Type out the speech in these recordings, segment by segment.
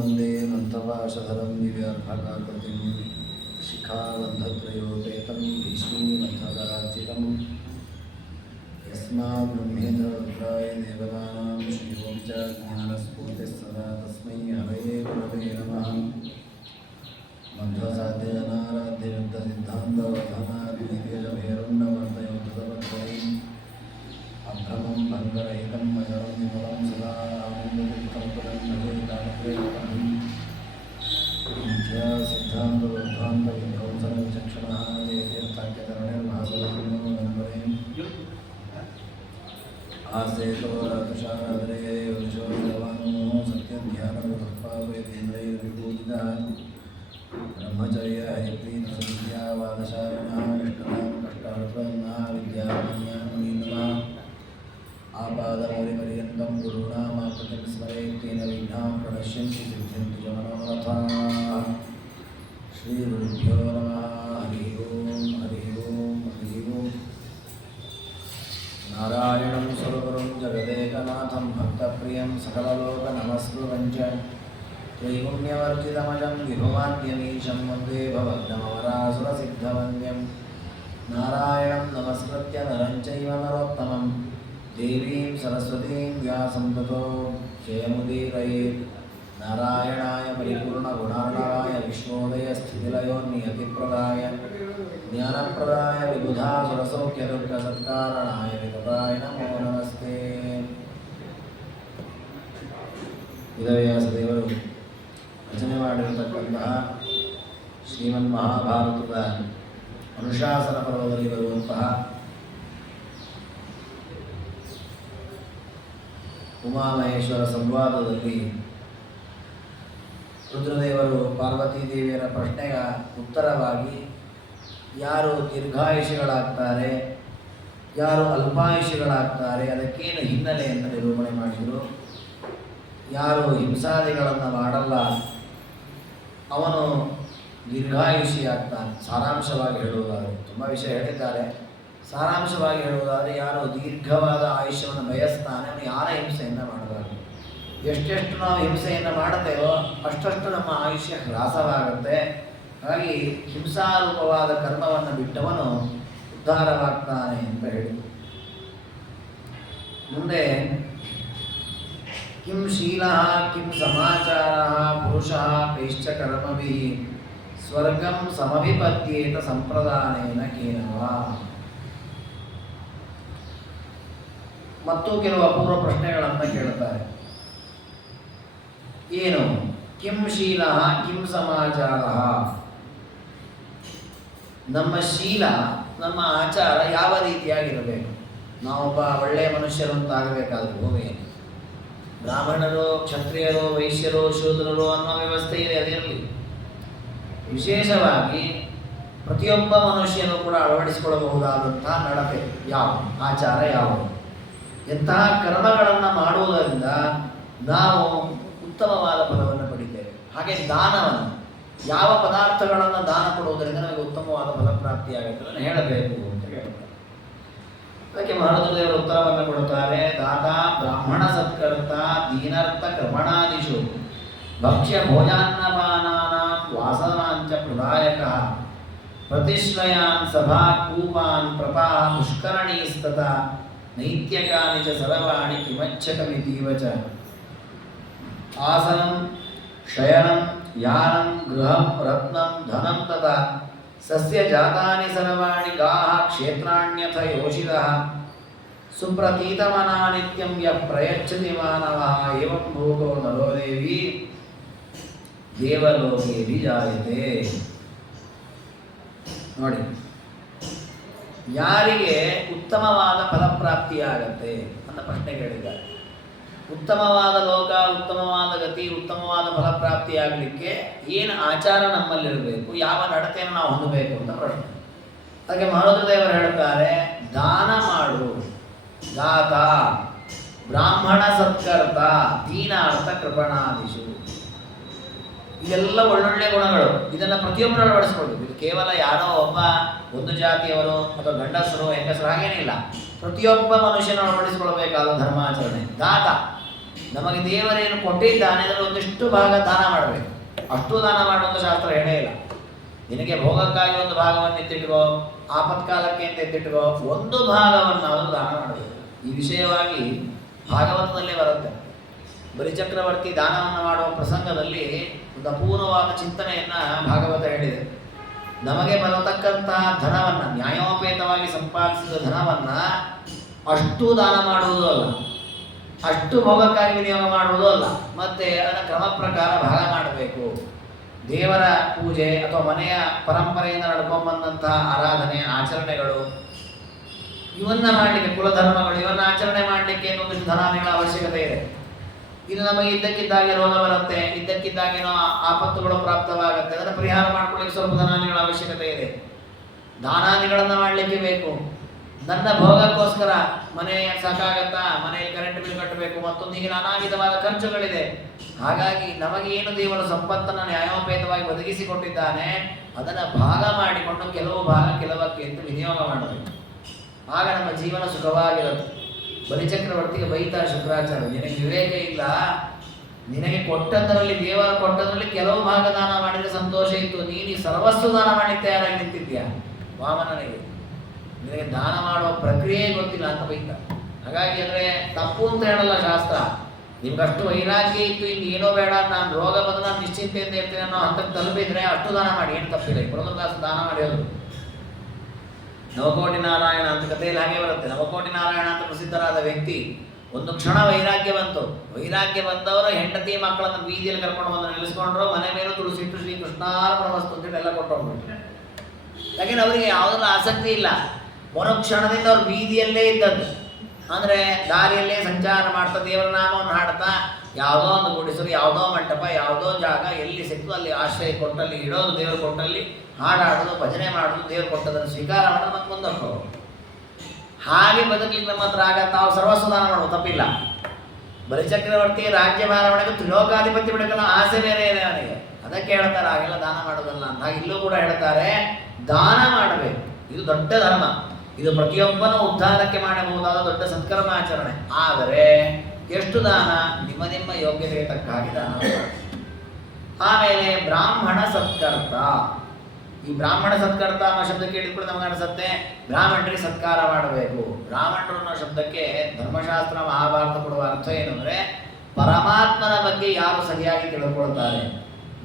वन्दे मन्थपाशधरं दिव्यार्धकाकृतिं शिखाबन्धत्रयोपेतं भीष्मीमन्थकरार्चितं यस्मात् ब्रह्मेन्द्ररुद्राय देवतानां श्रियों च ज्ञानस्फूर्तिः सदा तस्मै हरये गुरवे नमः। मध्वसाध्यजनाराध्यवृद्धसिद्धान्तवर्धनाद्वितीयजभेरुण्डवर्तयोद्धतवद्वयम् अभ्रमं भङ्गरहितं मजरं विमलं सदा आनन्दतीर्थं पदं भजे तामप्रेतम् सिद्धान्तवर्धान्तविध्वंसनविचक्षणः जयतीर्थाख्यतरणिर्भासवानो नम्बरे आसेतो रतुषाराधरे योनिशो विद्वानो सत्यध्यानविभक्पावेन्द्रैर्विपूजितः ब्रह्मचर्य हरिप्रीतसंध्यावादशालिनः इष्टदां कष्टार्थं विद्यामान्यान्नमः आपादमौलिपर्यन्तं गुरूणामाकृतिं स्मरेत् तेन विघ्नाः प्रणश्यन्ति सिद्ध्यन्ति च मनोरथाः। श्रीगुरुभ्यो नमः। हरिः ओं हरिः ओं हरिः ओं। नारायणं सुरगुरुं जगदेकनाथं भक्तप्रियं सकललोकनमस्कृतं च त्रैगुण्यवर्जितमजं विभुमाद्यमीशं वन्दे भवग्नमवरासुरसिद्धवन्द्यं नारायणं नमस्कृत्य नरं चैव नरोत्तमं देवीं सरस्वतीं व्यासं ततो जयमुदीरयेत्। नारायणाय परिपूर्णगुणार्णवाय विष्णोदयस्थितिलयोन्नियतिप्रदाय ज्ञानप्रदाय विबुधासुरसौख्यदुर्गसत्कारणाय वितताय नमो नमस्ते। ವೇದವ್ಯಾಸದೇವರು ರಚನೆ ಮಾಡಿರತಕ್ಕಂತಹ ಶ್ರೀಮನ್ಮಹಾಭಾರತದ ಅನುಶಾಸನ ಪರ್ವದಲ್ಲಿ ಬರುವಂತಹ ಉಮಾಮಹೇಶ್ವರ ಸಂವಾದದಲ್ಲಿ ರುದ್ರದೇವರು ಪಾರ್ವತೀದೇವಿಯರ ಪ್ರಶ್ನೆಯ ಉತ್ತರವಾಗಿ ಯಾರು ದೀರ್ಘಾಯುಷಿಗಳಾಗ್ತಾರೆ, ಯಾರು ಅಲ್ಪಾಯುಷಿಗಳಾಗ್ತಾರೆ, ಅದಕ್ಕೇನು ಹಿನ್ನೆಲೆ ಅಂತ ನಿರೂಪಣೆ ಮಾಡಿದರು. ಯಾರು ಹಿಂಸಾದಿಗಳನ್ನು ಮಾಡಲ್ಲ ಅವನು ದೀರ್ಘಾಯುಷಿಯಾಗ್ತಾನೆ. ಸಾರಾಂಶವಾಗಿ ಹೇಳುವುದಾದರೆ ತುಂಬ ವಿಷಯ ಹೇಳಿದ್ದಾರೆ. ಸಾರಾಂಶವಾಗಿ ಹೇಳುವುದಾದರೆ ಯಾರು ದೀರ್ಘವಾದ ಆಯುಷ್ಯವನ್ನು ಬಯಸ್ತಾನೆ ಅವನು ಯಾರ ಹಿಂಸೆಯನ್ನು ಮಾಡಬಾರದು. ಎಷ್ಟೆಷ್ಟು ನಾವು ಹಿಂಸೆಯನ್ನು ಮಾಡುತ್ತೇವೋ ಅಷ್ಟಷ್ಟು ನಮ್ಮ ಆಯುಷ್ಯ ಹ್ರಾಸವಾಗುತ್ತೆ. ಹಾಗಾಗಿ ಹಿಂಸಾರೂಪವಾದ ಕರ್ಮವನ್ನು ಬಿಟ್ಟವನು ಉದ್ಧಾರವಾಗ್ತಾನೆ ಅಂತ ಹೇಳಿದರು. ಮುಂದೆ ಕಿಂ ಶೀಲಃ ಕಿಂ ಸಮಾಚಾರಃ ಪುರುಷಃ ಕೈಶ್ಚ ಕರ್ಮಭಿಃ ಸ್ವರ್ಗಂ ಸಮಭಿಪದ್ಯೇತ ಸಂಪ್ರದಾನೇನ ಕೇನವಾ. ಮತ್ತು ಕೆಲವು ಅಪೂರ್ವ ಪ್ರಶ್ನೆಗಳನ್ನು ಕೇಳುತ್ತಾರೆ. ಏನು? ಕಿಂ ಶೀಲಃ ಕಿಂ ಸಮಾಚಾರಃ. ನಮ್ಮ ಶೀಲ, ನಮ್ಮ ಆಚಾರ ಯಾವ ರೀತಿಯಾಗಿರಬೇಕು? ನಾವೊಬ್ಬ ಒಳ್ಳೆಯ ಮನುಷ್ಯರು ಅಂತ ಆಗಬೇಕಾದ್ರೆ ಭೂಮಿಯಲ್ಲಿ ಬ್ರಾಹ್ಮಣರು, ಕ್ಷತ್ರಿಯರು, ವೈಶ್ಯರು, ಶೂದ್ರರು ಅನ್ನೋ ವ್ಯವಸ್ಥೆ ಇದೆ, ಅದಿರಲಿ. ವಿಶೇಷವಾಗಿ ಪ್ರತಿಯೊಬ್ಬ ಮನುಷ್ಯನು ಕೂಡ ಅಳವಡಿಸಿಕೊಳ್ಳಬಹುದಾದಂತಹ ನಡತೆ ಯಾವ, ಆಚಾರ ಯಾವುದು, ಎಂತಹ ಕರ್ಮಗಳನ್ನು ಮಾಡುವುದರಿಂದ ನಾವು ಉತ್ತಮವಾದ ಫಲವನ್ನು ಪಡಿತೇವೆ. ಹಾಗೆ ದಾನವನ್ನು, ಯಾವ ಪದಾರ್ಥಗಳನ್ನು ದಾನ ಕೊಡುವುದರಿಂದ ನಮಗೆ ಉತ್ತಮವಾದ ಫಲಪ್ರಾಪ್ತಿಯಾಗುತ್ತೆ ಅದನ್ನು ಹೇಳಬೇಕು ಅಂತ ಹೇಳ್ತಾರೆ. ಅದಕ್ಕೆ ಮಹಾರುದ್ರದೇವರು ಉತ್ತರವನ್ನು ಕೊಡುತ್ತಾರೆ. ದಾತ ಬ್ರಾಹ್ಮಣ ಸತ್ಕರ್ತ ದೀನರ್ಥ ಕರ್ಮಣಾದಿಷು ಭಕ್ಷ್ಯ ಭೋಜಾನ್ನಪಾನಾನಾಂ ವಾಸನಾಂಚ ಪ್ರದಾಯಕ ಪ್ರತಿಶ್ರಯಾನ್ ಸಭಾ ಕೂಪಾನ್ ಪ್ರಪಾ ಪುಷ್ಕರಣೀಸ್ತತ ನೈತ್ಯಕಾನಿ ಚ ಸರ್ವಾಣಿ ಕಿಮಚ್ಚಕಮಿತೀವ ಚ ಆಸನಂ ಶಯನಂ ಯಾನಂ ಗೃಹಂ ರತ್ನಂ ಧನಂ ತಥಾ ಸಸ್ಯ ಜಾತಾನಿ ಸರ್ವಾಣಿ ಗಾಃ ಕ್ಷೇತ್ರಾಣ್ಯಥ ಯೋಷಿತಃ ಸುಪ್ರತೀತಮನಾ ನಿತ್ಯಂ ಯಃ ಪ್ರಯಚ್ಛತಿ ಮಾನವಃ ಏವಂ ಭೂತೋ ನರೋ ದೇವಿ ದೇವಲೋಕೆ ವಿಜಾಯತೆ. ನೋಡಿ, ಯಾರಿಗೆ ಉತ್ತಮವಾದ ಫಲಪ್ರಾಪ್ತಿಯಾಗತ್ತೆ ಅಂತ ಪ್ರಶ್ನೆ ಕೇಳಿದ್ದಾರೆ. ಉತ್ತಮವಾದ ಲೋಕ, ಉತ್ತಮವಾದ ಗತಿ, ಉತ್ತಮವಾದ ಫಲಪ್ರಾಪ್ತಿಯಾಗಲಿಕ್ಕೆ ಏನು ಆಚಾರ ನಮ್ಮಲ್ಲಿರಬೇಕು, ಯಾವ ನಡತೆಯನ್ನು ನಾವು ಹೊಂದಬೇಕು ಅಂತ ಪ್ರಶ್ನೆ. ಹಾಗೆ ಮಹಾರುದ್ರದೇವರು ಹೇಳುತ್ತಾರೆ, ದಾನ ಮಾಡು, ದಾತ, ಬ್ರಾಹ್ಮಣ ಸತ್ಕರ್ತ, ದೀನಾರ್ಥ ಕೃಪಣಾದಿಷು. ಇದೆಲ್ಲ ಒಳ್ಳೊಳ್ಳೆ ಗುಣಗಳು. ಇದನ್ನು ಪ್ರತಿಯೊಬ್ಬರು ಅಳವಡಿಸ್ಕೊಳ್ಬೇಕು. ಇದು ಕೇವಲ ಯಾರೋ ಒಬ್ಬ ಒಂದು ಜಾತಿಯವರು ಅಥವಾ ಗಂಡಸರು ಹೆಂಗಸರು ಹಾಗೇನಿಲ್ಲ. ಪ್ರತಿಯೊಬ್ಬ ಮನುಷ್ಯನ ಅಳವಡಿಸಿಕೊಳ್ಳಬೇಕಾದ ಧರ್ಮಾಚರಣೆ. ದಾತ ನಮಗೆ ದೇವರೇನು ಕೊಟ್ಟಿದ್ದಾನೆ ಅದರಲ್ಲಿ ಒಂದಿಷ್ಟು ಭಾಗ ದಾನ ಮಾಡಬೇಕು. ಅಷ್ಟು ದಾನ ಮಾಡುವಂಥ ಶಾಸ್ತ್ರ ಹೇಳೇ ಇಲ್ಲ. ನಿನಗೆ ಭೋಗಕ್ಕಾಗಿ ಒಂದು ಭಾಗವನ್ನು ಎತ್ತಿಟ್ಕೋ, ಆಪತ್ಕಾಲಕ್ಕೆ ಅಂತ ಎತ್ತಿಟ್ಕೋ, ಒಂದು ಭಾಗವನ್ನು ಅವರು ದಾನ ಮಾಡಬೇಕು. ಈ ವಿಷಯವಾಗಿ ಭಾಗವತದಲ್ಲೇ ಬರುತ್ತೆ. ಬಲಿಚಕ್ರವರ್ತಿ ದಾನವನ್ನು ಮಾಡುವ ಪ್ರಸಂಗದಲ್ಲಿ ಒಂದು ಅಪೂರ್ವವಾದ ಚಿಂತನೆಯನ್ನು ಭಾಗವತ ಹೇಳಿದೆ. ನಮಗೆ ಬರತಕ್ಕಂತಹ ಧನವನ್ನು, ನ್ಯಾಯೋಪೇತವಾಗಿ ಸಂಪಾದಿಸಿದ ಧನವನ್ನು ಅಷ್ಟು ದಾನ ಮಾಡುವುದೂ ಅಲ್ಲ, ಅಷ್ಟು ಭೋಗಕ್ಕಾಗಿ ವಿನಿಯೋಗ ಮಾಡುವುದೂ ಅಲ್ಲ, ಮತ್ತೆ ಅದನ್ನು ಕ್ರಮ ಪ್ರಕಾರ ಭಾಗ ಮಾಡಬೇಕು. ದೇವರ ಪೂಜೆ ಅಥವಾ ಮನೆಯ ಪರಂಪರೆಯಿಂದ ನಡ್ಕೊಂಡ್ಬಂದಂತಹ ಆರಾಧನೆ ಆಚರಣೆಗಳು ಇವನ್ನ ಮಾಡಲಿಕ್ಕೆ, ಕುಲಧರ್ಮಗಳು ಇವನ್ನ ಆಚರಣೆ ಮಾಡಲಿಕ್ಕೆ ಒಂದಿಷ್ಟು ಧನಾದಿಗಳ ಅವಶ್ಯಕತೆ ಇದೆ. ಇದು ನಮಗೆ ಇದ್ದಕ್ಕಿದ್ದಾಗೆ ರೋಗ ಬರುತ್ತೆ, ಇದ್ದಕ್ಕಿದ್ದಾಗೇನೋ ಆಪತ್ತುಗಳು ಪ್ರಾಪ್ತವಾಗುತ್ತೆ, ಅದನ್ನು ಪರಿಹಾರ ಮಾಡ್ಕೊಳ್ಳಿಕ್ಕೆ ಸ್ವಲ್ಪ ಧನಾದಿಗಳ ಅವಶ್ಯಕತೆ ಇದೆ. ದಾನಾದಿಗಳನ್ನು ಮಾಡಲಿಕ್ಕೆ ಬೇಕು. ನನ್ನ ಭೋಗಕ್ಕೋಸ್ಕರ ಮನೆ ಸಾಕಾಗತ್ತಾ, ಮನೆಯಲ್ಲಿ ಕರೆಂಟ್ ಬಿಲ್ ಕಟ್ಟಬೇಕು, ಮತ್ತೊಂದು ಹೀಗೆ ನಾನಾ ವಿಧವಾದ ಖರ್ಚುಗಳಿದೆ. ಹಾಗಾಗಿ ನಮಗೆ ಏನು ದೇವರು ಸಂಪತ್ತನ್ನು ನ್ಯಾಯೋಪೇತವಾಗಿ ಒದಗಿಸಿಕೊಟ್ಟಿದ್ದಾನೆ ಅದನ್ನು ಭಾಗ ಮಾಡಿಕೊಂಡು ಕೆಲವು ಭಾಗ ಕೆಲವಕ್ಕೆ ಅಂತ ವಿನಿಯೋಗ ಮಾಡಬೇಕು. ಆಗ ನಮ್ಮ ಜೀವನ ಸುಖವಾಗಿರುತ್ತೆ. ಬಲಿಚಕ್ರವರ್ತಿಗೆ ಬೈತಾರೆ ಶುಕ್ರಾಚಾರ್ಯ, ನಿನಗೆ ವಿವೇಕ ಇಲ್ಲ, ನಿನಗೆ ಕೊಟ್ಟದ್ದರಲ್ಲಿ, ದೇವರ ಕೊಟ್ಟದ್ರಲ್ಲಿ ಕೆಲವು ಭಾಗ ದಾನ ಮಾಡಿದರೆ ಸಂತೋಷ ಇತ್ತು, ನೀನು ಸರ್ವಸ್ವ ದಾನ ಮಾಡಿ ತಯಾರಾಗಿ ನಿಂತಿದ್ಯಾ ವಾಮನನಿಗೆ, ನಿನಗೆ ದಾನ ಮಾಡುವ ಪ್ರಕ್ರಿಯೆ ಗೊತ್ತಿಲ್ಲ ಅಂತ ಬೈತ. ಹಾಗಾಗಿ ಅಂದರೆ ತಪ್ಪು ಅಂತ ಹೇಳಲ್ಲ ಶಾಸ್ತ್ರ. ನಿಮ್ಗಷ್ಟು ವೈರಾಗ್ಯ ಇತ್ತು, ಇನ್ನು ಏನೋ ಬೇಡ, ನಾನು ರೋಗ ಬಂದು ನಾನು ನಿಶ್ಚಿಂತೆಯಿಂದ ಇರ್ತೇನೆ ಅನ್ನೋ ಹಂತಕ್ಕೆ ತಲುಪಿದ್ರೆ ಅಷ್ಟು ದಾನ ಮಾಡಿ, ಏನು ತಪ್ಪಿಲ್ಲ. ಪುರಂದರದಾಸ ದಾನ ಮಾಡಿರೋದು ನವಕೋಟಿ ನಾರಾಯಣ ಅಂತ ಕಥೆಯಲ್ಲಿ ಹಾಗೆ ಬರುತ್ತೆ. ನವಕೋಟಿ ನಾರಾಯಣ ಅಂತ ಪ್ರಸಿದ್ಧರಾದ ವ್ಯಕ್ತಿ, ಒಂದು ಕ್ಷಣ ವೈರಾಗ್ಯ ಬಂತು. ವೈರಾಗ್ಯ ಬಂದವರು ಹೆಂಡತಿ ಮಕ್ಕಳನ್ನು ಬೀದಿಯಲ್ಲಿ ಕರ್ಕೊಂಡು ಬಂದು ನಿಲ್ಲಿಸ್ಕೊಂಡ್ರು, ಮನೆ ಮೇಲೂ ತುಳಸಿಟ್ಟು ಶ್ರೀ ಕೃಷ್ಣಾರ್ಪಣ ವಸ್ತು ಅಂತೇಳಿ ಎಲ್ಲ ಕೊಟ್ಟು ಹೋಗ್ಬಿಟ್ರು. ಯಾಕೆಂದ್ರೆ ಅವರಿಗೆ ಯಾವುದಲ್ಲ ಆಸಕ್ತಿ ಇಲ್ಲ. ಮರುಕ್ಷಣದಿಂದ ಅವ್ರು ಬೀದಿಯಲ್ಲೇ ಇದ್ದದ್ದು, ಅಂದರೆ ದಾರಿಯಲ್ಲೇ ಸಂಚಾರ ಮಾಡ್ತಾ ದೇವರ ನಾಮವನ್ನು ಹಾಡ್ತಾ ಯಾವುದೋ ಒಂದು ಗುಡಿಸಲು, ಯಾವುದೋ ಮಂಟಪ, ಯಾವುದೋ ಜಾಗ ಎಲ್ಲಿ ಸಿಕ್ತು ಅಲ್ಲಿ ಆಶ್ರಯ ಕೊಟ್ಟಲ್ಲಿ ಇಡೋದು, ದೇವರು ಕೊಟ್ಟಲ್ಲಿ ಹಾಡಾಡೋದು, ಭಜನೆ ಮಾಡೋದು, ದೇವರು ಕೊಟ್ಟದನ್ನು ಸ್ವೀಕಾರ ಮಾಡೋದು, ಮತ್ತೆ ಮುಂದಕ್ಕೆ ಹೋಗೋದು. ಹಾಗೆ ಬದುಕಲಿಕ್ಕೆ ನಮ್ಮ ಹತ್ರ ಆಗ ತಾವು ಸರ್ವಸ್ವದಾನ ಮಾಡೋದು ತಪ್ಪಿಲ್ಲ. ಬಲಿಚಕ್ರವರ್ತಿ ರಾಜ್ಯಭಾರ ಮಾಡಕ್ಕೆ ತ್ರಿಲೋಕಾಧಿಪತಿ ಬಿಡಕಲ್ಲ ಆಸೆ ಬೇರೆ ಇದೆ ಅವನಿಗೆ, ಅದಕ್ಕೆ ಹೇಳ್ತಾರೆ ಹಾಗೆಲ್ಲ ದಾನ ಮಾಡೋದಲ್ಲ ಅಂತ. ಹಾಗೆ ಇಲ್ಲೂ ಕೂಡ ಹೇಳ್ತಾರೆ ದಾನ ಮಾಡಬೇಕು, ಇದು ದೊಡ್ಡ ಧರ್ಮ, ಇದು ಪ್ರತಿಯೊಬ್ಬನ ಉದ್ಧಾರಕ್ಕೆ ಮಾಡಬಹುದಾದ ದೊಡ್ಡ ಸತ್ಕರ್ಮಾಚರಣೆ. ಆದರೆ ಎಷ್ಟು ದಾನ, ನಿಮ್ಮ ನಿಮ್ಮ ಯೋಗ್ಯತೆಗೆ ತಕ್ಕ ಹಾಗೆ ದಾನ. ಆಮೇಲೆ ಬ್ರಾಹ್ಮಣ ಸತ್ಕರ್ತ. ಈ ಬ್ರಾಹ್ಮಣ ಸತ್ಕರ್ತ ಅನ್ನೋ ಶಬ್ದ ಕೇಳಿದ್ಕೊಂಡು ನಮಗೆ ಅನಿಸುತ್ತೆ ಬ್ರಾಹ್ಮಣರಿಗೆ ಸತ್ಕಾರ ಮಾಡಬೇಕು. ಬ್ರಾಹ್ಮಣರು ಅನ್ನೋ ಶಬ್ದಕ್ಕೆ ಧರ್ಮಶಾಸ್ತ್ರ ಮಹಾಭಾರತ ಕೊಡುವ ಅರ್ಥ ಏನು ಅಂದರೆ, ಪರಮಾತ್ಮನ ಬಗ್ಗೆ ಯಾರು ಸರಿಯಾಗಿ ತಿಳ್ಕೊಳ್ತಾರೆ,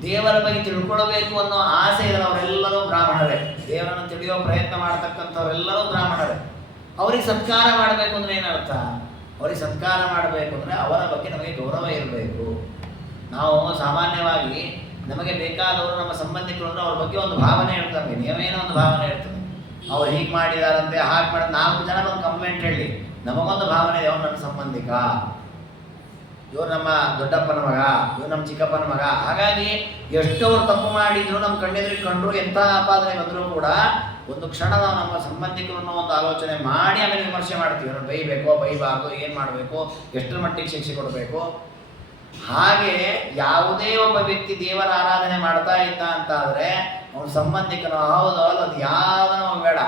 ದೇವರ ಬಗ್ಗೆ ತಿಳ್ಕೊಳ್ಬೇಕು ಅನ್ನೋ ಆಸೆ ಇರೋರೆಲ್ಲರೂ ಬ್ರಾಹ್ಮಣರೇ. ದೇವರನ್ನು ತಿಳಿಯೋ ಪ್ರಯತ್ನ ಮಾಡ್ತಕ್ಕಂಥವರೆಲ್ಲರೂ ಬ್ರಾಹ್ಮಣರೇ. ಅವ್ರಿಗೆ ಸತ್ಕಾರ ಮಾಡಬೇಕು ಅಂದರೆ ಏನರ್ಥ? ಅವ್ರಿಗೆ ಸತ್ಕಾರ ಮಾಡಬೇಕು ಅಂದರೆ ಅವರ ಬಗ್ಗೆ ನಮಗೆ ಗೌರವ ಇರಬೇಕು. ನಾವು ಸಾಮಾನ್ಯವಾಗಿ ನಮಗೆ ಬೇಕಾದವರು ನಮ್ಮ ಸಂಬಂಧಿಕರು ಅಂದರೆ ಅವ್ರ ಬಗ್ಗೆ ಒಂದು ಭಾವನೆ ಇರ್ತದೆ, ನಿಯಮೇನೋ ಒಂದು ಭಾವನೆ ಇರ್ತದೆ. ಅವ್ರು ಹೀಗೆ ಮಾಡಿದಾರಂತೆ, ಹಾಗೆ ಮಾಡಿದ 4 ಜನ ಒಂದು ಕಂಪ್ಲೇಂಟ್ ಹೇಳಿ, ನಮಗೊಂದು ಭಾವನೆ ಇದೆ, ಅವ್ರು ನನ್ನ ಸಂಬಂಧಿಕ, ಇವ್ರು ನಮ್ಮ ದೊಡ್ಡಪ್ಪನ ಮಗ, ಇವ್ರು ನಮ್ಮ ಚಿಕ್ಕಪ್ಪನ ಮಗ. ಹಾಗಾಗಿ ಎಷ್ಟವರು ತಪ್ಪು ಮಾಡಿದ್ರು, ನಮ್ಮ ಕಣ್ಣೆದುರಿಗೆ ಕಂಡ್ರು, ಎಂಥ ಆಪಾದನೆ ಬಂದರೂ ಕೂಡ ಒಂದು ಕ್ಷಣ ನಾವು ನಮ್ಮ ಸಂಬಂಧಿಕರನ್ನು ಒಂದು ಆಲೋಚನೆ ಮಾಡಿ ಆಮೇಲೆ ವಿಮರ್ಶೆ ಮಾಡ್ತೀವಿ. ಅವ್ರು ಬೈಬೇಕೋ ಬೈಬಾರ್ದು, ಏನು ಮಾಡಬೇಕು, ಎಷ್ಟರ ಮಟ್ಟಿಗೆ ಶಿಕ್ಷೆ ಕೊಡಬೇಕು. ಹಾಗೆ ಯಾವುದೇ ಒಬ್ಬ ವ್ಯಕ್ತಿ ದೇವರ ಆರಾಧನೆ ಮಾಡ್ತಾ ಇದ್ದ ಅಂತಾದರೆ ಅವನ ಸಂಬಂಧಿಕನು ಹೌದು ಅದು ಯಾವನೋ ಬೇಡ,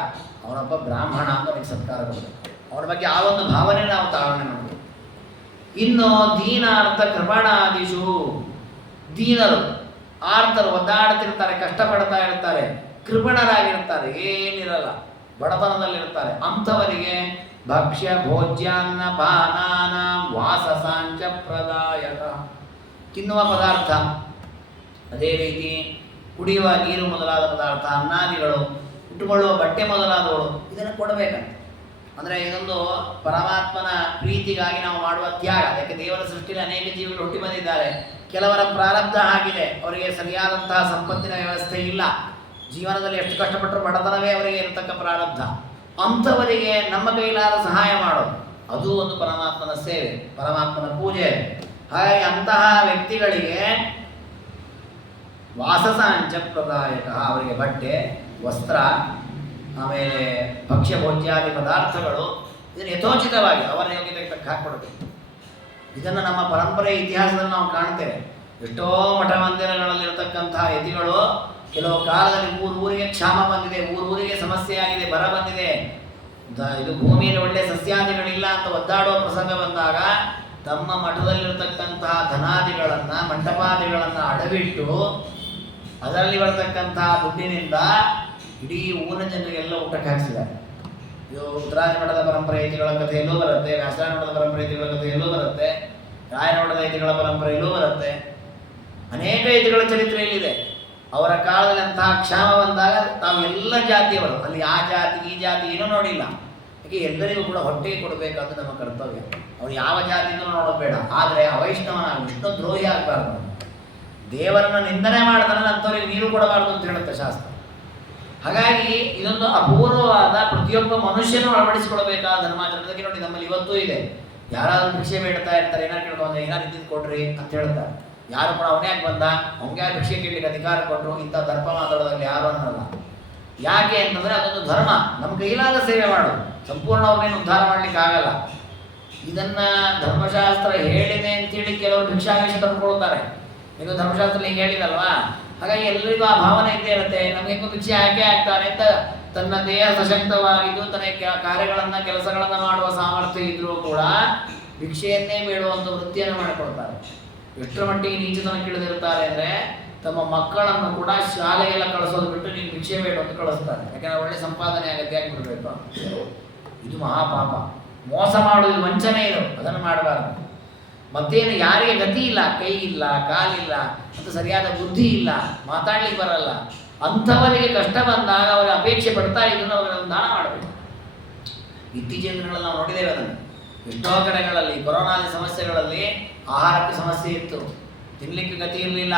ಅವನೊಬ್ಬ ಬ್ರಾಹ್ಮಣ ಅಂತ ಅವನಿಗೆ ಸತ್ಕಾರ ಕೊಡಬೇಕು. ಅವನ ಬಗ್ಗೆ ಆ ಒಂದು ಭಾವನೆ ನಾವು ತಾಳ್ಮೆ ಮಾಡಬೇಕು. ಇನ್ನು ದೀನಾರ್ಥ ಕೃಪಣಾದಿಶು, ದೀನರು ಆರ್ತರು ಒದ್ದಾಡ್ತಿರ್ತಾರೆ, ಕಷ್ಟಪಡ್ತಾ ಇರ್ತಾರೆ, ಕೃಪಣರಾಗಿರ್ತಾರೆ, ಏನಿರಲ್ಲ, ಬಡತನದಲ್ಲಿರ್ತಾರೆ. ಅಂಥವರಿಗೆ ಭಕ್ಷ್ಯ ಭೋಜ್ಯಾನ್ನ ಪಾನಾನ ವಾಸಸಾಂಚ ಪ್ರದಾಯಕ, ತಿನ್ನುವ ಪದಾರ್ಥ, ಅದೇ ರೀತಿ ಕುಡಿಯುವ ನೀರು ಮೊದಲಾದ ಪದಾರ್ಥ, ಅನ್ನಾದಿಗಳು, ಉಟ್ಟುಕೊಳ್ಳುವ ಬಟ್ಟೆ ಮೊದಲಾದವುಗಳು, ಇದನ್ನು ಕೊಡಬೇಕಂತ. ಅಂದರೆ ಇದೊಂದು ಪರಮಾತ್ಮನ ಪ್ರೀತಿಗಾಗಿ ನಾವು ಮಾಡುವ ತ್ಯಾಗ. ಯಾಕೆ ದೇವರ ಸೃಷ್ಟಿಯಲ್ಲಿ ಅನೇಕ ಜೀವಿಗಳು ಹುಟ್ಟಿ ಬಂದಿದ್ದಾರೆ. ಕೆಲವರ ಪ್ರಾರಬ್ಧ ಆಗಿದೆ, ಅವರಿಗೆ ಸರಿಯಾದಂತಹ ಸಂಪತ್ತಿನ ವ್ಯವಸ್ಥೆ ಇಲ್ಲ, ಜೀವನದಲ್ಲಿ ಎಷ್ಟು ಕಷ್ಟಪಟ್ಟರು ಬಡತನವೇ ಅವರಿಗೆ ಇರತಕ್ಕ ಪ್ರಾರಬ್ಧ. ಅಂಥವರಿಗೆ ನಮ್ಮ ಕೈಲಾದ ಸಹಾಯ ಮಾಡೋದು, ಅದು ಒಂದು ಪರಮಾತ್ಮನ ಸೇವೆ, ಪರಮಾತ್ಮನ ಪೂಜೆ. ಹಾಗಾಗಿ ಅಂತಹ ವ್ಯಕ್ತಿಗಳಿಗೆ ವಾಸಸಾಂಚ ಪ್ರದಾಯಕ, ಅವರಿಗೆ ಬಟ್ಟೆ ವಸ್ತ್ರ, ಆಮೇಲೆ ಭಕ್ಷ್ಯ ಭೋಜ್ಯಾದಿ ಪದಾರ್ಥಗಳು, ಇದನ್ನು ಯಥೋಚಿತವಾಗಿ ಅವರ ಯೋಗ್ಯತೆಗೆ ತಕ್ಕ ಹಾಕಿಕೊಡಬೇಕು. ಇದನ್ನು ನಮ್ಮ ಪರಂಪರೆ ಇತಿಹಾಸದಲ್ಲಿ ನಾವು ಕಾಣ್ತೇವೆ. ಎಷ್ಟೋ ಮಠ ಮಂದಿರಗಳಲ್ಲಿರತಕ್ಕಂತಹ ಯತಿಗಳು ಕೆಲವು ಕಾಲದಲ್ಲಿ ಊರಿಗೆ ಕ್ಷಾಮ ಬಂದಿದೆ, ಊರಿಗೆ ಸಮಸ್ಯೆ ಆಗಿದೆ, ಬರ ಬಂದಿದೆ, ಇದು ಭೂಮಿಯಲ್ಲಿ ಒಳ್ಳೆಯ ಸಸ್ಯಾದಿಗಳಿಲ್ಲ ಅಂತ ಒದ್ದಾಡುವ ಪ್ರಸಂಗ ಬಂದಾಗ ತಮ್ಮ ಮಠದಲ್ಲಿರತಕ್ಕಂತಹ ಧನಾದಿಗಳನ್ನು ಮಂಟಪಾದಿಗಳನ್ನು ಅಡವಿಟ್ಟು ಅದರಲ್ಲಿ ಬರತಕ್ಕಂತಹ ದುಡ್ಡಿನಿಂದ ಇಡೀ ಊರಿನ ಜನರಿಗೆಲ್ಲ ಊಟಕ್ಕೆ ಹಾಕಿಸಿದ್ದಾರೆ. ಇದು ಉತ್ತರಾದಿ ಮಠದ ಪರಂಪರೆ ಐತಿಗಳ ಕಥೆಯಲ್ಲೂ ಬರುತ್ತೆ, ವ್ಯಾಸರಾಯ ಮಠದ ಪರಂಪರೆ ಐತಿಗಳ ಕಥೆಯಲ್ಲೂ ಬರುತ್ತೆ, ರಾಯರ ಮಠದ ಐತಿಗಳ ಪರಂಪರೆಯಲ್ಲೂ ಬರುತ್ತೆ. ಅನೇಕ ಐತಿಗಳ ಚರಿತ್ರೆಯಲ್ಲಿದೆ. ಅವರ ಕಾಲದಲ್ಲಿ ಅಂತಹ ಕ್ಷಾಮ ಬಂದಾಗ ತಾವು ಎಲ್ಲ ಜಾತಿಯವರು, ಅಲ್ಲಿ ಆ ಜಾತಿ ಈ ಜಾತಿ ಏನೂ ನೋಡಿಲ್ಲ. ಯಾಕೆ ಎಲ್ಲರಿಗೂ ಕೂಡ ಹೊಟ್ಟೆಗೆ ಕೊಡಬೇಕಾದ್ದು ನಮ್ಮ ಕರ್ತವ್ಯ. ಅವನು ಯಾವ ಜಾತಿಯಿಂದ ನೋಡೋದು ಬೇಡ. ಆದರೆ ಅವೈಷ್ಣವನ ವಿಷ್ಣು ದ್ರೋಹಿ ಆಗಬಾರ್ದು. ದೇವರನ್ನು ನಿಂದನೆ ಮಾಡ್ತಾನಲ್ಲ ಅಂಥವ್ರಿಗೆ ನೀರು ಕೊಡಬಾರ್ದು ಅಂತ ಹೇಳುತ್ತೆ ಶಾಸ್ತ್ರ. ಹಾಗಾಗಿ ಇದೊಂದು ಅಪೂರ್ವವಾದ ಪ್ರತಿಯೊಬ್ಬ ಮನುಷ್ಯನೂ ಅಳವಡಿಸಿಕೊಳ್ಬೇಕಾದ ಧರ್ಮಾಚರಣೆಗೆ ನೋಡಿ ನಮ್ಮಲ್ಲಿ ಇವತ್ತೂ ಇದೆ. ಯಾರಾದರೂ ಭಿಕ್ಷೆ ಬೇಡ್ತಾ ಇರ್ತಾರೆ, ಏನಾರು ಕೇಳ್ಕೊಂಡ್ರೆ ಏನಾರು ಇದ್ದಿದ್ದು ಕೊಡ್ರಿ ಅಂತ ಹೇಳ್ತಾರೆ. ಯಾರು ಕೂಡ ಅವನೇ ಯಾಕೆ ಬಂದ, ಅವ್ನಿಗೆ ಯಾರು ಭಿಕ್ಷೆ ಕೇಳಲಿಕ್ಕೆ ಅಧಿಕಾರ ಕೊಟ್ಟರು, ಇಂಥ ದರ್ಪ ಮಾತಾಡೋದ್ರಲ್ಲಿ ಯಾರು ಅನ್ನಲ್ಲ. ಯಾಕೆ ಅಂತಂದರೆ ಅದೊಂದು ಧರ್ಮ. ನಮ್ಮ ಕೈಲಾದ ಸೇವೆ ಮಾಡೋದು, ಸಂಪೂರ್ಣ ಅವ್ರನ್ನೇನು ಉದ್ಧಾರ ಮಾಡಲಿಕ್ಕೆ ಆಗಲ್ಲ. ಇದನ್ನ ಧರ್ಮಶಾಸ್ತ್ರ ಹೇಳಿದೆ ಅಂತೇಳಿ ಕೆಲವರು ಭಿಕ್ಷಾವೇಶ ತಂದುಕೊಳ್ತಾರೆ. ಇದು ಧರ್ಮಶಾಸ್ತ್ರದಲ್ಲಿ ಹಿಂಗೆ ಹೇಳಿದಲ್ವಾ, ಹಾಗಾಗಿ ಎಲ್ಲರಿಗೂ ಆ ಭಾವನೆ ಇದ್ದೇ ಇರುತ್ತೆ. ನಮಗೆ ಭಿಕ್ಷೆ ಹಾಕೇ ಆಗ್ತಾನೆ ಅಂತ ತನ್ನ ದೇಹ ಸಶಕ್ತವಾಗಿದ್ದು ತನ್ನ ಕಾರ್ಯಗಳನ್ನು ಕೆಲಸಗಳನ್ನು ಮಾಡುವ ಸಾಮರ್ಥ್ಯ ಇದ್ರೂ ಕೂಡ ಭಿಕ್ಷೆಯನ್ನೇ ಬೇಡುವಂಥ ವೃತ್ತಿಯನ್ನು ಮಾಡಿಕೊಳ್ತಾರೆ. ಎಷ್ಟರ ಮಟ್ಟಿಗೆ ನೀಚತನಕ್ಕೆ ಇಳಿದಿರ್ತಾರೆ ಅಂದರೆ ತಮ್ಮ ಮಕ್ಕಳನ್ನು ಕೂಡ ಶಾಲೆಗೆಲ್ಲ ಕಳಿಸೋದು ಬಿಟ್ಟು ನೀನು ಭಿಕ್ಷೆ ಬೇಡ ಅಂತ ಕಳಿಸ್ತಾರೆ. ಯಾಕಂದರೆ ಒಳ್ಳೆ ಸಂಪಾದನೆ ಆಗತ್ತೆ, ಯಾಕೆ ಬಿಡಬೇಕು. ಇದು ಮಹಾಪಾಪ, ಮೋಸ ಮಾಡುವುದು, ವಂಚನೆ ಇದು, ಅದನ್ನು ಮಾಡಬಾರ್ದು. ಮತ್ತೇನು, ಯಾರಿಗೆ ಗತಿ ಇಲ್ಲ, ಕೈ ಇಲ್ಲ, ಕಾಲಿಲ್ಲ, ಮತ್ತು ಸರಿಯಾದ ಬುದ್ಧಿ ಇಲ್ಲ, ಮಾತಾಡ್ಲಿಕ್ಕೆ ಬರಲ್ಲ, ಅಂಥವರಿಗೆ ಕಷ್ಟ ಬಂದಾಗ ಅವರ ಅಪೇಕ್ಷೆ ಪಡ್ತಾ ಇದ್ದನ್ನು ಅವರನ್ನು ದಾನ ಮಾಡಬೇಕು. ಇತ್ತೀಚಿನ ದಿನಗಳಲ್ಲಿ ನಾವು ನೋಡಿದ್ದೇವೆ ಅದನ್ನು. ಎಷ್ಟೋ ಕಡೆಗಳಲ್ಲಿ ಕೊರೋನಾದಿ ಸಮಸ್ಯೆಗಳಲ್ಲಿ ಆಹಾರಕ್ಕೆ ಸಮಸ್ಯೆ ಇತ್ತು, ತಿನ್ನಲಿಕ್ಕೆ ಗತಿ ಇರಲಿಲ್ಲ.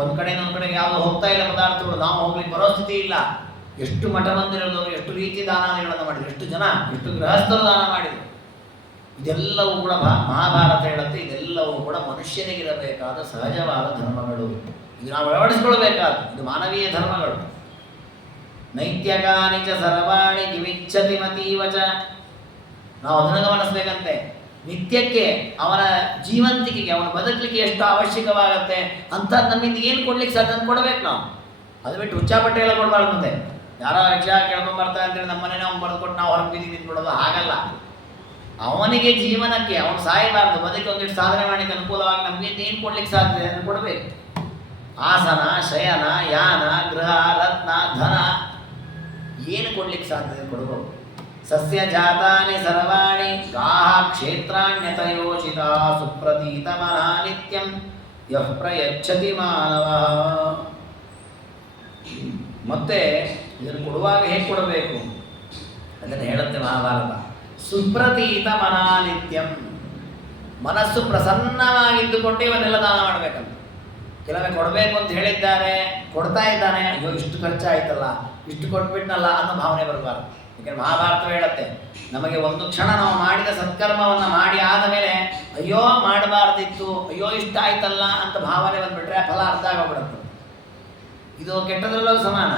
ಒಂದು ಕಡೆಯಿಂದ ಒಂದು ಕಡೆಗೆ ಯಾವುದು ಹೋಗ್ತಾ ಇಲ್ಲ ಪದಾರ್ಥಗಳು, ನಾವು ಹೋಗ್ಲಿಕ್ಕೆ ಬರೋ ಸ್ಥಿತಿ ಇಲ್ಲ. ಎಷ್ಟು ಮಠ ಮಂದಿರದವರು ಎಷ್ಟು ರೀತಿ ದಾನಗಳನ್ನು ಮಾಡಿದರು, ಎಷ್ಟು ಜನ, ಎಷ್ಟು ಗೃಹಸ್ಥರು ದಾನ ಮಾಡಿದರು. ಇದೆಲ್ಲವೂ ಕೂಡ ಮಹಾಭಾರತ ಹೇಳುತ್ತೆ, ಇದೆಲ್ಲವೂ ಕೂಡ ಮನುಷ್ಯನಿಗಿರಬೇಕಾದ ಸಹಜವಾದ ಧರ್ಮಗಳು. ಇದು ನಾವು ಅಳವಡಿಸಿಕೊಳ್ಬೇಕಾದ, ಇದು ಮಾನವೀಯ ಧರ್ಮಗಳು. ನೈತ್ಯಕಾನಿ ಚ ಸರ್ವಾಣಿ ಜಿವಿಚ್ಛತಿ ಮತೀವಚ. ನಾವು ಅದನ್ನು ಗಮನಿಸ್ಬೇಕಂತೆ. ನಿತ್ಯಕ್ಕೆ ಅವನ ಜೀವಂತಿಕೆಗೆ, ಅವನ ಬದುಕಲಿಕ್ಕೆ ಎಷ್ಟು ಅವಶ್ಯಕವಾಗತ್ತೆ ಅಂತ ನಮ್ಮಿಂದ ಏನು ಕೊಡ್ಲಿಕ್ಕೆ ಸಾಧ್ಯ ಅಂತ ಕೊಡ್ಬೇಕು ನಾವು. ಅದು ಬಿಟ್ಟು ಹುಚ್ಚಾಪಟ್ಟೆ ಎಲ್ಲ ಕೊಡಬಾರ್ದು. ಮುಂದೆ ಯಾರೋ ರಿಕ್ಷಾ ಕೇಳ್ಕೊಂಬರ್ತಾರೆ ಅಂತೇಳಿ ನಮ್ಮನೆ ನಾವು ಬರೆದುಕೊಟ್ಟು ನಾವು ಹೊರಗೆ ಬೀದಿಗೆ ನಿಂತ್ಬಿಡೋದು ಹಾಗಲ್ಲ. ಅವನಿಗೆ ಜೀವನಕ್ಕೆ ಅವನು ಸಾಯಬಾರ್ದು, ಬದುಕಿ ಒಂದಿಷ್ಟು ಸಾಧನೆ ಮಾಡಲಿಕ್ಕೆ ಅನುಕೂಲವಾಗಿ ನಮಗಿಂದ ಏನು ಕೊಡ್ಲಿಕ್ಕೆ ಸಾಧ್ಯ ಅಂತ ಕೊಡಬೇಕು. ಆಸನ, ಶಯನ, ಯಾನ, ಗೃಹ, ರತ್ನ, ಧನ ಏನು ಕೊಡ್ಲಿಕ್ಕೆ ಸಾಧ್ಯ ಕೊಡಬಹುದು. ಸಸ್ಯ ಜಾತಾನಿ ಸರ್ವಾಣಿ ಗಾಹ ಕ್ಷೇತ್ರಾಣ್ಯತಯೋಚಿತ ಸುಪ್ರತೀತ ಮನಃ ನಿತ್ಯಂ ಯಃ ಪ್ರಯಚ್ಛತಿ ಮಾನವ. ಮತ್ತೆ ಇದನ್ನು ಕೊಡುವಾಗ ಹೇಗೆ ಕೊಡಬೇಕು ಅದನ್ನು ಹೇಳುತ್ತೆ ಮಹಾಭಾರತ. ಸುಪ್ರತೀತ ಮನಃ ನಿತ್ಯಂ, ಮನಸ್ಸು ಪ್ರಸನ್ನವಾಗಿದ್ದುಕೊಂಡು ಇವನ್ನೆಲ್ಲ ದಾನ ಮಾಡಬೇಕಂತ. ಕೆಲವೇ ಕೊಡಬೇಕು ಅಂತ ಹೇಳಿದ್ದಾರೆ, ಕೊಡ್ತಾ ಇದ್ದಾನೆ, ಅಯ್ಯೋ ಇಷ್ಟು ಖರ್ಚಾಯ್ತಲ್ಲ, ಇಷ್ಟು ಕೊಟ್ಬಿಟ್ನಲ್ಲ ಅನ್ನೋ ಭಾವನೆ ಬರಬಾರ್ದು. ಯಾಕೆಂದ್ರೆ ಮಹಾಭಾರತ ಹೇಳುತ್ತೆ, ನಮಗೆ ಒಂದು ಕ್ಷಣ ನಾವು ಮಾಡಿದ ಸತ್ಕರ್ಮವನ್ನು ಮಾಡಿ ಆದ ಮೇಲೆ ಅಯ್ಯೋ ಮಾಡಬಾರ್ದಿತ್ತು, ಅಯ್ಯೋ ಇಷ್ಟ ಆಯ್ತಲ್ಲ ಅಂತ ಭಾವನೆ ಬಂದುಬಿಟ್ರೆ ಆ ಫಲ ಅರ್ಧ ಆಗೋಗ್ಬಿಡುತ್ತೆ. ಇದು ಕೆಟ್ಟದ್ರಲ್ಲೂ ಸಮಾನ.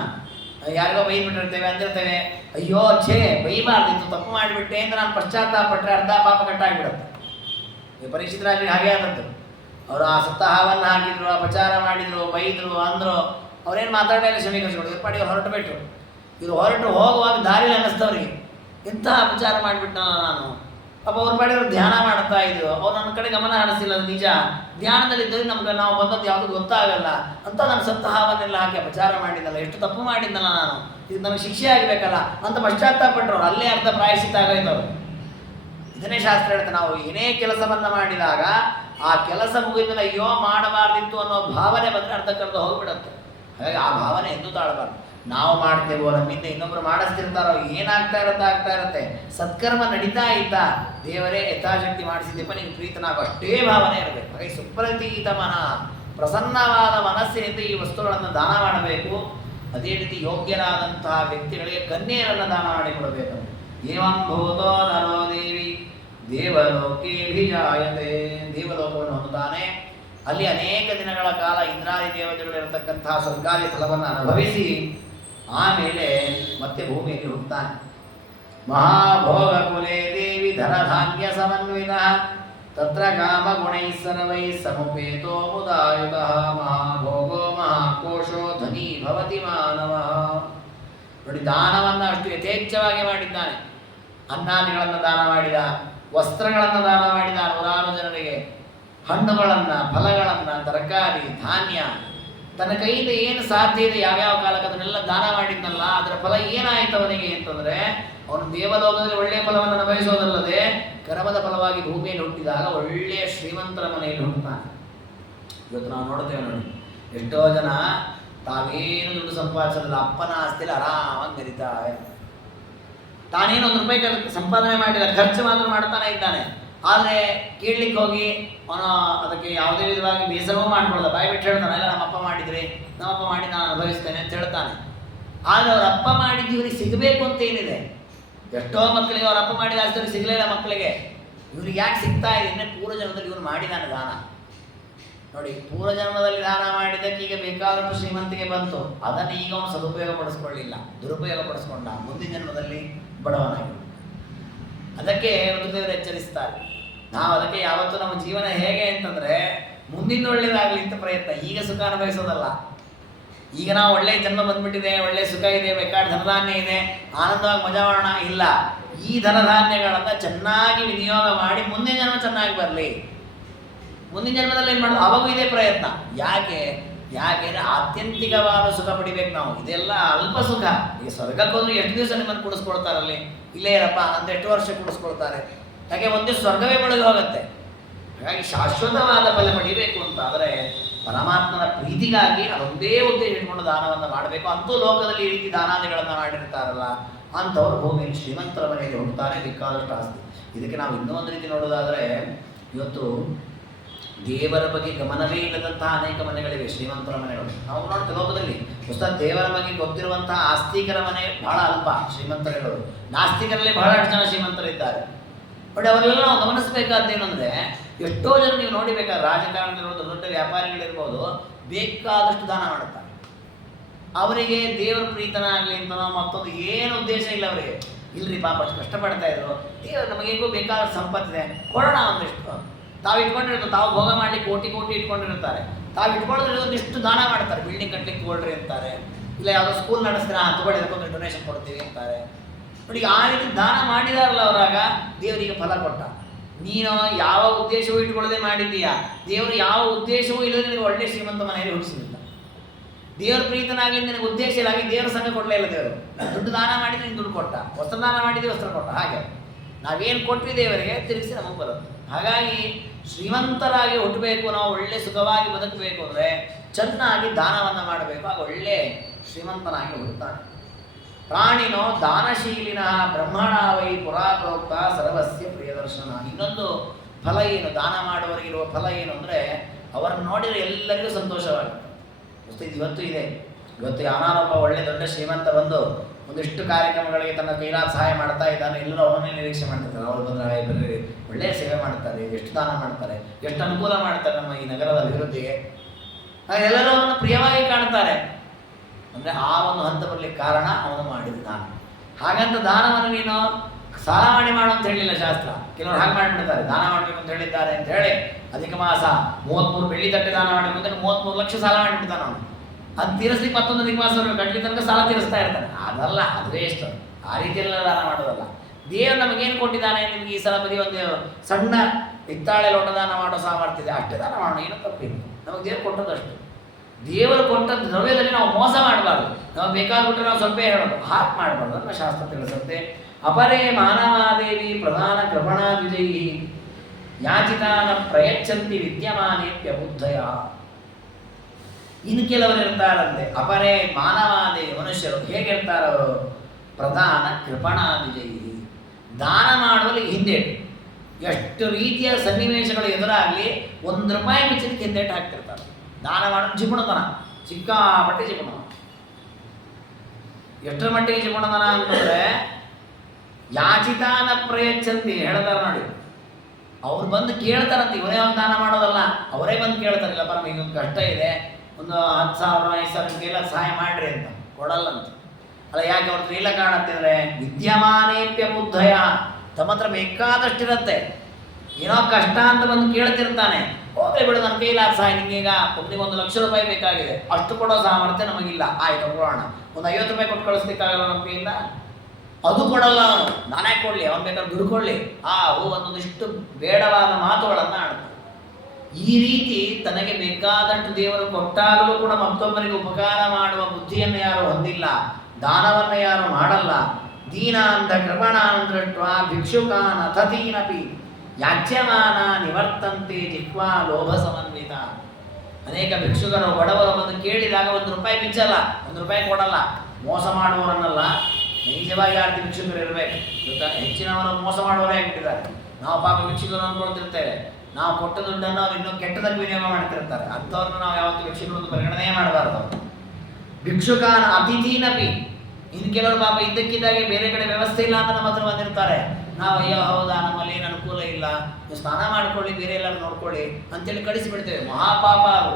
ಯಾರಿಗೋ ಬೈದ್ಬಿಟ್ಟಿರ್ತೇವೆ, ಅಂದಿರ್ತೇವೆ, ಅಯ್ಯೋ ಛೇ ಬೈಬಾರ್ದಿತ್ತು, ತಪ್ಪು ಮಾಡಿಬಿಟ್ಟೆ ಅಂತ ನಾನು ಪಶ್ಚಾತ್ತಾಪಟ್ಟರೆ ಅರ್ಧ ಪಾಪ ಕಟ್ಟಾಗಿಬಿಡುತ್ತೆ. ಈ ಪರೀಕ್ಷಿತರಾಗಿ ಹಾಗೆ ಆದದ್ದು. ಅವರು ಆ ಸಪ್ತಾಹವನ್ನು ಹಾಕಿದ್ರು, ಅಪಚಾರ ಮಾಡಿದರು, ಬೈದರು, ಅಂದರು, ಅವ್ರೇನು ಮಾತಾಡಲಿಲ್ಲ, ಕ್ಷಮೀಕರಿಸಿಕೊಡು ಪಾಡಿ ಹೊರಟು ಬಿಟ್ಟರು. ಇದು ಹೊರಟು ಹೋಗುವಾಗ ದಾರಿಲಿ ಅನ್ನಿಸ್ತವ್ರಿಗೆ, ಎಂಥ ಅಪಚಾರ ಮಾಡಿಬಿಟ್ಟನಲ್ಲ ನಾನು. ಪಾಪ ಅವ್ರ ಪಾಡಿ ಅವರು ಧ್ಯಾನ ಮಾಡ್ತಾ ಇದ್ರು, ಅವ್ರು ನನ್ನ ಕಡೆ ಗಮನ ಹರಿಸಿಲ್ಲ. ನಿಜ ಧ್ಯಾನದಲ್ಲಿದ್ದರೆ ನಮ್ಗೆ ನಾವು ಬಂದದ್ದು ಯಾವುದು ಗೊತ್ತಾಗಲ್ಲ ಅಂತ ನಾನು ಸಪ್ತಾಹವನ್ನೆಲ್ಲ ಹಾಕಿ ಅಪಚಾರ ಮಾಡಿದ್ದಲ್ಲ, ಎಷ್ಟು ತಪ್ಪು ಮಾಡಿದ್ದಲ್ಲ ನಾನು, ಇದು ನನಗೆ ಶಿಕ್ಷೆ ಆಗಬೇಕಲ್ಲ ಅಂತ ಪಶ್ಚಾತ್ತಾಪಟ್ಟರು. ಅಲ್ಲೇ ಅರ್ಧ ಪ್ರಾಯಶ್ಚಿತ್ತ ಆಗೋಯ್ತವ್ರು. ಇದನ್ನೇ ಶಾಸ್ತ್ರ ಹೇಳ್ತಾರೆ, ನಾವು ಏನೇ ಕೆಲಸವನ್ನು ಮಾಡಿದಾಗ ಆ ಕೆಲಸ ಮುಗಿದ ಅಯ್ಯೋ ಮಾಡಬಾರ್ದಿತ್ತು ಅನ್ನೋ ಭಾವನೆ ಬಂದರೆ ಅರ್ಧಕ್ಕರ್ಧ ಹೋಗಿಬಿಡುತ್ತೆ. ಹಾಗಾಗಿ ಆ ಭಾವನೆ ಎಂದೂ ತಾಳಬಾರ್ದು. ನಾವು ಮಾಡ್ತೇವೋ, ನಮ್ಮಿಂದ ಇನ್ನೊಬ್ರು ಮಾಡಿಸ್ತಿರ್ತಾರೋ, ಏನಾಗ್ತಾ ಆಗ್ತಾ ಇರುತ್ತೆ. ಸತ್ಕರ್ಮ ನಡೀತಾ ಇತ್ತಾ ದೇವರೇ ಯಥಾಶಕ್ತಿ ಮಾಡಿಸಿದ್ದೆಪ್ಪ ನೀನು ಪ್ರೀತನಾಗೋ ಅಷ್ಟೇ ಭಾವನೆ ಇರಬೇಕು. ಹಾಗೆ ಸುಪ್ರತೀತ ಮನ, ಪ್ರಸನ್ನವಾದ ಮನಸ್ಸಿನಿಂದ ಈ ವಸ್ತುಗಳನ್ನು ದಾನ ಮಾಡಬೇಕು. ಅದೇ ರೀತಿ ಯೋಗ್ಯರಾದಂತಹ ವ್ಯಕ್ತಿಗಳಿಗೆ ಕನ್ಯೆಯರನ್ನು ದಾನ ಮಾಡಿಕೊಡಬೇಕು. ಏವಂ ಭೂತೋ ನರೋ ದೇವಿ ದೇವಲೋಕೇಭಿಜಾಯತೆ. ದೇವಲೋಕವನ್ನು ಹೊಂದುತ್ತಾನೆ, ಅಲ್ಲಿ ಅನೇಕ ದಿನಗಳ ಕಾಲ ಇಂದ್ರಾದಿ ದೇವತೆಗಳಿರತಕ್ಕಂತಹ ಸ್ವರ್ಗಾದಿ ಫಲವನ್ನು ಅನುಭವಿಸಿ ಆಮೇಲೆ ಮತ್ತೆ ಭೂಮಿಯಲ್ಲಿ ಹುಟ್ಟುತ್ತಾನೆ. ಮಹಾಭೋಗ ಕುಲೇ ದೇವಿ ಧನಧಾನ್ಯ ಸಮನ್ವಿತ ತತ್ರ ಕಾಮಗುಣೈ ಸರ್ವೈ ಸಮುಪೇತೋ ಮುದಾಯುತ ಮಹಾಭೋಗೋ ಮಹಾಕೋಶೋ ಧನಿ ಭವತಿ ಮಾನವ. ನೋಡಿ, ದಾನವನ್ನು ಅಷ್ಟು ಯಥೇಚ್ಛವಾಗಿ ಮಾಡಿದ್ದಾನೆ. ಅನ್ನಾದಿಗಳನ್ನು ದಾನ ಮಾಡಿದ, ವಸ್ತ್ರಗಳನ್ನು ದಾನ ಮಾಡಿದ ನೂರಾರು ಜನರಿಗೆ, ಹಣ್ಣುಗಳನ್ನು, ಫಲಗಳನ್ನು, ತರಕಾರಿ, ಧಾನ್ಯ, ತನ್ನ ಕೈಯಿಂದ ಏನು ಸಾಧ್ಯ ಇದೆ ಯಾವ್ಯಾವ ಕಾಲಕ್ಕೆ ಅದನ್ನೆಲ್ಲ ದಾನ ಮಾಡಿದ್ನಲ್ಲ, ಅದರ ಫಲ ಏನಾಯ್ತು ಅವನಿಗೆ ಅಂತಂದರೆ, ಅವನು ದೇವಲೋಕದಲ್ಲಿ ಒಳ್ಳೆಯ ಫಲವನ್ನು ಅನುಭವಿಸೋದಲ್ಲದೆ ಕರ್ಮದ ಫಲವಾಗಿ ಭೂಮಿಯಲ್ಲಿ ಹುಟ್ಟಿದಾಗ ಒಳ್ಳೆಯ ಶ್ರೀಮಂತರ ಮನೆಯಲ್ಲಿ ಹುಟ್ಟುತ್ತಾನೆ. ಇವತ್ತು ನಾವು ನೋಡ್ತೇವೆ ನೋಡಿ, ಎಷ್ಟೋ ಜನ ತಾವೇನು ದುಡ್ಡು ಸಂಪಾದಿಸೋದಿಲ್ಲ, ಅಪ್ಪನ ಆಸ್ತಿಯಲ್ಲಿ ಆರಾಮಾಗಿ ಮೆರಿತಾ ಇರ್ತಾರೆ. ತಾನೇನು ₹1 ಸಂಪಾದನೆ ಮಾಡಿಲ್ಲ, ಖರ್ಚು ಮಾತ್ರ ಮಾಡ್ತಾನೆ ಇದ್ದಾನೆ. ಆದರೆ ಕೇಳಲಿಕ್ಕೆ ಹೋಗಿ ಅವನು ಅದಕ್ಕೆ ಯಾವುದೇ ವಿಧವಾಗಿ ಬೇಸರವೂ ಮಾಡ್ಕೊಳ್ಳೋದು, ಬಾಯಿ ಬಿಟ್ಟು ಹೇಳ್ತಾನೆ, ಎಲ್ಲ ನಮ್ಮಪ್ಪ ಮಾಡಿದ್ರಿ, ನಮ್ಮಪ್ಪ ಮಾಡಿ ನಾನು ಅನುಭವಿಸ್ತೇನೆ ಅಂತ ಹೇಳ್ತಾನೆ. ಆದರೆ ಅವ್ರ ಅಪ್ಪ ಮಾಡಿದ್ದು ಇವರಿಗೆ ಸಿಗಬೇಕು ಅಂತ ಏನಿದೆ? ಎಷ್ಟೋ ಮಕ್ಕಳಿಗೆ ಅವ್ರ ಅಪ್ಪ ಮಾಡಿದ ಆಸ್ತಿ ಸಿಗಲಿಲ್ಲ ಮಕ್ಕಳಿಗೆ. ಇವ್ರಿಗೆ ಯಾಕೆ ಸಿಗ್ತಾ ಇದೆ ಅಂದರೆ ಪೂರ್ವಜನ್ಮದಲ್ಲಿ ಇವ್ರು ಮಾಡಿದಾನೆ ದಾನ. ನೋಡಿ, ಪೂರ್ವಜನ್ಮದಲ್ಲಿ ದಾನ ಮಾಡಿದ್ದಕ್ಕೆ ಈಗ ಬೇಕಾದಷ್ಟು ಶ್ರೀಮಂತಿಗೆ ಬಂತು, ಅದನ್ನು ಈಗ ಅವನು ಸದುಪಯೋಗ ಪಡಿಸ್ಕೊಳ್ಳಿಲ್ಲ, ದುರುಪಯೋಗ ಪಡಿಸ್ಕೊಂಡ, ಮುಂದಿನ ಜನ್ಮದಲ್ಲಿ ಬಡವನಾಗಿ. ಅದಕ್ಕೆ ರುದ್ರದೇವರು ಎಚ್ಚರಿಸ್ತಾರೆ. ನಾವು ಅದಕ್ಕೆ ಯಾವತ್ತೂ ನಮ್ಮ ಜೀವನ ಹೇಗೆ ಅಂತಂದರೆ, ಮುಂದಿನ ಒಳ್ಳೇದಾಗಲಿ ಅಂತ ಪ್ರಯತ್ನ, ಈಗ ಸುಖ ಅನುಭವಿಸೋದಲ್ಲ. ಈಗ ನಾವು ಒಳ್ಳೆಯ ಜನ್ಮ ಬಂದ್ಬಿಟ್ಟಿದೆ, ಒಳ್ಳೆಯ ಸುಖ ಇದೆ, ಬೇಕಾದ ಧನಧಾನ್ಯ ಇದೆ, ಆನಂದವಾಗಿ ಮಜಾ ಮಾಡೋಣ, ಇಲ್ಲ. ಈ ಧನಧಾನ್ಯಗಳನ್ನು ಚೆನ್ನಾಗಿ ವಿನಿಯೋಗ ಮಾಡಿ ಮುಂದಿನ ಜನ್ಮ ಚೆನ್ನಾಗಿ ಬರಲಿ. ಮುಂದಿನ ಜನ್ಮದಲ್ಲಿ ಏನು ಮಾಡೋದು? ಅವಾಗೂ ಇದೇ ಪ್ರಯತ್ನ. ಯಾಕೆಂದರೆ ಆತ್ಯಂತಿಕವಾದ ಸುಖ ಪಡಿಬೇಕು ನಾವು. ಇದೆಲ್ಲ ಅಲ್ಪ ಸುಖ. ಈಗ ಸ್ವರ್ಗಕ್ಕೆ ಹೋದ್ರೆ ಎಷ್ಟು ದಿವಸ ನಿಮ್ಮನ್ನು ಕೂಡಿಸ್ಕೊಳ್ತಾರಲ್ಲಿ? ಇಲ್ಲೇ ಇರಪ್ಪ ಅಂತ ಎಷ್ಟು ವರ್ಷ ಕೂಡಿಸ್ಕೊಳ್ತಾರೆ? ಯಾಕೆ ಒಂದೇ ಸ್ವರ್ಗವೇ ಬೆಳಗ್ಗೆ ಹೋಗುತ್ತೆ. ಹಾಗಾಗಿ ಶಾಶ್ವತವಾದ ಫಲ ಪಡಿಬೇಕು ಅಂತ ಆದರೆ ಪರಮಾತ್ಮನ ಪ್ರೀತಿಗಾಗಿ ಅದೊಂದೇ ಉದ್ದೇಶ ಇಟ್ಕೊಂಡು ದಾನವನ್ನು ಮಾಡಬೇಕು. ಅಂತೂ ಲೋಕದಲ್ಲಿ ಈ ರೀತಿ ದಾನಾದಿಗಳನ್ನು ಮಾಡಿರ್ತಾರಲ್ಲ, ಅಂಥವ್ರು ಭೂಮಿಯಲ್ಲಿ ಶ್ರೀಮಂತರ ಮನೆಯಲ್ಲಿ ಹುಡ್ತಾರೆ, ಬೇಕಾದಷ್ಟು ಆಸ್ತಿ. ಇದಕ್ಕೆ ನಾವು ಇನ್ನೂ ಒಂದು ರೀತಿ ನೋಡೋದಾದರೆ, ಇವತ್ತು ದೇವರ ಬಗ್ಗೆ ಗಮನವೇ ಇಲ್ಲದಂತಹ ಅನೇಕ ಮನೆಗಳಿವೆ, ಶ್ರೀಮಂತರ ಮನೆಗಳು. ನಾವು ನೋಡ್ತೇವೆ ಲೋಕದಲ್ಲಿ ಪುಸ್ತಕ ದೇವರ ಬಗ್ಗೆ ಗೊತ್ತಿರುವಂತಹ ಆಸ್ತಿಕರ ಮನೆ ಬಹಳ ಅಲ್ಪ, ಶ್ರೀಮಂತರುಗಳು. ನಾಸ್ತಿಕರಲ್ಲಿ ಬಹಳಷ್ಟು ಜನ ಶ್ರೀಮಂತರಿದ್ದಾರೆ. ಬಟ್ ಅವರೆಲ್ಲ ನಾವು ಗಮನಿಸಬೇಕಾದ್ದೇನು ಅಂದರೆ, ಎಷ್ಟೋ ಜನ ನೀವು ನೋಡಿಬೇಕಾದ್ರೆ ರಾಜಕಾರಣದಲ್ಲಿರೋದು, ದೊಡ್ಡ ವ್ಯಾಪಾರಿಗಳಿರ್ಬೋದು, ಬೇಕಾದಷ್ಟು ದಾನ ಮಾಡುತ್ತಾರೆ. ಅವರಿಗೆ ದೇವರ ಪ್ರೀತನಾಗಲಿ ಅಂತ ಮತ್ತೊಂದು ಏನು ಉದ್ದೇಶ ಇಲ್ಲ ಅವರಿಗೆ. ಇಲ್ಲರಿ ಪಾಪ ಅಷ್ಟು ಕಷ್ಟಪಡ್ತಾ ಇದ್ರು, ದೇವರು ನಮಗೇಗೂ ಬೇಕಾದಷ್ಟು ಸಂಪತ್ತಿದೆ, ಕೊಡೋಣ ಒಂದಿಷ್ಟು. ತಾವು ಇಟ್ಕೊಂಡಿರ್ತಾರೆ, ತಾವು ಭೋಗ ಮಾಡಲಿಕ್ಕೆ ಕೋಟಿ ಇಟ್ಕೊಂಡಿರ್ತಾರೆ. ತಾವು ಇಟ್ಕೊಳ್ಳೋದ್ರಿಂದ ಒಂದಿಷ್ಟು ದಾನ ಮಾಡ್ತಾರೆ. ಬಿಲ್ಡಿಂಗ್ ಕಟ್ಟಲಿಕ್ಕೆ ಕೊಡ್ರಿ ಅಂತಾರೆ, ಇಲ್ಲ ಯಾವುದೋ ಸ್ಕೂಲ್ ನಡೆಸ್ತಾರೆ, ತಗೊಳ್ಳಿ ಅದಕ್ಕೊಂದು ಡೊನೇಷನ್ ಕೊಡ್ತೀವಿ ಅಂತಾರೆ. ನೋಡಿ, ಆ ರೀತಿ ದಾನ ಮಾಡಿದಾರಲ್ಲ ಅವರಾಗ ದೇವರಿಗೆ ಫಲ ಕೊಟ್ಟ. ನೀನು ಯಾವ ಉದ್ದೇಶವೂ ಇಟ್ಕೊಳ್ಳದೆ ಮಾಡಿದ್ದೀಯಾ, ದೇವರು ಯಾವ ಉದ್ದೇಶವೂ ಇಲ್ಲದೆ ನಿನಗೆ ಒಳ್ಳೆ ಶ್ರೀಮಂತ ಮನೆಯಲ್ಲಿ ಹುಟ್ಟಿಸಿಲ್ಲ. ದೇವರ ಪ್ರೀತನಾಗಲಿ ನಿನಗೆ ಉದ್ದೇಶ ಇಲ್ಲ, ಹಾಗೆ ದೇವರ ಸಂಘ ಕೊಡಲೇ ಇಲ್ಲ. ದೇವರು ದುಡ್ಡು ದಾನ ಮಾಡಿದ್ರೆ ನೀನು ದುಡ್ಡು ಕೊಟ್ಟ, ವಸ್ತ್ರ ದಾನ ಮಾಡಿದ್ರೆ ವಸ್ತ್ರ ಕೊಟ್ಟ. ಹಾಗೆ ನಾವೇನು ಕೊಟ್ಟರೆ ದೇವರಿಗೆ ತಿರುಗಿಸಿ ನಮಗೆ ಬರುತ್ತೆ. ಹಾಗಾಗಿ ಶ್ರೀಮಂತರಾಗಿ ಹುಟ್ಟಬೇಕು, ನಾವು ಒಳ್ಳೆ ಸುಖವಾಗಿ ಬದುಕಬೇಕು ಅಂದರೆ ಚೆನ್ನಾಗಿ ದಾನವನ್ನು ಮಾಡಬೇಕು, ಆಗ ಒಳ್ಳೆ ಶ್ರೀಮಂತನಾಗಿ ಹುಟ್ಟುತ್ತಾನೆ. ಪ್ರಾಣಿನೋ ದಾನಶೀಲಿನ ಬ್ರಹ್ಮಣ ವೈ ಪುರಾಪ್ರೋಕ್ತ ಸರ್ವಸ್ಯ ಪ್ರಿಯದರ್ಶನ. ಇನ್ನೊಂದು ಫಲ ಏನು, ದಾನ ಮಾಡುವವರಿಗಿರುವ ಫಲ ಏನು ಅಂದರೆ, ಅವರನ್ನು ನೋಡಿದರೆ ಎಲ್ಲರಿಗೂ ಸಂತೋಷವಾಗುತ್ತೆ. ಇದು ಇವತ್ತು ಇದೆ. ಇವತ್ತು ಯಾವನೊಬ್ಬ ಒಳ್ಳೆ ದೊಡ್ಡ ಶ್ರೀಮಂತ ಬಂದು ಒಂದಿಷ್ಟು ಕಾರ್ಯಕ್ರಮಗಳಿಗೆ ತನ್ನ ಕೈಲಾದ ಸಹಾಯ ಮಾಡ್ತಾ ಇದ್ದಾನೆ, ಎಲ್ಲರೂ ಅವನ್ನೇ ನಿರೀಕ್ಷೆ ಮಾಡ್ತಿರ್ತಾರೆ. ಅವರು ಬಂದರೆ ಬರೀ ಒಳ್ಳೆಯ ಸೇವೆ ಮಾಡ್ತಾರೆ, ಎಷ್ಟು ದಾನ ಮಾಡ್ತಾರೆ, ಎಷ್ಟು ಅನುಕೂಲ ಮಾಡ್ತಾರೆ ನಮ್ಮ ಈ ನಗರದ ಅಭಿವೃದ್ಧಿಗೆ. ಎಲ್ಲರೂ ಅವರನ್ನು ಪ್ರಿಯವಾಗಿ ಕಾಣ್ತಾರೆ. ಅಂದರೆ ಆ ಒಂದು ಹಂತ ಬರಲಿಕ್ಕೆ ಕಾರಣ ಅವನು ಮಾಡಿದ ದಾನ. ಹಾಗಂತ ದಾನವನ್ನು ನೀನು ಸಾಲ ಮಾಡಿ ಮಾಡು ಅಂತ ಹೇಳಿಲ್ಲ ಶಾಸ್ತ್ರ. ಕೆಲವರು ಹಾಗೆ ಮಾಡಿಬಿಡ್ತಾರೆ, ದಾನ ಮಾಡಬೇಕು ಅಂತ ಹೇಳಿದ್ದಾರೆ ಅಂತ ಹೇಳಿ ಅಧಿಕ ಮಾಸ 33 ಬೆಳ್ಳಿ ತಟ್ಟೆ ದಾನ ಮಾಡಬೇಕು ಅಂತ 33 ಲಕ್ಷ ಸಾಲ ಮಾಡಿಬಿಡ್ತಾನೆ ಅವನು. ಅದು ತೀರಿಸ್ಲಿಕ್ಕೆ ಮತ್ತೊಂದು ಅಧಿಕ ಮಾಸ ಕಟ್ಟಲಿ ತನಕ ಸಾಲ ತೀರಿಸ್ತಾ ಇರ್ತಾನೆ. ಅದಲ್ಲ, ಅದು ವೇಸ್ಟ್. ಆ ರೀತಿಯೆಲ್ಲ ದಾನ ಮಾಡೋದಲ್ಲ. ದೇವರು ನಮಗೇನು ಕೊಟ್ಟಿದ್ದಾನೆ, ನಿಮಗೆ ಈ ಸಲ ಬರೀ ಒಂದು ಸಣ್ಣ ಹಿತ್ತಾಳೆ ಲೋಟ ದಾನ ಮಾಡೋ ಸಾಮರ್ಥ್ಯ ಇದೆ, ಅಷ್ಟೇ ದಾನ ಮಾಡೋಣ, ಏನೂ ತಪ್ಪಿಲ್ಲ. ನಮಗೆ ದೇವರು ಕೊಟ್ಟದಷ್ಟು. ದೇವರು ಕೊಟ್ಟದ್ದು ದ್ರವ್ಯದಲ್ಲಿ ನಾವು ಮೋಸ ಮಾಡಬಾರ್ದು. ನಾವು ಬೇಕಾಗ್ಬಿಟ್ರೆ ನಾವು ಸ್ವಲ್ಪ ಹೇಳೋದು, ಹಾಗೆ ಮಾಡಬಾರ್ದು ನಮ್ಮ ಶಾಸ್ತ್ರ ತಿಳಿಸುತ್ತೆ. ಅಪರೇ ಮಾನವಾದೇವಿ ಪ್ರಧಾನ ಕೃಪಣಾದ್ವಿಜೈ ಯಾಚಿತಾನ ಪ್ರಯಚ್ಛಂತಿ ವಿದ್ಯಮಾನೇಪ್ಯಬುದ್ಧಯ. ಇನ್ನು ಕೆಲವರು ಇರ್ತಾರಂತೆ, ಅಪರೇ ಮಾನವಾದೇವಿ, ಮನುಷ್ಯರು ಹೇಗಿರ್ತಾರವರು? ಪ್ರಧಾನ ಕೃಪಣಾದ್ವಿಜೈ, ದಾನ ಮಾಡುವಲ್ಲಿ ಹಿಂದೇಟು. ಎಷ್ಟು ರೀತಿಯ ಸನ್ನಿವೇಶಗಳು ಎದುರಾಗಲಿ ₹1 ಮಿಚ್ಚಕ್ಕೆ ಹಿಂದೇಟು ಹಾಕ್ತಿರ್ತಾರೆ. ದಾನ ಮಾಡೋದು ಜಿಪುಣತನ, ಸಿಕ್ಕಾಪಟ್ಟೆ ಜಿಪುಣತನ. ಎಷ್ಟರ ಮಟ್ಟಿಗೆ ಜಿಪುಣತನ ಅಂತಂದರೆ, ಯಾಚಿತಾನ ಪ್ರಯಚ್ಛಂತಿ ಹೇಳ್ತಾರೆ ನೋಡಿ. ಅವ್ರು ಬಂದು ಕೇಳ್ತಾರಂತೆ, ಇವರೇ ಒಂದು ದಾನ ಮಾಡೋದಲ್ಲ, ಅವರೇ ಬಂದು ಕೇಳ್ತಾರೆ, ಇಲ್ಲಪ್ಪ ನಮಗೆ ಒಂದು ಕಷ್ಟ ಇದೆ, ಒಂದು 10,000 5,000 ಎಲ್ಲ ಸಹಾಯ ಮಾಡ್ರಿ ಅಂತ. ಕೊಡಲ್ಲಂತ. ಅಲ್ಲ, ಯಾಕೆ ಅವ್ರ ಇಲ್ಲ ಕಾಣತ್ತೆ ಅಂದರೆ, ವಿದ್ಯಮಾನೇಪ್ಯ ಬುದ್ಧಯ, ತಮ್ಮ ಹತ್ರ ಬೇಕಾದಷ್ಟಿರುತ್ತೆ. ಏನೋ ಕಷ್ಟ ಅಂತ ಬಂದು ಕೇಳ್ತಿರ್ತಾನೆ, ಹೋಗ್ಲಿ ಬಿಡು, ನನ್ನ ಕೈಲಾದ ಸಹಾಯ, ನಿಂಗೀಗ ಒಬ್ಬನಿಗೆ ₹1,00,000 ಬೇಕಾಗಿದೆ, ಅಷ್ಟು ಕೊಡೋ ಸಾಮರ್ಥ್ಯ ನಮಗಿಲ್ಲ, ಆಯ್ತು ಕೊಡೋಣ, ಒಂದು ₹50 ಕೊಟ್ಟು ಕಳಿಸ್ಲಿಕ್ಕಾಗಲ್ಲ ನಮ್ಮ ಕೈಯಿಂದ. ಅದು ಕೊಡಲ್ಲ ಅವನು. ನಾನೇ ಕೊಡಲಿ, ಅವನು ಬೇಕಾದ್ರೆ ದುಡ್ಕೊಳ್ಳಿ, ಅವು ಒಂದೊಂದಿಷ್ಟು ಬೇಡವಾದ ಮಾತುಗಳನ್ನು ಆಡ್ತಾನೆ. ಈ ರೀತಿ ತನಗೆ ಬೇಕಾದಷ್ಟು ದೇವರು ಕೊಟ್ಟಾಗಲೂ ಕೂಡ ಮತ್ತೊಬ್ಬರಿಗೆ ಉಪಕಾರ ಮಾಡುವ ಬುದ್ಧಿಯನ್ನು ಯಾರು ಹೊಂದಿಲ್ಲ, ದಾನವನ್ನು ಯಾರು ಮಾಡಲ್ಲ. ದೀನಾಂಧ ಕೃಪಣಾನ್ ದೃಷ್ಟ್ವಾ ಭಿಕ್ಷುಕಾನ್ ಅಥತೀನಪಿ ಯಾಚ್ಯಮಾನ ನಿವರ್ತಂತೆ ಜಿಹ್ವಾ ಲೋಭ ಸಮನ್ವಿತ. ಅನೇಕ ಭಿಕ್ಷುಕರು ಬಡವರು ಬಂದು ಕೇಳಿದಾಗ ₹1 ಬಿಚ್ಚಲ್ಲ, ₹1 ಕೊಡಲ್ಲ. ಮೋಸ ಮಾಡುವವರನ್ನಲ್ಲ, ನೈಜವಾಗಿ ಆರ್ತಿ ಭಿಕ್ಷುಕರು ಇರಬೇಕು. ಹೆಚ್ಚಿನವರು ಮೋಸ ಮಾಡುವವರೇ ಆಗಿಬಿಟ್ಟಿದ್ದಾರೆ. ನಾವು ಪಾಪ ಭಿಕ್ಷುಕರು ಅಂದ್ಕೊಳ್ತಿರ್ತೇವೆ, ನಾವು ಕೊಟ್ಟ ದುಡ್ಡನ್ನು ಅವ್ರು ಇನ್ನೂ ಕೆಟ್ಟದಕ್ಕೆ ವಿನಿಯೋಗ ಮಾಡ್ತಿರ್ತಾರೆ. ಅಂಥವ್ರನ್ನ ನಾವು ಯಾವತ್ತೂ ಭಿಕ್ಷುಕರು ಪರಿಗಣನೆ ಮಾಡಬಾರ್ದು. ಭಿಕ್ಷುಕಾನ ಅತಿಥಿನಪಿ. ಇನ್ನು ಕೆಲವರು ಪಾಪ ಇದ್ದಕ್ಕಿದ್ದಾಗೆ ಬೇರೆ ಕಡೆ ವ್ಯವಸ್ಥೆ ಇಲ್ಲ ಅಂತ ನಮ್ಮ ಹತ್ರ ಬಂದಿರ್ತಾರೆ. ನಾವು ಅಯ್ಯೋ ಹೌದಾ, ನಮ್ಮಲ್ಲಿ ಏನು ಅನುಕೂಲ ಇಲ್ಲ, ನೀವು ಸ್ನಾನ ಮಾಡ್ಕೊಳ್ಳಿ, ಬೇರೆ ಎಲ್ಲರೂ ನೋಡ್ಕೊಳ್ಳಿ ಅಂತೇಳಿ ಕಳಿಸಿಬಿಡ್ತೇವೆ. ಮಹಾಪಾಪ ಅದು.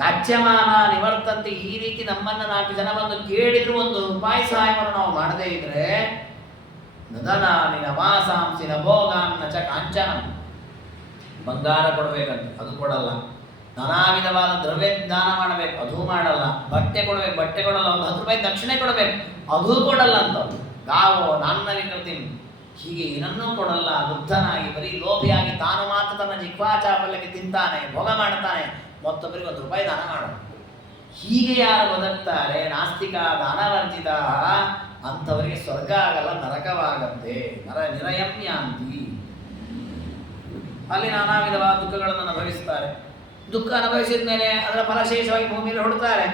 ಯಾಚ್ಯಮಾನ ನಿವರ್ತಂತೆ. ಈ ರೀತಿ ನಮ್ಮನ್ನು 4 ಜನ ಬಂದು ಕೇಳಿದ್ರು ₹1 ಸಹಾಯವನ್ನು ನಾವು ಮಾಡದೇ ಇದ್ರೆ ನದನಾನಿ ನವಾಸಾಂಸಿ ನಭೋಗಾನ್ ನಚ ಕಾಂಚನ. ಬಂಗಾರ ಕೊಡಬೇಕಂತ, ಅದು ಕೊಡಲ್ಲ. ನಾನಾ ವಿಧವಾದ ದ್ರವ್ಯ ದಾನ ಮಾಡಬೇಕು, ಅದೂ ಮಾಡಲ್ಲ. ಬಟ್ಟೆ ಕೊಡಬೇಕು, ಬಟ್ಟೆ ಕೊಡಲ್ಲ. ₹10 ದಕ್ಷಿಣೆ ಕೊಡಬೇಕು, ಅದೂ ಕೊಡಲ್ಲ ಅಂತ. ಗಾವೋ ನನ್ನ ವಿಕೃತಿ. ಹೀಗೆ ಏನನ್ನೂ ಕೊಡಲ್ಲ. ವೃದ್ಧನಾಗಿ ಬರೀ ಲೋಭಿಯಾಗಿ ತಾನು ಮಾತ್ರ ತನ್ನ ಜಿಹ್ವಾಚಾಪಲ್ಯಕ್ಕೆ ತಿಂತಾನೆ, ಭೋಗ ಮಾಡ್ತಾನೆ, ಮತ್ತೊಬ್ಬರಿಗೆ ₹1 ದಾನ ಮಾಡೋದು. ಹೀಗೆ ಯಾರು ಬದುಕ್ತಾರೆ, ನಾಸ್ತಿಕ ದಾನವರ್ಜಿತ, ಅಂಥವರಿಗೆ ಸ್ವರ್ಗ ಆಗಲ್ಲ, ನರಕವಾಗತ್ತೆ. ನಿರಯಮ್ಯಾಂತಿ. ಅಲ್ಲಿ ನಾನಾ ವಿಧವಾದ ದುಃಖಗಳನ್ನು ಅನುಭವಿಸ್ತಾರೆ. ದುಃಖ ಅನುಭವಿಸಿದ ಮೇಲೆ ಅದರ ಫಲಶೇಷವಾಗಿ ಭೂಮಿಯಲ್ಲಿ ಹುಡುತ್ತಾರೆ.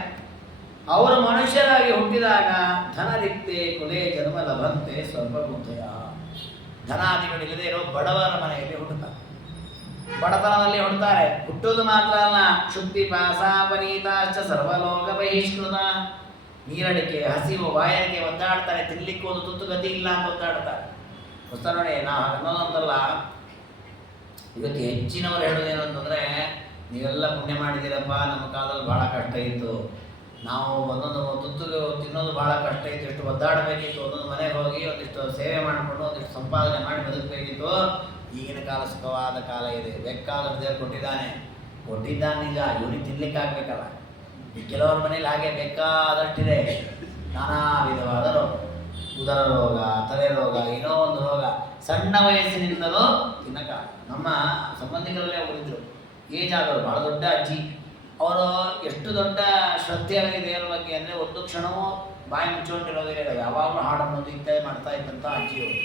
ಅವರು ಮನುಷ್ಯರಾಗಿ ಹುಟ್ಟಿದಾಗ ಧನರಿಕ್ತೆ ಕುಲೆ ಜನ್ಮ ಲಭಂತೆ ಸ್ವಲ್ಪ ಬುದ್ಧಯ. ಧನಾದಿಗಳಿಲ್ಲದೆ ಇರೋ ಬಡವರ ಮನೆಯಲ್ಲಿ ಹುಟ್ಟುತ್ತಾರೆ, ಬಡತನದಲ್ಲಿ ಹುಡ್ತಾರೆ. ಹುಟ್ಟುವುದು ಮಾತ್ರ ಅಲ್ಲ, ಶುದ್ಧಿ ಪಾಸಾಪನೀತಾಶ್ಚ ಸರ್ವಲೋಕ ಬಹಿಷ್ಕೃತ. ನೀರಡಿಕೆ, ಹಸಿವು, ಬಾಯಾರಿಕೆ ಒದ್ದಾಡ್ತಾರೆ, ತಿನ್ಲಿಕ್ಕೆ ಒಂದು ತುತ್ತು ಗತಿ ಇಲ್ಲ ಅಂತ ಒದ್ದಾಡ್ತಾರೆ. ಪುಸ್ತಕ ನೋಡಿ, ನಾವು ಅನ್ನೋದಂತಲ್ಲ. ಇವತ್ತು ಹೆಚ್ಚಿನವರು ಹೇಳೋದೇನು ಅಂತಂದರೆ, ನೀವೆಲ್ಲ ಪುಣ್ಯ ಮಾಡಿದ್ದೀರಪ್ಪ, ನಮ್ಮ ಕಾಲದಲ್ಲಿ ಭಾಳ ಕಷ್ಟ ಇತ್ತು, ನಾವು ಒಂದೊಂದು ತುತ್ತು ತಿನ್ನೋದು ಭಾಳ ಕಷ್ಟ ಇತ್ತು, ಎಷ್ಟು ಒದ್ದಾಡಬೇಕಿತ್ತು, ಒಂದೊಂದು ಮನೆಗೆ ಹೋಗಿ ಒಂದಿಷ್ಟು ಸೇವೆ ಮಾಡಿಕೊಂಡು ಒಂದಿಷ್ಟು ಸಂಪಾದನೆ ಮಾಡಿ ಬದುಕಬೇಕಿತ್ತು. ಈಗಿನ ಕಾಲ ಸುಖವಾದ ಕಾಲ ಇದೆ, ಬೇಕಾದ ದೇವರು ಕೊಟ್ಟಿದ್ದಾನೆ ನಿಜ, ಇವನಿಗೆ ತಿನ್ಲಿಕ್ಕೆ ಆಗಬೇಕಲ್ಲ. ಈ ಕೆಲವರ ಮನೇಲಿ ಹಾಗೆ ಬೇಕಾದಷ್ಟಿದೆ, ನಾನಾ ವಿಧವಾದ ರೋಗ, ಉದರ ರೋಗ, ತಲೆ ರೋಗ, ಏನೋ ಒಂದು ರೋಗ, ಸಣ್ಣ ವಯಸ್ಸಿನಿಂದಲೂ ತಿನ್ನಕ. ನಮ್ಮ ಸಂಬಂಧಿಕರಲ್ಲೇ ಒಬ್ಬರಿದ್ರು, ಏಜ್ ಆದವರು, ಭಾಳ ದೊಡ್ಡ ಅಜ್ಜಿ. ಅವರು ಎಷ್ಟು ದೊಡ್ಡ ಶ್ರದ್ಧೆಯಾಗಿ ದೇವರ ಬಗ್ಗೆ ಅಂದರೆ ಒಂದು ಕ್ಷಣವೂ ಬಾಯಿ ಮುಚ್ಚಿಕೊಂಡಿರೋದಿಲ್ಲ, ಯಾವಾಗಲೂ ಹಾಡನ್ನೋದು ಇತ್ಯಾದಿ ಮಾಡ್ತಾ ಇದ್ದಂಥ ಅಜ್ಜಿಯವರು.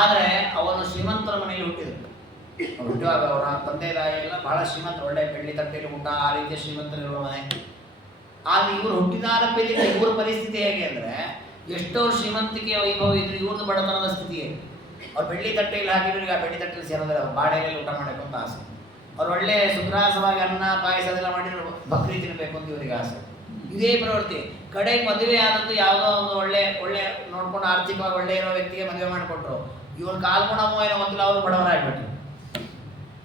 ಆದರೆ ಅವರು ಶ್ರೀಮಂತರ ಮನೆಯಲ್ಲಿ ಹುಟ್ಟಿದರು. ಹುಟ್ಟುವಾಗ ಅವರ ತಂದೆ ತಾಯಿ ಎಲ್ಲ ಬಹಳ ಶ್ರೀಮಂತರು, ಒಳ್ಳೆ ಬೆಳ್ಳಿ ತಟ್ಟೆಯಲ್ಲಿ ಊಟ, ಆ ರೀತಿಯ ಶ್ರೀಮಂತರಿರುವ ಮನೆ. ಆದರೆ ಇವರು ಹುಟ್ಟಿದಾರಪ್ಪಿದ್ದರೆ ಇವ್ರ ಪರಿಸ್ಥಿತಿ ಹೇಗೆ ಅಂದರೆ, ಎಷ್ಟೋ ಶ್ರೀಮಂತಿಕೆಯ ವೈಭವ ಇದ್ರು ಇವ್ರದ್ದು ಬಡತನದ ಸ್ಥಿತಿಯೇ. ಅವ್ರು ಬೆಳ್ಳಿ ತಟ್ಟೆಯಲ್ಲಿ ಹಾಕಿದ್ರು, ಆ ಬೆಳ್ಳಿ ತಟ್ಟೆಯಲ್ಲಿ ಸೇರೋದಿಲ್ಲ, ಬಾಳೆಯಲ್ಲಿ ಊಟ ಮಾಡಬೇಕು ಅಂತ ಆಸೆ. ಅವ್ರು ಒಳ್ಳೆ ಸುಗ್ರಾಸವಾಗಿ ಅನ್ನ ಪಾಯಸ ಅದೆಲ್ಲ ಮಾಡಿದ್ರು, ಬಕ್ರಿ ತಿನ್ನಬೇಕು ಅಂತ ಇವರಿಗೆ ಆಸೆ. ಇದೇ ಪ್ರವೃತ್ತಿ. ಕಡೆಗೆ ಮದುವೆ ಆದದ್ದು ಯಾವುದೋ ಒಂದು ಒಳ್ಳೆ ನೋಡ್ಕೊಂಡು ಆರ್ಥಿಕವಾಗಿ ಒಳ್ಳೆ ಇರೋ ವ್ಯಕ್ತಿಗೆ ಮದುವೆ ಮಾಡಿಕೊಟ್ರು. ಇವ್ರ ಕಾಲ್ಗುಣಮೋ ಏನೋ ಗೊತ್ತಿಲ್ಲ, ಅವರು ಬಡವರಾಗ್ಬಿಟ್ರು.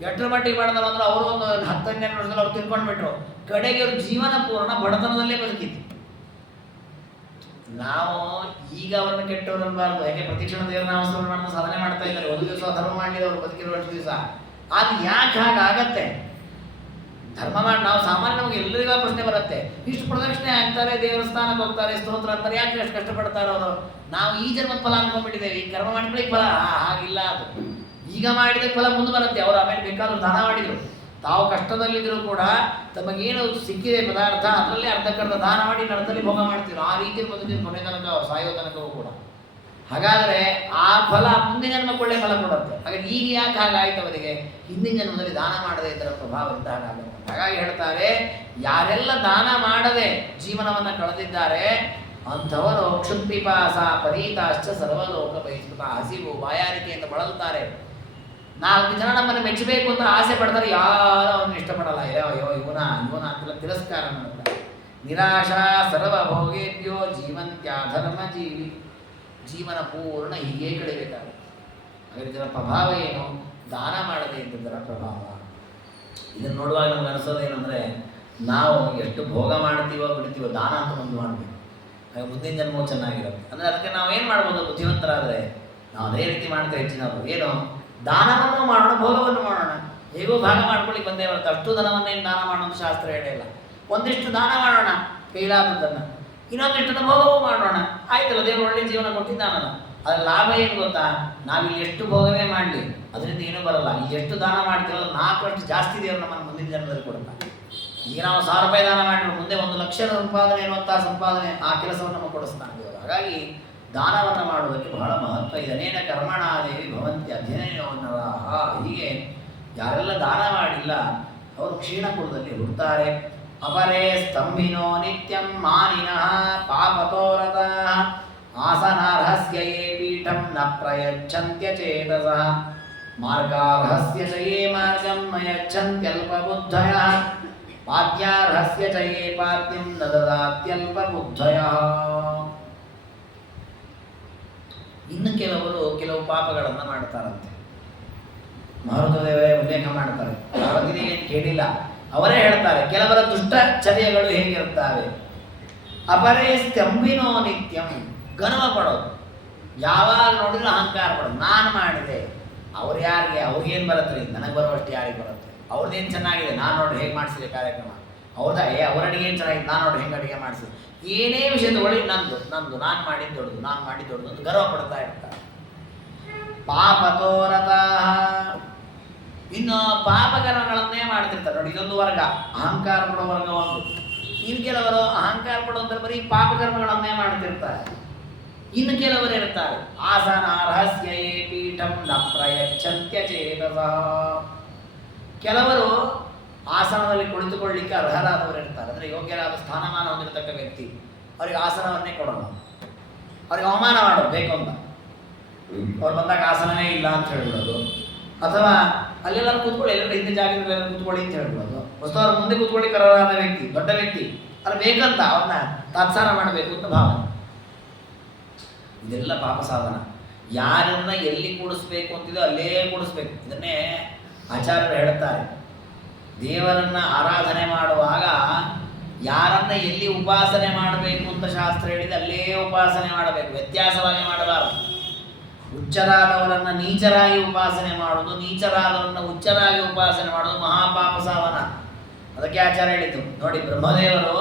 ಎಷ್ಟರ ಮಟ್ಟಿಗೆ ಬಡತನ ಅಂದ್ರೆ ಅವರು ಒಂದು 10-12 ವರ್ಷದಲ್ಲಿ ಅವ್ರು ತಿಳ್ಕೊಂಡ್ಬಿಟ್ರು. ಕಡೆಗೆ ಅವ್ರ ಜೀವನ ಪೂರ್ಣ ಬಡತನದಲ್ಲೇ ಬದುಕಿತ್ತು. ನಾವು ಈಗ ಅವ್ರನ್ನ ಕೆಟ್ಟವ್ರು ಅನ್ಬಾರ್ದು, ಯಾಕೆ ಪ್ರತಿಕ್ಷಣ ದೇವರ ನಾಮಸ್ಮರಣೆ ಮಾಡ್ತಾ ಸಾಧನೆ ಮಾಡ್ತಾ ಇದ್ದಾರೆ. ಒಂದು ದಿವಸ ಧರ್ಮ ಮಾಡಲಿಲ್ಲ ಅವ್ರು ಬದುಕಿರೋ ಅಷ್ಟು ದಿವಸ. ಅದು ಯಾಕೆ ಹಾಗಾಗತ್ತೆ? ಧರ್ಮ ಮಾಡಿ ನಾವು ಸಾಮಾನ್ಯ, ನಮಗೆ ಎಲ್ಲರಿಗೂ ಪ್ರಶ್ನೆ ಬರುತ್ತೆ, ಇಷ್ಟು ಪ್ರದಕ್ಷಿಣೆ ಆಗ್ತಾರೆ, ದೇವಸ್ಥಾನಕ್ಕೆ ಹೋಗ್ತಾರೆ, ಸ್ತೋತ್ರ ಅಂತಾರೆ, ಯಾಕೆ ಎಷ್ಟು ಕಷ್ಟಪಡ್ತಾರೆ ಅವರು? ನಾವು ಈ ಜನ್ಮದ ಫಲ ಅನ್ಕೊಂಡ್ಬಿಟ್ಟಿದ್ದೇವೆ, ಈ ಕರ್ಮ ಮಾಡ್ಕೊಳ್ಳಿ ಫಲ. ಹಾಗಿಲ್ಲ, ಅದು ಈಗ ಮಾಡಿದ ಫಲ ಮುಂದೆ ಬರುತ್ತೆ. ಅವರು ಆಮೇಲೆ ಬೇಕಾದ್ರೂ ದಾನ ಮಾಡಿದರು, ತಾವು ಕಷ್ಟದಲ್ಲಿದ್ದರೂ ಕೂಡ ತಮಗೇನು ಸಿಕ್ಕಿದೆ ಪದಾರ್ಥ ಅದರಲ್ಲಿ ಅರ್ಧಕ್ಕರ್ಧ ದಾನ ಮಾಡಿ ನರದಲ್ಲಿ ಭೋಗ ಮಾಡ್ತಿದ್ರು. ಆ ರೀತಿ ಬದುಕಿದ್ರು ಕೊನೆ ತನಕ, ಸಾಯೋ ತನಕವೂ ಕೂಡ. ಹಾಗಾದರೆ ಆ ಫಲ ಮುಂದಿನ ಜನ್ಮಕ್ಕೆ ಒಳ್ಳೆ ಫಲ ಕೊಡುತ್ತೆ. ಹಾಗಾಗಿ ಈಗ ಯಾಕೆ ಹಾಗಾಯ್ತು ಅವರಿಗೆ? ಹಿಂದಿನ ಜನ್ಮದಲ್ಲಿ ದಾನ ಮಾಡದೆ ಇದರ ಪ್ರಭಾವ ಇದ್ದಾಗ ಆಗುತ್ತೆ. ಹಾಗಾಗಿ ಹೇಳ್ತಾರೆ, ಯಾರೆಲ್ಲ ದಾನ ಮಾಡದೆ ಜೀವನವನ್ನು ಕಳೆದಿದ್ದಾರೆ ಅಂಥವರು ಕ್ಷುತ್ಪಿಪಾಸ ಪರೀತಾಶ್ಚ ಸರ್ವಲೋಕ ಬಹಿಷ್ಕೃತ. ಹಸಿವು, ಬಾಯಾರಿಕೆಯಿಂದ ಬಳಲ್ತಾರೆ. 4 ಜನ ನಮ್ಮನ್ನು ಮೆಚ್ಚಬೇಕು ಅಂತ ಆಸೆ ಪಡ್ತಾರೆ, ಯಾರು ಅವನ್ನ ಇಷ್ಟಪಡಲ್ಲ. ಅಯ್ಯೋ ಇವನ ಅಂತೆಲ್ಲ ತಿರಸ್ಕಾರ ಮಾಡ್ತಾರೆ. ನಿರಾಶಾ ಸರ್ವಭೋಗೇಭ್ಯೋ ಜೀವಂತ್ಯಾಧರ್ಮ ಜೀವಿ. ಜೀವನ ಪೂರ್ಣ ಹೀಗೆ ಕಳಿಬೇಕಾಗುತ್ತೆ. ಹಾಗಾಗಿ ಇದರ ಪ್ರಭಾವ ಏನು? ದಾನ ಮಾಡದೆ ಇದ್ದದರ ಪ್ರಭಾವ. ಇದನ್ನು ನೋಡುವಾಗ ನಮ್ಗೆ ಅನಿಸೋದೇನೆಂದರೆ, ನಾವು ಎಷ್ಟು ಭೋಗ ಮಾಡ್ತೀವೋ ಬಿಡ್ತೀವೋ, ದಾನ ಅಂತ ಒಂದು ಮಾಡಬೇಕು. ಹಾಗೆ ಮುಂದಿನ ಜನ್ಮವು ಚೆನ್ನಾಗಿರುತ್ತೆ. ಅಂದರೆ ಅದಕ್ಕೆ ನಾವು ಏನು ಮಾಡ್ಬೋದು? ಬುದ್ಧಿವಂತರಾದರೆ ನಾವು ಅದೇ ರೀತಿ ಮಾಡ್ತೇವೆ. ಹೆಚ್ಚಿನವರು ಏನು, ದಾನವನ್ನು ಮಾಡೋಣ, ಭೋಗವನ್ನು ಮಾಡೋಣ. ಹೇಗೋ ಭಾಗ ಮಾಡ್ಕೊಳ್ಳಿಕ್ಕೆ ಬಂದೇ ಬರುತ್ತೆ. ಅಷ್ಟು ಧನವನ್ನೇನು ದಾನ ಮಾಡೋದು ಶಾಸ್ತ್ರ ಹೇಳಿಲ್ಲ. ಒಂದಿಷ್ಟು ದಾನ ಮಾಡೋಣ, ಕೈಲಾದದ್ದನ್ನು. ಇನ್ನೊಂದಿಷ್ಟನ್ನು ಭೋಗವೂ ಮಾಡೋಣ, ಆಯ್ತಲ್ಲ, ದೇವರು ಒಳ್ಳೆ ಜೀವನ ಕೊಟ್ಟಿದ್ದಾನಲ್ಲ. ಅದರ ಲಾಭ ಏನು ಗೊತ್ತಾ? ನಾವಿಲ್ಲಿ ಎಷ್ಟು ಭೋಗವೇ ಮಾಡಲಿ ಅದರಿಂದ ಏನೂ ಬರಲ್ಲ. ಇಲ್ಲಿ ಎಷ್ಟು ದಾನ ಮಾಡ್ತೀರೋ 4 ಜಾಸ್ತಿ ದೇವರು ನಮ್ಮನ್ನು ಮುಂದಿನ ಜನ್ಮದಲ್ಲಿ ಕೊಡ್ತಾನೆ. ಈಗ ನಾವು 1000 ರೂಪಾಯಿ ದಾನ ಮಾಡಿದ್ರು ಮುಂದೆ 1,00,000 ಸಂಪಾದನೆ ಎನ್ನುವಂತಹ ಸಂಪಾದನೆ ಆ ಕೆಲಸವನ್ನು ನಮಗೆ ಕೊಡಿಸ್ತಾನೆ ದೇವರು. ಹಾಗಾಗಿ ದಾನವನ್ನು ಮಾಡುವುದಕ್ಕೆ ಬಹಳ ಮಹತ್ವ ಇದೆ. ಅನೇನ ಕರ್ಮಣಾದೇವಿ ಭವಂತಿ ಅಧ್ಯಯನವನ್ನರಾಹ. ಹೀಗೆ ಯಾರೆಲ್ಲ ದಾನ ಮಾಡಿಲ್ಲ ಅವರು ಕ್ಷೀಣ ಕುಲದಲ್ಲಿ ಹುಡ್ತಾರೆ. ಅಪರೇ ಸ್ತಂಭಿನೋ ನಿತ್ಯಂ ಮಾನಿನಃ ಪಾಪತೋರತಃ ಆಸನಾರ್ಹಸ್ಯ ಯೇ ಪೀಠಂ ನ ಪ್ರಯಚ್ಛಂತ್ಯಚೇತಸಃ ಮಾರ್ಗಾರ್ಹಸ್ಯ ಚ ಯೇ ಮಾರ್ಗಂ ನ ಯಚ್ಛಂತ್ಯಲ್ಪಬುದ್ಧಯಃ ಪಾದ್ಯಾರ್ಹಸ್ಯ ಚ ಯೇ ಪಾದ್ಯಂ ನ ದದಾತ್ಯಲ್ಪಬುದ್ಧಯಃ. ಇನ್ನು ಕೆಲವು ಪಾಪಗಳನ್ನು ಮಾಡ್ತಾರಂತೆ. ಮಾರುತದೇವರೇ ಉಲ್ಲೇಖ ಮಾಡ್ತಾರೆ, ಏನು ಕೇಳಿಲ್ಲ, ಅವರೇ ಹೇಳ್ತಾರೆ ಕೆಲವರ ದುಷ್ಟಚರ್ಯಗಳು ಹೇಗಿರುತ್ತವೆ. ಅಪರೇ ಸ್ತಂಭಿನೋ ನಿತ್ಯಂ, ಗರ್ವ ಪಡೋದು, ಯಾವಾಗ ನೋಡಿದ್ರು ಅಹಂಕಾರ ಪಡೋದು. ನಾನು ಮಾಡಿದೆ, ಅವ್ರು ಯಾರಿಗೆ, ಅವ್ರಿಗೇನು ಬರುತ್ತೆ, ನನಗೆ ಬರುವಷ್ಟು ಯಾರಿಗೆ ಬರುತ್ತೆ, ಅವ್ರದ್ದೇನು ಚೆನ್ನಾಗಿದೆ, ನಾನು ನೋಡಿ ಹೇಗೆ ಮಾಡಿಸಿದೆ ಕಾರ್ಯಕ್ರಮ, ಹೌದಾ, ಅವ್ರ ಅಡಿಗೆ ಏನು ಚೆನ್ನಾಗಿದೆ, ನಾನು ನೋಡಿ ಹೆಂಗೆ ಅಡಿಗೆ ಮಾಡಿಸಿದೆ, ಏನೇ ವಿಷಯ ತಗೊಳ್ಳಿ ನಂದು ನಾನು ಮಾಡಿದ್ದು ದೊಡ್ಡದು ಅಂತ ಗರ್ವ ಪಡ್ತಾ ಇರ್ತಾರೆ. ಪಾಪತೋರತಃ, ಇನ್ನು ಪಾಪಕರ್ಮಗಳನ್ನೇ ಮಾಡ್ತಿರ್ತಾರೆ ನೋಡಿ. ಇದೊಂದು ವರ್ಗ, ಅಹಂಕಾರ ಪಡೋ ವರ್ಗ ಒಂದು. ಇನ್ನು ಕೆಲವರು ಅಹಂಕಾರ ಪಡುವಂತ ಬರೀ ಪಾಪಕರ್ಮಗಳನ್ನೇ ಮಾಡ್ತಿರ್ತಾರೆ. ಇನ್ನು ಕೆಲವರು ಇರ್ತಾರೆ ಆಸನಾರ್ಹಸ್ಯ ಯೇ ಪೀಠಂ ನ ಪ್ರಯಚ್ಛಂತ್ಯಚೇತಸಃ. ಕೆಲವರು ಆಸನದಲ್ಲಿ ಕುಳಿತುಕೊಳ್ಳಿಕ್ಕೆ ಅರ್ಹರಾದವರು ಇರ್ತಾರೆ, ಅಂದರೆ ಯೋಗ್ಯರಾದ ಸ್ಥಾನಮಾನ ಹೊಂದಿರತಕ್ಕ ವ್ಯಕ್ತಿ. ಅವರಿಗೆ ಆಸನವನ್ನೇ ಕೊಡೋಣ, ಅವ್ರಿಗೆ ಅವಮಾನ ಮಾಡೋದು ಬೇಕು ಅಂತ. ಅವ್ರು ಬಂದಾಗ ಆಸನವೇ ಇಲ್ಲ ಅಂತ ಹೇಳ್ಬಿಡೋದು, ಅಥವಾ ಅಲ್ಲೆಲ್ಲರೂ ಕೂತ್ಕೊಳ್ಳಿ, ಎಲ್ಲರೂ ಹಿಂದೆ ಜಾಗದಲ್ಲಿ ಕೂತ್ಕೊಳ್ಳಿ ಅಂತ ಹೇಳ್ಬಿಡೋದು. ಹೊಸ ಅವ್ರ ಮುಂದೆ ಕೂತ್ಕೊಳ್ಳಿ ಅರ್ಹರಾದ ವ್ಯಕ್ತಿ, ದೊಡ್ಡ ವ್ಯಕ್ತಿ, ಅದು ಬೇಕಂತ ಅವ್ರನ್ನ ತಾತ್ಸಾರ ಮಾಡಬೇಕು ಅಂತ ಭಾವನೆ. ಇದೆಲ್ಲ ಪಾಪ ಸಾಧನ. ಯಾರನ್ನ ಎಲ್ಲಿ ಕೂಡಿಸ್ಬೇಕು ಅಂತಿದೋ ಅಲ್ಲೇ ಕೂಡಿಸ್ಬೇಕು. ಇದನ್ನೇ ಆಚಾರ್ಯರು ಹೇಳ್ತಾರೆ, ದೇವರನ್ನ ಆರಾಧನೆ ಮಾಡುವಾಗ ಯಾರನ್ನ ಎಲ್ಲಿ ಉಪಾಸನೆ ಮಾಡಬೇಕು ಅಂತ ಶಾಸ್ತ್ರ ಹೇಳಿದೆ ಅಲ್ಲೇ ಉಪಾಸನೆ ಮಾಡಬೇಕು, ವ್ಯತ್ಯಾಸವಾಗಿ ಮಾಡಬಾರದು. ಉಚ್ಚರಾದವರನ್ನ ನೀಚರಾಗಿ ಉಪಾಸನೆ ಮಾಡೋದು, ನೀಚರಾದವರನ್ನ ಉಚ್ಚರಾಗಿ ಉಪಾಸನೆ ಮಾಡೋದು ಮಹಾಪಾಪ ಸಾಧನ. ಅದಕ್ಕೆ ಆಚಾರ್ಯ ಹೇಳಿದ್ದು ನೋಡಿ, ಬ್ರಹ್ಮದೇವರು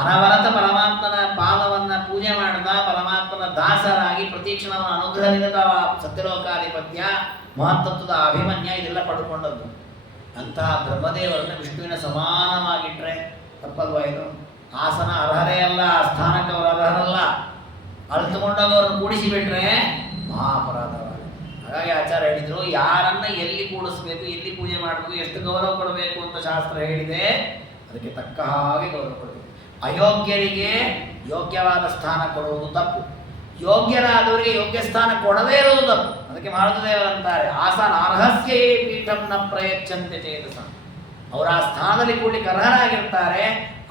ಅನವರತ ಪರಮಾತ್ಮನ ಪಾದವನ್ನ ಪೂಜೆ ಮಾಡ್ತಾ ಪರಮಾತ್ಮನ ದಾಸರಾಗಿ ಪ್ರತೀಕ್ಷಣವನ್ನು ಅನುಗ್ರಹದಿಂದ ಸತ್ಯಲೋಕಾಧಿಪತ್ಯ ಮಹತ್ತತ್ವದ ಅಭಿಮನ್ಯ ಇದೆಲ್ಲ ಪಡ್ಕೊಂಡದ್ದು. ಅಂತಹ ಬ್ರಹ್ಮದೇವರನ್ನು ವಿಷ್ಣುವಿನ ಸಮಾನವಾಗಿಟ್ಟರೆ ತಪ್ಪಲ್ವಾ ಇದು? ಆಸನ ಅರ್ಹರೇ ಅಲ್ಲ, ಸ್ಥಾನಕ್ಕೆ ಅವರು ಅರ್ಹರಲ್ಲ, ಅಳಿತುಕೊಂಡವರನ್ನು ಕೂಡಿಸಿಬಿಟ್ರೆ ಮಹಾಪರಾಧವಾಗಿದೆ. ಹಾಗಾಗಿ ಆಚಾರ್ಯ ಹೇಳಿದ್ರು, ಯಾರನ್ನ ಎಲ್ಲಿ ಕೂಡಿಸ್ಬೇಕು, ಎಲ್ಲಿ ಪೂಜೆ ಮಾಡಬೇಕು, ಎಷ್ಟು ಗೌರವ ಕೊಡಬೇಕು ಅಂತ ಶಾಸ್ತ್ರ ಹೇಳಿದೆ, ಅದಕ್ಕೆ ತಕ್ಕ ಹಾಗೆ ಗೌರವ ಕೊಡಬೇಕು. ಅಯೋಗ್ಯರಿಗೆ ಯೋಗ್ಯವಾದ ಸ್ಥಾನ ಕೊಡುವುದು ತಪ್ಪು, ಯೋಗ್ಯರಾದವರಿಗೆ ಯೋಗ್ಯ ಸ್ಥಾನ ಕೊಡದೇ ಇರುವುದು ತಪ್ಪು. ಅದಕ್ಕೆ ಮಾರುತದೇವರಂತಾರೆ, ಆಸನ ಅರ್ಹಸ್ಯ ಯೇ ಪೀಠಂ ನ ಪ್ರಯಚ್ಛಂತ್ಯ ಚೇತಸ. ಅವರ ಆ ಸ್ಥಾನದಲ್ಲಿ ಕೂಡ್ಲಿಕ್ಕೆ ಅರ್ಹರಾಗಿರ್ತಾರೆ,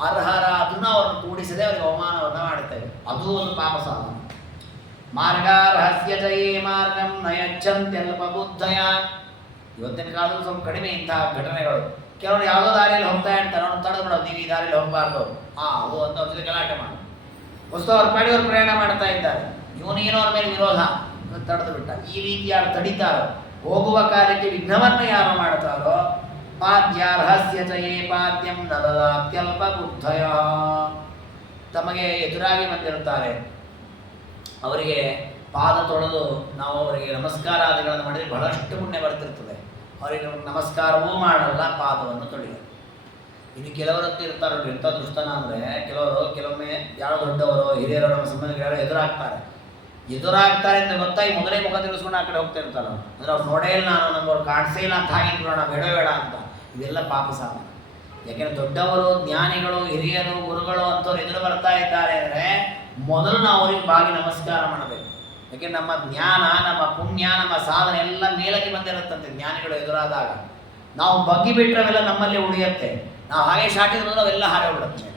ಅರ್ಹರಾದನ್ನ ಅವ್ರನ್ನ ಕೂಡಿಸದೆ ಅವರಿಗೆ ಅವಮಾನವನ್ನು ಮಾಡುತ್ತೇವೆ, ಅದು ಒಂದು ಪಾಪ ಸಾಧನ. ಮಾರ್ಗಾರ್ಹಸ್ಯ ಚ ಯೇ ಮಾರ್ಗಂ ನ ಯಚ್ಛಂತ್ಯಲ್ಪಬುದ್ಧಯ. ಇವತ್ತಿನ ಕಾಲದಲ್ಲಿ ಸ್ವಲ್ಪ ಕಡಿಮೆ ಇಂತಹ ಘಟನೆಗಳು. ಕೆಲವರು ಯಾವುದೋ ದಾರಿಯಲ್ಲಿ ಹೋಗ್ತಾ ಇರ್ತಾರೆ, ಅವ್ನು ತಡೆದು ಬಿಡೋದು, ನೀವು ಈ ದಾರಿಯಲ್ಲಿ ಹೋಗಬಾರ್ದು ಓ ಅಂತ ಅವ್ರ ಜೊತೆ ಗಲಾಟೆ ಮಾಡಿ ಹೊಸ ಅವ್ರ ಪಾಡಿಯವರು ಪ್ರಯಾಣ ಮಾಡ್ತಾ ಇದ್ದಾರೆ, ಇವನೇನೋ ಅವ್ರ ಮೇಲೆ ವಿರೋಧ ತಡೆದು ಬಿಟ್ಟ. ಈ ರೀತಿ ಯಾರು ತಡಿತಾರೋ, ಹೋಗುವ ಕಾರ್ಯಕ್ಕೆ ವಿಘ್ನವನ್ನು ಯಾರು ಮಾಡ್ತಾರೋ, ಪಾದ್ಯಾರ್ಹಸ್ಯ ಚ ಯೇ ಪಾದ್ಯಂ ನ ದದಾತ್ಯಲ್ಪ ಬುದ್ಧಯ. ತಮಗೆ ಎದುರಾಗಿ ಬಂದಿರುತ್ತಾರೆ, ಅವರಿಗೆ ಪಾದ ತೊಳೆದು ನಾವು ಅವರಿಗೆ ನಮಸ್ಕಾರಾದಿಗಳನ್ನು ಮಾಡಿದರೆ ಬಹಳಷ್ಟು ಪುಣ್ಯ ಬರ್ತಿರ್ತದೆ. ಅವರಿಗೆ ನಮಸ್ಕಾರವೂ ಮಾಡಲ್ಲ, ಪಾದವನ್ನು ತೊಳೆಯಲ್ಲ. ಇನ್ನು ಕೆಲವರಂತೂ ಇರ್ತಾರೆ, ಎಂಥ ದುಷ್ಟನ ಅಂದರೆ ಕೆಲವೊಮ್ಮೆ ಯಾರೋ ದೊಡ್ಡವರು ಹಿರಿಯರು ನಮ್ಮ ಸಂಬಂಧಿಕರು ಯಾರೋ ಎದುರಾಗ್ತಾರೆ ಅಂತ ಗೊತ್ತಾಗಿ ಮೊದಲೇ ಮುಖ ತಿರುಗಿಸ್ಕೊಂಡು ಆ ಕಡೆ ಹೋಗ್ತಾ ಇರ್ತಾರೆ. ಅಂದರೆ ಅವ್ರು ನೋಡೇ ಇಲ್ಲ, ನಮ್ಗೆ ಕಾಣಿಸೇ ಇಲ್ಲ ಅಂತ ಹಾಗೆ ನೋಡೋಣ, ಬೇಡ ಅಂತ. ಇವೆಲ್ಲ ಪಾಪ ಸಾಧನ. ಯಾಕೆಂದರೆ ದೊಡ್ಡವರು, ಜ್ಞಾನಿಗಳು, ಹಿರಿಯರು, ಗುರುಗಳು ಅಂಥವ್ರು ಎದುರು ಬರ್ತಾ ಇದ್ದಾರೆ ಅಂದರೆ ಮೊದಲು ನಾವು ಅವರಿಗೆ ಬಾಗಿ ನಮಸ್ಕಾರ ಮಾಡಬೇಕು. ಯಾಕೆಂದ್ರೆ ನಮ್ಮ ಜ್ಞಾನ, ನಮ್ಮ ಪುಣ್ಯ, ನಮ್ಮ ಸಾಧನೆ ಎಲ್ಲ ಮೇಲಕ್ಕೆ ಬಂದಿರುತ್ತಂತೆ. ಜ್ಞಾನಿಗಳು ಎದುರಾದಾಗ ನಾವು ಬಗ್ಗಿ ಬಿಟ್ಟರೆ ಅವೆಲ್ಲ ನಮ್ಮಲ್ಲಿ ಉಳಿಯುತ್ತೆ, ನಾವು ಹಾಗೆ ಶಾಟಿದ ಮೊದಲು ಅವೆಲ್ಲ ಹಾರೆ ಬಿಡುತ್ತೆ.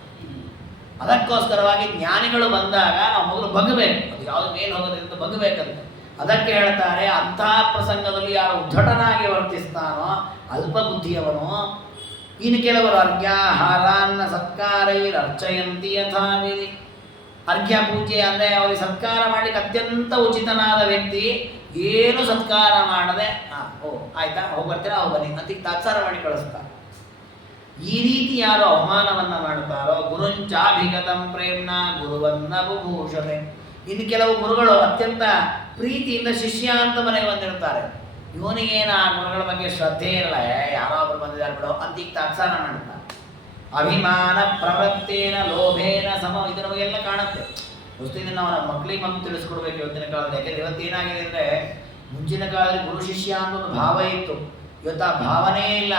ಅದಕ್ಕೋಸ್ಕರವಾಗಿ ಜ್ಞಾನಿಗಳು ಬಂದಾಗ ನಾವು ಮೊದಲು ಬಗ್ಗಬೇಕು, ಅದು ಯಾವುದು ಮೇಲೆ ಹೋಗೋದ್ರಿಂದ ಬಗ್ಗಬೇಕಂತ. ಅದಕ್ಕೆ ಹೇಳ್ತಾರೆ, ಅಂತಹ ಪ್ರಸಂಗದಲ್ಲಿ ಯಾರು ಉದ್ಧಟನಾಗಿ ವರ್ತಿಸ್ತಾನೋ ಅಲ್ಪ ಬುದ್ಧಿಯವನು. ಇನ್ನು ಕೆಲವರು ಅರ್ಘ್ಯಾಹಾರಾನ್ನ ಸತ್ಕಾರೈರರ್ಚಯಂತಿ ಯಥಾವಿಧಿ. ಅರ್ಘ್ಯ ಪೂಜೆ ಅಂದರೆ ಅವರಿಗೆ ಸತ್ಕಾರ ಮಾಡಲಿಕ್ಕೆ ಅತ್ಯಂತ ಉಚಿತನಾದ ವ್ಯಕ್ತಿ ಏನು ಸತ್ಕಾರ ಮಾಡದೆ ಆಯ್ತಾ ಹೋಗಿ ಬರ್ತೀರಾ, ಹೋಗಿ ಬನ್ನಿ ಅಂತ ತಾತ್ಸಾರ ಮಾಡಿ ಕಳಿಸ್ತಾರೆ. ಈ ರೀತಿ ಯಾರು ಅವಮಾನವನ್ನು ಮಾಡ್ತಾರೋ, ಗುರುಂಚ ಚಾಭಿಗತಂ ಪ್ರೇಮ್ನ ಗುರುವನ್ನ ಬುಭೂಷತೆ. ಇನ್ನು ಕೆಲವು ಗುರುಗಳು ಅತ್ಯಂತ ಪ್ರೀತಿಯಿಂದ ಶಿಷ್ಯ ಅಂತ ಮನೆಗೆ ಬಂದಿರ್ತಾರೆ. ಇವನಿಗೇನು ಆ ಗುರುಗಳ ಬಗ್ಗೆ ಶ್ರದ್ಧೆ ಇಲ್ಲ, ಯಾರೋ ಒಬ್ರು ಬಂದಿದ್ದಾರೆ ಬಿಡೋ ಅಂತ ಈಗ ತಾತ್ಸಾರ ಮಾಡ್ತಾರೆ. ಅಭಿಮಾನ ಪ್ರವೃತ್ತೇನ ಲೋಭೇನ ಸಮ, ಇದು ನಮಗೆಲ್ಲ ಕಾಣುತ್ತೆ. ವಸ್ತುವಿನ ನಾವು ನಮ್ಮ ಮಕ್ಕಳಿಗೆ ಬಂದು ತಿಳಿಸ್ಕೊಡ್ಬೇಕು ಇವತ್ತಿನ ಕಾಲದಲ್ಲಿ. ಯಾಕೆಂದ್ರೆ ಇವತ್ತು ಏನಾಗಿದೆ ಅಂದರೆ, ಮುಂಚಿನ ಕಾಲದಲ್ಲಿ ಗುರು ಶಿಷ್ಯ ಅಂತ ಒಂದು ಭಾವ ಇತ್ತು, ಇವತ್ತು ಆ ಭಾವನೆ ಇಲ್ಲ.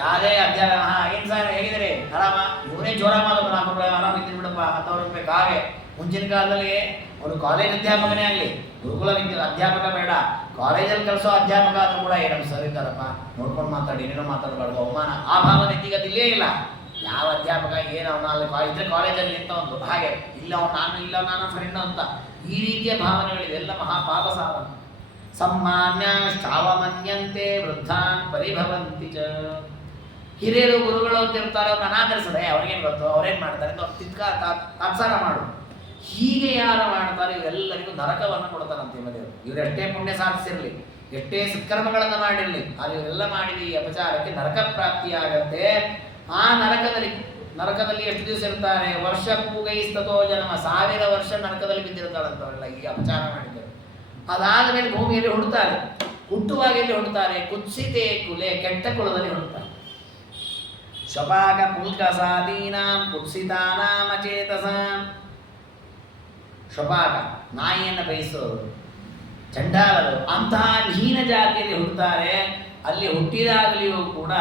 ಯಾರೇ ಅಧ್ಯಾಯ ಏನು ಸರ್ ಹೇಗಿದ್ದಾರೆ ಆರಾಮ, ಇವನೇ ಜೋರ ಮಾಡೋದು, ನಾನು ಆರಾಮಿದ್ದೀನಿ ಬಿಡಪ್ಪ ಅಂತ ಅವ್ರಿಗೆ ಹಾಗೆ. ಮುಂಚಿನ ಕಾಲದಲ್ಲಿ ಅವನು ಕಾಲೇಜ್ ಅಧ್ಯಾಪಕನೇ ಆಗಲಿ, ಗುರುಕುಲ ಅಧ್ಯಾಪಕ ಬೇಡ, ಕಾಲೇಜಲ್ಲಿ ಕಲಿಸೋ ಅಧ್ಯಾಪಕ ಆದರೂ ಕೂಡ ಏನಮ್ಮ ಸರ್ ಇದ್ದಾರಪ್ಪ ನೋಡ್ಕೊಂಡು ಮಾತಾಡಿ, ಏನೇನೋ ಮಾತಾಡಬಾರ್ದು, ಅವಮಾನ, ಆ ಭಾವನೆ ಈಗ ಇಲ್ಲೇ ಇಲ್ಲ. ಯಾವ ಅಧ್ಯಾಪಕ ಏನು ಅವನ ಅಲ್ಲಿ ಇದ್ರೆ ಕಾಲೇಜಲ್ಲಿ ನಿಂತ ಒಂದು ಹಾಗೆ, ಇಲ್ಲ ಅವ್ನು ನಾನು, ಇಲ್ಲ ನಾನು ಫ್ರೆಂಡ್ ಅಂತ, ಈ ರೀತಿಯ ಭಾವನೆಗಳಿವೆಲ್ಲ ಮಹಾಪಾಪ ಸಾಧನ. ಸಮ್ಮಾನ್ಯ ಶ್ರಾವಮನ್ಯಂತೆ ವೃದ್ಧಾನ್ ಪರಿಭವಂತಿ ಚ. ಹಿರಿಯರು ಗುರುಗಳು ಅಂತ ಇರ್ತಾರೆ, ಅವ್ರನ್ನ ಅನಾದರಿಸದೆ ಅವ್ರಿಗೇನು ಗೊತ್ತು, ಅವ್ರೇನು ಮಾಡ್ತಾರೆ ಅಂತ ತಾತ್ಸಾರ ಮಾಡು. ಹೀಗೆ ಯಾರು ಮಾಡ್ತಾರೆ ಇವರೆಲ್ಲರಿಗೂ ನರಕವನ್ನು ಕೊಡ್ತಾರಂತೆ ದೇವರು. ಇವರು ಎಷ್ಟೇ ಪುಣ್ಯ ಸಾಧಿಸಿರಲಿ, ಎಷ್ಟೇ ಸತ್ಕರ್ಮಗಳನ್ನು ಮಾಡಿರಲಿ, ಅದು ಇವರೆಲ್ಲ ಮಾಡಿದ ಈ ಅಪಚಾರಕ್ಕೆ ನರಕ ಪ್ರಾಪ್ತಿಯಾಗತ್ತೆ. ಆ ನರಕದಲ್ಲಿ ಎಷ್ಟು ದಿವಸ ಇರ್ತಾರೆ? ವರ್ಷ ಪೂಗೈಸ್ತತೋ ಜನ್ಮ, 1000 ವರ್ಷ ನರಕದಲ್ಲಿ ಬಿದ್ದಿರ್ತಾರಂತವರೆಲ್ಲ ಈ ಅಪಚಾರ ಮಾಡಿದ್ದಾರೆ. ಅದಾದ ಮೇಲೆ ಭೂಮಿಯಲ್ಲಿ ಹುಡ್ತಾರೆ, ಹುಟ್ಟುವಾಗ ಎಲ್ಲಿ ಹುಡ್ತಾರೆ? ಕುತ್ಸಿತೆ ಕುಲೆ, ಕೆಟ್ಟ ಕುಲದಲ್ಲಿ ಹುಡ್ತಾರೆ. ಶಪಾಕ ಪುಲ್ಕಸಾದೀನಾಂ ಕುತ್ಸಿತಾನಾಂ ಅಚೇತಸಾಂ. ಶಪಾಕ ನಾಯಿಯನ್ನು ಬಯಸೋರು, ಚಂಡಾಲರು, ಅಂತಹ ಹೀನ ಜಾತಿಯಲ್ಲಿ ಹುಟ್ಟುತ್ತಾರೆ. ಅಲ್ಲಿ ಹುಟ್ಟಿದಾಗಲಿಯೂ ಕೂಡ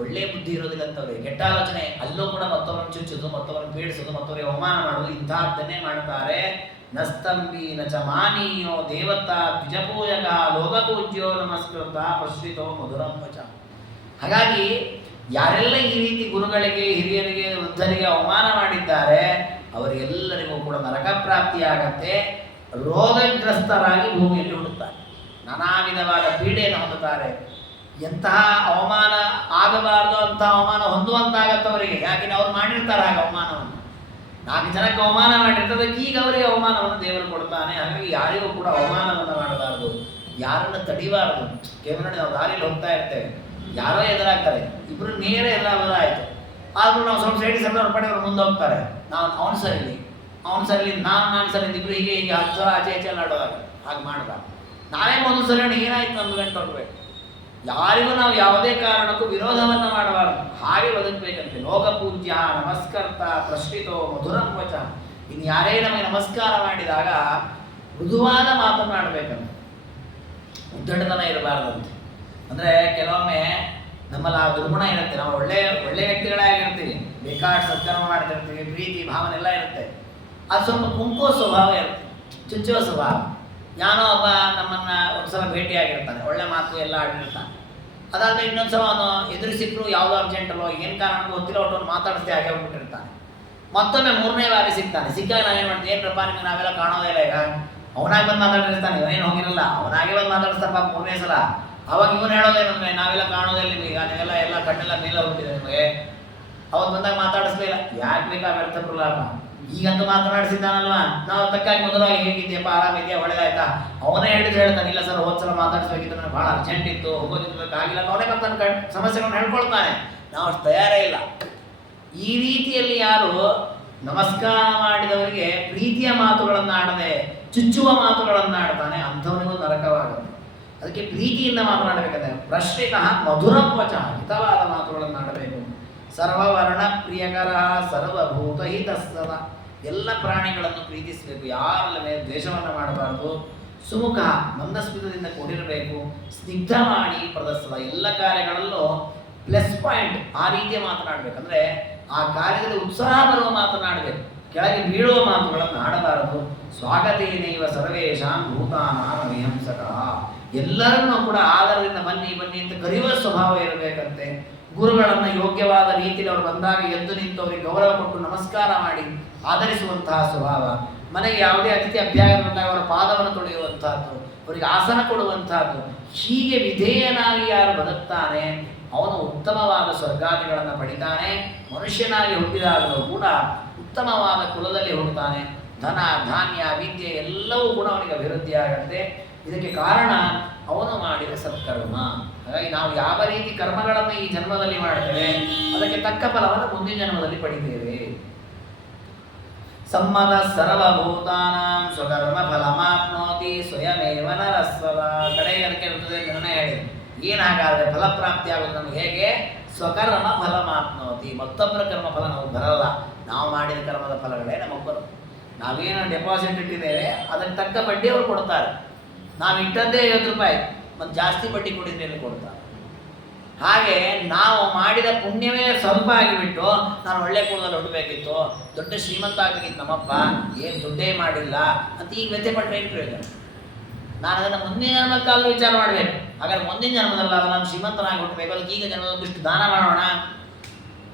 ಒಳ್ಳೆ ಬುದ್ಧಿ ಇರೋದಿಲ್ಲ ಅಂತವ್ರಿಗೆ, ಕೆಟ್ಟ ಆಲೋಚನೆ, ಅಲ್ಲೂ ಕೂಡ ಮತ್ತೊಬ್ಬರನ್ನು ಚುಚ್ಚೋದು, ಮತ್ತೊಬ್ಬರನ್ನು ಪೀಡಿಸೋದು, ಮತ್ತೊಬ್ಬರಿಗೆ ಅವಮಾನ ಮಾಡೋದು, ಇಂತಹದ್ದನ್ನೇ ಮಾಡುತ್ತಾರೆ. ನಸ್ತಂಬಿ ನ ಚ ಮಾನೀಯೋ ದೇವತಾ ದ್ವಿಜಪೂಜಕ ಲೋಕಪೂಜ್ಯೋ ನಮಸ್ಕೃತ ಪ್ರಶ್ರಿತೋ ಮಧುರಂ ವಚ. ಹಾಗಾಗಿ ಯಾರೆಲ್ಲ ಈ ರೀತಿ ಗುರುಗಳಿಗೆ, ಹಿರಿಯರಿಗೆ, ವೃದ್ಧರಿಗೆ ಅವಮಾನ ಮಾಡಿದ್ದಾರೆ ಅವರಿಗೆಲ್ಲರಿಗೂ ಕೂಡ ನರಕ ಪ್ರಾಪ್ತಿಯಾಗತ್ತೆ. ರೋಗಗ್ರಸ್ತರಾಗಿ ಭೂಮಿಯಲ್ಲಿ ಹುಡುತ್ತಾರೆ, ನಾನಾ ವಿಧವಾದ ಪೀಡೆಯನ್ನು ಹೊಂದುತ್ತಾರೆ. ಎಂತಹ ಅವಮಾನ ಆಗಬಾರ್ದು ಅಂತಹ ಅವಮಾನ ಹೊಂದುವಂತಾಗತ್ತೆ ಅವರಿಗೆ. ಯಾಕೆಂದ್ರೆ ಅವ್ರು ಮಾಡಿರ್ತಾರೆ ಆಗ ಅವಮಾನವನ್ನು, 4 ಜನಕ್ಕೆ ಅವಮಾನ ಮಾಡಿರ್ತದೆ, ಈಗ ಅವರಿಗೆ ಅವಮಾನವನ್ನು ದೇವರು ಕೊಡ್ತಾನೆ. ಹಾಗಾಗಿ ಯಾರಿಗೂ ಕೂಡ ಅವಮಾನವನ್ನು ಮಾಡಬಾರ್ದು, ಯಾರನ್ನು ತಡಿಬಾರದು. ಕೇವಲ ನಾವು ದಾರಿಯಲ್ಲಿ ಹೋಗ್ತಾ ಇರ್ತೇವೆ, ಯಾರೋ ಎದುರಾಗ್ತಾರೆ, ಇಬ್ಬರು ನೇರ ಎದುರಾಗೋದಾಯ್ತು, ಆದರೂ ನಾವು ಸ್ವಲ್ಪ ಸೈಡಿ ಸಣ್ಣ ಪಡೆ ಅವ್ರು ಮುಂದೆ ಹೋಗ್ತಾರೆ, ನಾವು ಅವನು ಸರಿಲಿ ನಾನು ಸರಿ, ಇಬ್ಬರು ಹೀಗೆ 10 ಸಲ ಆಚೆ ಈಚೆ ಆಡೋದಾಗ ಹಾಗೆ ಮಾಡಬಾರ್ದು. ನಾವೇ ಮೊದಲು ಸರಿ ಏನಾಯ್ತು 1 ಗಂಟೆ ಹೋಗ್ಬೇಕು. ಯಾರಿಗೂ ನಾವು ಯಾವುದೇ ಕಾರಣಕ್ಕೂ ವಿರೋಧವನ್ನು ಮಾಡಬಾರ್ದು, ಹಾಗೆ ಬದುಕಬೇಕಂತೆ. ಲೋಕಪೂಜ್ಯ ನಮಸ್ಕರ್ತ ಪ್ರಶ್ರಿತೋ ಮಧುರಂ ವಚ. ಇನ್ನು ಯಾರೇ ನಮಗೆ ನಮಸ್ಕಾರ ಮಾಡಿದಾಗ ಮೃದುವಾದ ಮಾತನಾಡಬೇಕಂತೆ, ಉದ್ದಟತನ ಇರಬಾರ್ದಂತೆ. ಅಂದರೆ ಕೆಲವೊಮ್ಮೆ ನಮ್ಮಲ್ಲಿ ಆ ದುರ್ಗುಣ ಇರುತ್ತೆ, ನಾವು ಒಳ್ಳೆ ವ್ಯಕ್ತಿಗಳೇ ಆಗಿರ್ತೀವಿ, ಬೇಕಾಡ್ ಸತ್ಕರ್ಮ ಮಾಡ್ತಿರ್ತೀವಿ, ಪ್ರೀತಿ ಭಾವನೆ ಎಲ್ಲ ಇರುತ್ತೆ, ಅದು ಸ್ವಲ್ಪ ಕುಂಕುವ ಸ್ವಭಾವ ಇರುತ್ತೆ, ಚುಚ್ಚುವ ಸ್ವಭಾವ. ಯಾನೋ ಒಬ್ಬ ನಮ್ಮನ್ನು ಒಂದ್ಸಲ ಭೇಟಿಯಾಗಿರ್ತಾನೆ, ಒಳ್ಳೆ ಮಾತು ಎಲ್ಲ ಆಡಿರ್ತಾನೆ, ಅದಾದ್ಮೇಲೆ ಇನ್ನೊಂದ್ಸಲ ಅವನು ಎದುರು ಸಿಕ್ಕರು, ಯಾವುದೋ ಅರ್ಜೆಂಟಲ್ಲೋ ಏನು ಕಾರಣಕ್ಕೂ ಗೊತ್ತಿಲ್ಲ, ಒಟ್ಟು ಮಾತಾಡಿಸ್ದೆ ಹಾಗೆ ಹೋಗ್ಬಿಟ್ಟಿರ್ತಾನೆ. ಮತ್ತೊಮ್ಮೆ 3ನೇ ಬಾರಿ ಸಿಗ್ತಾನೆ, ಸಿಕ್ಕಾಗ ನಾವೇನು ಮಾಡ್ತೀವಿ, ಏನಪ್ಪ ನಿಮಗೆ ನಾವೆಲ್ಲ ಕಾಣೋದೇ ಇಲ್ಲ, ಈಗ ಅವನಾಗಿ ಬಂದು ಮಾತಾಡಿರ್ತಾನೆ, ಇವನೇನು ಹೋಗಿರಲ್ಲ, ಅವನಾಗೆ ಬಂದು ಮಾತಾಡಿಸ್ತಾರಪ್ಪ 3ನೇ ಸಲ. ಅವಾಗ ಇವನು ಹೇಳೋದೇನಂದ್ರೆ ನಾವೆಲ್ಲ ಕಾಣೋದಿಲ್ಲ ನಿಮಗೆ, ನೀವೆಲ್ಲ ಕಣ್ಣೆಲ್ಲ ಮೇಲೆ ಹೋಗ್ಬಿಟ್ಟಿದೆ ನಿಮಗೆ, ಅವತ್ತು ಬಂದಾಗ ಮಾತಾಡಿಸ್ಲಿಲ್ಲ, ಯಾಕೆ ಬೇಕಾ ವ್ಯರ್ಥ ಪ್ರಲಾಪ, ಈಗಂತೂ ಮಾತನಾಡಿಸಿದ್ದಾನಲ್ವಾ, ನಾವು ತಕ್ಕಾಗಿ ಮೊದಲಾಗಿ ಹೇಗಿದೆಯಪ್ಪ, ಆರಾಮಿದೆಯಾ, ಒಳ್ಳೆದಾಯ್ತಾ, ಅವನೇ ಹೇಳ್ತಾನೆ, ಇಲ್ಲ ಸರ್ ಹೋದ್ಸಲ ಮಾತಾಡಿಸ್ಬೇಕಿತ್ತು, ನನಗೆ ಭಾಳ ಅರ್ಜೆಂಟ್ ಇತ್ತು, ಹೋಗೋದಿಲ್ಲ, ಅವನೇ ಬಂದು ಸಮಸ್ಯೆಗಳನ್ನು ಹೇಳ್ಕೊಳ್ತಾನೆ, ನಾವು ಅಷ್ಟು ತಯಾರೇ ಇಲ್ಲ. ಈ ರೀತಿಯಲ್ಲಿ ಯಾರು ನಮಸ್ಕಾರ ಮಾಡಿದವರಿಗೆ ಪ್ರೀತಿಯ ಮಾತುಗಳನ್ನು ಆಡದೆ ಚುಚ್ಚುವ ಮಾತುಗಳನ್ನು ಆಡ್ತಾನೆ, ಅಂಥವನಿಗೂ ನರಕವಾಗುತ್ತೆ. ಅದಕ್ಕೆ ಪ್ರೀತಿಯಿಂದ ಮಾತನಾಡಬೇಕಂದ್ರೆ ಪ್ರಶ್ರಿತ ಮಧುರಂ ವಚ, ಹಿತವಾದ ಮಾತುಗಳನ್ನು ಆಡಬೇಕು. ಸರ್ವವರ್ಣ ಪ್ರಿಯಕರ ಸರ್ವಭೂತ ಹಿತಸ್ಸದ, ಎಲ್ಲ ಪ್ರಾಣಿಗಳನ್ನು ಪ್ರೀತಿಸಬೇಕು, ಯಾರಲ್ಲ ಮೇಲೆ ದ್ವೇಷವನ್ನು ಮಾಡಬಾರ್ದು. ಸುಮುಖ ಮಂದಸ್ಮಿತದಿಂದ ಕೂಡಿರಬೇಕು. ಸ್ನಿಗ್ಧವಾಣಿ ಪ್ರದರ್ಶನ, ಎಲ್ಲ ಕಾರ್ಯಗಳಲ್ಲೂ ಪ್ಲಸ್ ಪಾಯಿಂಟ್ ಆ ರೀತಿಯ ಮಾತನಾಡಬೇಕಂದ್ರೆ ಆ ಕಾರ್ಯದಲ್ಲಿ ಉತ್ಸಾಹ ಬರುವ ಮಾತನಾಡಬೇಕು, ಕೆಳಗೆ ಬೀಳುವ ಮಾತುಗಳನ್ನು ಆಡಬಾರದು. ಸ್ವಾಗತೇನೈವ ಸರ್ವೇಷಾಂ ಭೂತಾನಾಂ ವಿಹಂಸಕ, ಎಲ್ಲರನ್ನೂ ಕೂಡ ಆದರದಿಂದ ಬನ್ನಿ ಅಂತ ಕರೆಯುವ ಸ್ವಭಾವ ಇರಬೇಕಂತೆ. ಗುರುಗಳನ್ನು ಯೋಗ್ಯವಾದ ರೀತಿಯಲ್ಲಿ ಅವರು ಬಂದಾಗ ಎದ್ದು ನಿಂತು ಅವರಿಗೆ ಗೌರವ ಕೊಟ್ಟು ನಮಸ್ಕಾರ ಮಾಡಿ ಆಧರಿಸುವಂತಹ ಸ್ವಭಾವ. ಮನೆಗೆ ಯಾವುದೇ ಅತಿಥಿ ಅಭ್ಯಾಸ ಬಂದಾಗ ಅವರ ಪಾದವನ್ನು ತೊಳೆಯುವಂತಹದ್ದು, ಅವರಿಗೆ ಆಸನ ಕೊಡುವಂತಹದ್ದು, ಹೀಗೆ ವಿಧೇಯನಾಗಿ ಯಾರು ಬದುಕ್ತಾನೆ ಅವನು ಉತ್ತಮವಾದ ಸ್ವರ್ಗಾದಿಗಳನ್ನು ಪಡಿತಾನೆ. ಮನುಷ್ಯನಾಗಿ ಹುಟ್ಟಿದಾಗಲೂ ಕೂಡ ಉತ್ತಮವಾದ ಕುಲದಲ್ಲಿ ಹುಟ್ಟುತ್ತಾನೆ. ಧನ ಧಾನ್ಯ ವಿದ್ಯೆ ಎಲ್ಲವೂ ಕೂಡ ಅವನಿಗೆ ಅಭಿವೃದ್ಧಿಯಾಗತ್ತೆ. ಇದಕ್ಕೆ ಕಾರಣ ಅವನು ಮಾಡಿದ ಸತ್ಕರ್ಮ. ಹಾಗಾಗಿ ನಾವು ಯಾವ ರೀತಿ ಕರ್ಮಗಳನ್ನು ಈ ಜನ್ಮದಲ್ಲಿ ಮಾಡ್ತೇವೆ ಅದಕ್ಕೆ ತಕ್ಕ ಫಲವನ್ನು ಮುಂದಿನ ಜನ್ಮದಲ್ಲಿ ಪಡಿತೇವೆ. ಸಮ್ಮತ ಸರ್ವಭೂತಾನಾಂ ಸ್ವಕರ್ಮ ಫಲಮಾಪ್ನೋತಿ ಸ್ವಯಮೇವ ನರಸ್ವದ. ಕಡೆಗೆ ಅದಕ್ಕೆ ನಿರ್ಣಯ ಹೇಳಿ ಏನಾಗಾದ್ರೆ ಫಲಪ್ರಾಪ್ತಿ ಆಗೋದು ನಮ್ಗೆ ಹೇಗೆ? ಸ್ವಕರ್ಮ ಫಲಮಾಪ್ನೋತಿ. ಮತ್ತೊಬ್ಬರ ಕರ್ಮ ಫಲ ನಮಗೆ ಬರಲ್ಲ, ನಾವು ಮಾಡಿದ ಕರ್ಮದ ಫಲಗಳೇ ನಮಗೆ ಬರುತ್ತೆ. ನಾವೇನು ಡೆಪಾಸಿಟ್ ಇಟ್ಟಿದ್ದೇವೆ ಅದಕ್ಕೆ ತಕ್ಕ ಬಡ್ಡಿ ಅವರು ಕೊಡ್ತಾರೆ. ನಾವು ಇಟ್ಟದ್ದೇ 50 ರೂಪಾಯಿ, ಮತ್ತು ಜಾಸ್ತಿ ಬಡ್ಡಿ ಕೊಟ್ಟಿದ್ದೇನೆ ಕೊಡ್ತಾರೆ. ಹಾಗೆ ನಾವು ಮಾಡಿದ ಪುಣ್ಯವೇ ಸ್ವಲ್ಪ ಆಗಿಬಿಟ್ಟು ನಾನು ಒಳ್ಳೆ ಕುಲದಲ್ಲಿ ಹುಟ್ಟಬೇಕಿತ್ತು, ದೊಡ್ಡ ಶ್ರೀಮಂತ ಆಗಬೇಕಿತ್ತು ನಮ್ಮಪ್ಪ, ಏನು ದುಡ್ಡೇ ಮಾಡಿಲ್ಲ ಅಂತ ಈಗ ವ್ಯಥೆ ಪಟ್ಟರೆ ಏನು ಪ್ರಯೋಜನ? ನಾನು ಅದನ್ನು ಮುಂದಿನ ಜನ್ಮಕ್ಕಾಗಲೂ ವಿಚಾರ ಮಾಡಬೇಕು. ಹಾಗಾದ್ರೆ ಮುಂದಿನ ಜನ್ಮದಲ್ಲ ನಾನು ಶ್ರೀಮಂತನಾಗಿ ಹುಟ್ಟಬೇಕು, ಅದಕ್ಕೆ ಈಗ ಜನ್ಮದೊಂದಿಷ್ಟು ದಾನ ಮಾಡೋಣ,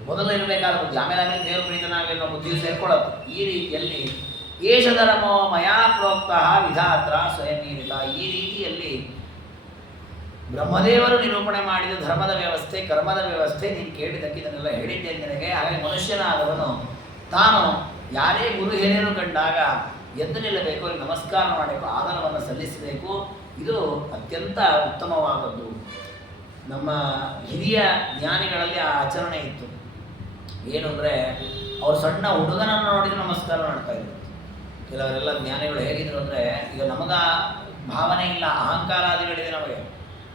ಮೊದಲು ಇರಬೇಕಾದ ಬುದ್ಧಿ, ಆಮೇಲೆ ದೇವ್ರ ಪ್ರೀತನಾಗಲಿ ಅನ್ನೋ ಬುದ್ಧಿಯು ಸೇರ್ಕೊಳ್ಳೋದು. ಈ ರೀತಿಯಲ್ಲಿ ಏಷ ಧರ್ಮೋ ಮಯಾ ಪ್ರೋಕ್ತ ವಿಧಾತ್ರ ಸ್ವಯಂೀರಿತ. ಈ ರೀತಿಯಲ್ಲಿ ಬ್ರಹ್ಮದೇವರು ನಿರೂಪಣೆ ಮಾಡಿದ ಧರ್ಮದ ವ್ಯವಸ್ಥೆ, ಕರ್ಮದ ವ್ಯವಸ್ಥೆ ನೀನು ಕೇಳಿದ್ದಕ್ಕೆ ಇದನ್ನೆಲ್ಲ ಹೇಳಿದ್ದೇನೆ ನಿನಗೆ. ಹಾಗೆ ಮನುಷ್ಯನಾದವನು ತಾನು ಯಾರೇ ಗುರು ಹಿರಿಯರು ಕಂಡಾಗ ಎದ್ದು ನಿಲ್ಲಬೇಕು, ಅವ್ರಿಗೆ ನಮಸ್ಕಾರ ಮಾಡಬೇಕು, ಆದರವನ್ನು ಸಲ್ಲಿಸಬೇಕು. ಇದು ಅತ್ಯಂತ ಉತ್ತಮವಾದದ್ದು. ನಮ್ಮ ಹಿರಿಯ ಜ್ಞಾನಿಗಳಲ್ಲಿ ಆ ಆಚರಣೆ ಇತ್ತು. ಏನು ಅಂದರೆ ಅವರು ಸಣ್ಣ ಹುಡುಗನನ್ನು ನೋಡಿದ್ರೆ ನಮಸ್ಕಾರ ಮಾಡ್ತಾ ಇದ್ರು. ಕೆಲವರೆಲ್ಲ ಜ್ಞಾನಿಗಳು ಹೇಗಿದ್ರು ಅಂದರೆ, ಈಗ ನಮಗ ಭಾವನೆ ಇಲ್ಲ, ಅಹಂಕಾರಾದಿಗಳಿದೆ ನಮಗೆ,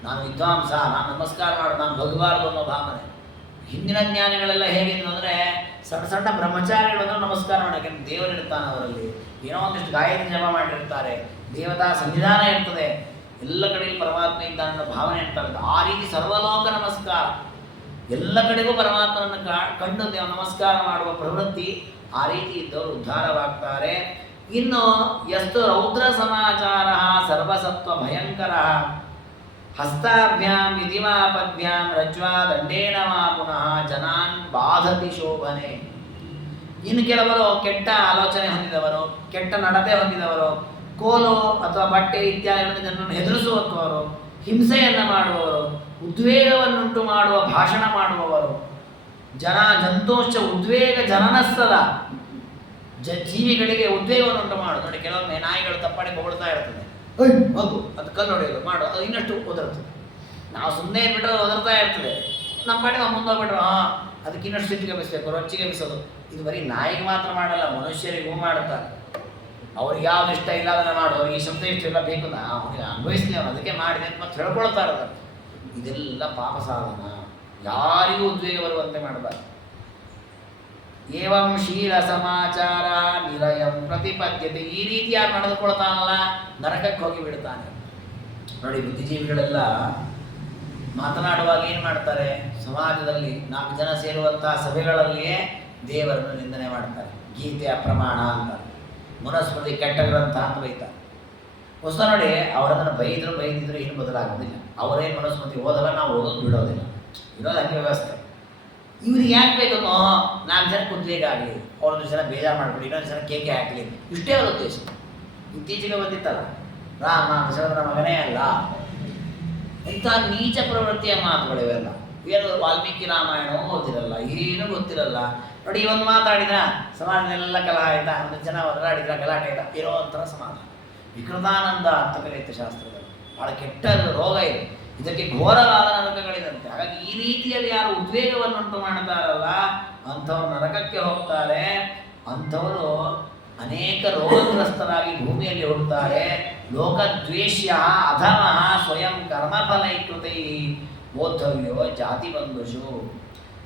ನಾನು ವಿದ್ವಾಂಸ, ನಾನು ನಮಸ್ಕಾರ ಮಾಡೋದು, ನಾನು ಬಗ್ಬಾರ್ದು ಅನ್ನೋ ಭಾವನೆ. ಹಿಂದಿನ ಜ್ಞಾನಿಗಳೆಲ್ಲ ಹೇಗಿದ್ರು ಅಂದರೆ, ಸಣ್ಣ ಸಣ್ಣ ಬ್ರಹ್ಮಚಾರಿಗಳು ಅಂದ್ರೆ ನಮಸ್ಕಾರ ಮಾಡೋಕ್ಕೆ, ದೇವರಿರ್ತಾನೆ ಅವರಲ್ಲಿ, ಏನೋ ಒಂದಿಷ್ಟು ಗಾಯತ್ರಿ ಜಪ ಮಾಡಿರ್ತಾರೆ, ದೇವತಾ ಸನ್ನಿಧಾನ ಇರ್ತದೆ, ಎಲ್ಲ ಕಡೆಗೂ ಪರಮಾತ್ಮ ಇದ್ದಾನೆ ಅನ್ನೋ ಭಾವನೆ ಇರ್ತಾರೆ. ಆ ರೀತಿ ಸರ್ವಲೋಕ ನಮಸ್ಕಾರ, ಎಲ್ಲ ಕಡೆಗೂ ಪರಮಾತ್ಮನನ್ನು ಕಂಡು ನಮಸ್ಕಾರ ಮಾಡುವ ಪ್ರವೃತ್ತಿ, ಆ ರೀತಿ ಇದ್ದವರು ಉದ್ಧಾರವಾಗ್ತಾರೆ. ಇನ್ನು ಎಷ್ಟು ರೌದ್ರ ಸಮಾಚಾರ ಸರ್ವಸತ್ವ ಭಯಂಕರ ಹಸ್ತಾಭ್ಯಾಂ ವಿಧಿವಾಪದ್ಭ್ಯಾಂ ರಜ್ವಾ ದಂಡೇನ ವಾ ಪುನಃ ಜನಾನ್ ಬಾಧತಿ ಶೋಭನೆ. ಇನ್ನು ಕೆಲವರು ಕೆಟ್ಟ ಆಲೋಚನೆ ಹೊಂದಿದವರು, ಕೆಟ್ಟ ನಡತೆ ಹೊಂದಿದವರು, ಕೋಲು ಅಥವಾ ಬಟ್ಟೆ ಇತ್ಯಾದಿ ಜನರನ್ನು ಹೆದರಿಸುವಂಥವರು, ಹಿಂಸೆಯನ್ನು ಮಾಡುವವರು, ಉದ್ವೇಗವನ್ನುಂಟು ಮಾಡುವ ಭಾಷಣ ಮಾಡುವವರು, ಜಂತೋಶ್ಚ ಉದ್ವೇಗ ಜನನಸ್ತದ, ಜೀವಿಗಳಿಗೆ ಉದ್ವೇಗವನ್ನುಂಟು ಮಾಡೋದು. ನೋಡಿ, ಕೆಲವೊಮ್ಮೆ ನಾಯಿಗಳು ತಪ್ಪಾಡಿ ಬೊಗಳ್ತಾ ಇರ್ತದೆ, ಮಗು ಅದು ಕಲ್ಲು ಹೊಡೆಯೋದು ಮಾಡು, ಅದು ಇನ್ನಷ್ಟು ಒದರ್ತದೆ. ನಾವು ಸುಮ್ಮನೆ ಇದ್ಬಿಟ್ರೆ ಒದರ್ತಾ ಇರ್ತದೆ, ನಮ್ಮ ಪಾಡಿ ನಾವು ಮುಂದೋಗ್ಬಿಟ್ರೆ ಅದಕ್ಕೆ ಇನ್ನಷ್ಟು ಸಿಟ್ಟಿಗೆ ಬಿಸಬೇಕು, ರೊಚ್ಚಿಗೆ ಬಿಸೋದು. ಇದು ಬರೀ ನಾಯಿಗೆ ಮಾತ್ರ ಮಾಡಲ್ಲ, ಮನುಷ್ಯರಿಗೂ ಮಾಡುತ್ತಾರೆ. ಅವ್ರಿಗೆ ಯಾವ್ದು ಇಷ್ಟ ಇಲ್ಲ ಅದನ್ನು ಮಾಡು, ಅವ್ರಿಗೆ ಈ ಶಬ್ದ ಇಷ್ಟ ಇಲ್ಲ ಬೇಕು, ಅವ್ರಿಗೆ ಅನುಭವಿಸ್ತೀವಿ, ಅದಕ್ಕೆ ಮಾಡಿದೆ ಅಂತ ಮತ್ತೆ ಹೇಳ್ಕೊಳ್ತಾ ಇರೋದು. ಇದೆಲ್ಲ ಪಾಪ ಸಾಧನ, ಯಾರಿಗೂ ಉದ್ವೇಗ ಬರುವಂತೆ ಮಾಡಬಾರ್ದು. ಏವಂ ಶೀಲ ಸಮಾಚಾರ ನಿರಯಂ ಪ್ರತಿಪದ್ಯತೆ. ಈ ರೀತಿ ಯಾರು ನಡೆದುಕೊಳ್ತಾನಲ್ಲ ನರಕಕ್ಕೆ ಹೋಗಿ ಬಿಡ್ತಾನೆ. ನೋಡಿ, ಬುದ್ಧಿಜೀವಿಗಳೆಲ್ಲ ಮಾತನಾಡುವಾಗ ಏನು ಮಾಡ್ತಾರೆ, ಸಮಾಜದಲ್ಲಿ 4 ಜನ ಸೇರುವಂತಹ ಸಭೆಗಳಲ್ಲಿಯೇ ದೇವರನ್ನು ನಿಂದನೆ ಮಾಡ್ತಾರೆ, ಗೀತೆ ಅಪ್ರಮಾಣ ಅಂತಾರೆ, ಮನುಸ್ಮೃತಿ ಕೆಟ್ಟ ಗ್ರಂಥ ಅಂತ ಬೈತಾರೆ. ಹೊಸ ನೋಡಿ, ಅವರನ್ನು ಬೈದಿದ್ರು ಏನು ಬದಲಾಗೋದಿಲ್ಲ. ಅವರೇನು ಮನುಸ್ಮೃತಿ ಓದಲ್ಲ, ನಾವು ಓದೋದು ಬಿಡೋದಿಲ್ಲ, ಇರೋದು ಹಂಗೆ ವ್ಯವಸ್ಥೆ. ಇವ್ರಿಗೆ ಯಾಕೆ ಬೇಕು? 4 ಜನಕ್ಕೆ ಉದ್ವೇಗ ಆಗಲಿ, ಅವ್ರೊಂದು ಜನ ಬೇಜಾರು ಮಾಡಿಬಿಡಿ, ಇನ್ನೊಂದು ಜನ ಕೇಕೆ ಹಾಕಲಿ, ಇಷ್ಟೇ ಅವರ ಉದ್ದೇಶ. ಇತ್ತೀಚೆಗೆ ಬಂದಿತ್ತಲ್ಲ, ರಾಮ ದಶರಥನ ಮಗನೇ ಅಲ್ಲ, ಇಂಥ ನೀಚ ಪ್ರವೃತ್ತಿಯ ಮಾತುಗಳಿವೆಲ್ಲ. ಏನು ವಾಲ್ಮೀಕಿ ರಾಮಾಯಣವೂ ಓದಿರಲ್ಲ, ಏನೂ ಗೊತ್ತಿರಲ್ಲ. ನೋಡಿ, ಒಂದು ಮಾತಾಡಿದ ಸಮಾಜದಲ್ಲೆಲ್ಲ ಕಲಹ ಆಯ್ತಾ, 1 ಜನ ಹೊರಗಾಡಿದ್ರ ಗಲಾಟೆ ಆಯ್ತಾ, ಇರೋ ಒಂಥರ ಸಮಾಧಾನ. ವಿಕೃತಾನಂದ ಅಂತ ಕರೆಯುತ್ತೆ ಶಾಸ್ತ್ರದಲ್ಲಿ. ಭಾಳ ಕೆಟ್ಟ ರೋಗ ಇದೆ, ಇದಕ್ಕೆ ಘೋರವಾದ ನರಕಗಳಿದಂತೆ. ಹಾಗಾಗಿ ಈ ರೀತಿಯಲ್ಲಿ ಯಾರು ಉದ್ವೇಗವನ್ನುಂಟು ಮಾಡ್ತಾರಲ್ಲ ಅಂಥವ್ರು ನರಕಕ್ಕೆ ಹೋಗ್ತಾರೆ. ಅಂಥವರು ಅನೇಕ ರೋಗಗ್ರಸ್ತರಾಗಿ ಭೂಮಿಯಲ್ಲಿ ಹುಡ್ತಾರೆ. ಲೋಕದ್ವೇಷ್ಯ ಅಧಮಃ ಸ್ವಯಂ ಕರ್ಮಫಲೈಕೃತೈ ಬೋದ್ಧವ್ಯೋ ಜಾತಿ ಬಂಧುಷು.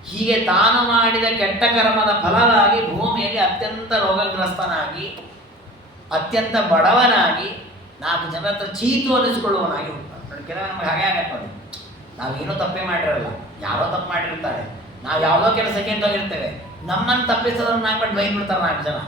ಹೀಗೆ ತಾನು ಮಾಡಿದ ಕೆಟ್ಟ ಕರ್ಮದ ಫಲವಾಗಿ ಭೂಮಿಯಲ್ಲಿ ಅತ್ಯಂತ ರೋಗಗ್ರಸ್ತನಾಗಿ, ಅತ್ಯಂತ ಬಡವನಾಗಿ, 4 ಜನರ ಹತ್ರ ಚೀತು ಅನ್ನಿಸ್ಕೊಳ್ಳುವನಾಗಿ ಹುಡ್ತಾನೆ. ಕೆಲವು ನಮಗೆ ಹಾಗೆ ಆಗತ್ತೆ ನೋಡಿ, ನಾವೇನೋ ತಪ್ಪೇ ಮಾಡಿರಲ್ಲ, ಯಾರೋ ತಪ್ಪು ಮಾಡಿರ್ತಾರೆ, ನಾವು ಯಾವುದೋ ಕೆಲಸಕ್ಕೆ ಅಂತ ಹೋಗಿರ್ತೇವೆ, ನಮ್ಮನ್ನು ತಪ್ಪಿಸೋದನ್ನು ನಾಲ್ಕು ಬೈದ್ಬಿಡ್ತಾರೆ 4 ಜನ.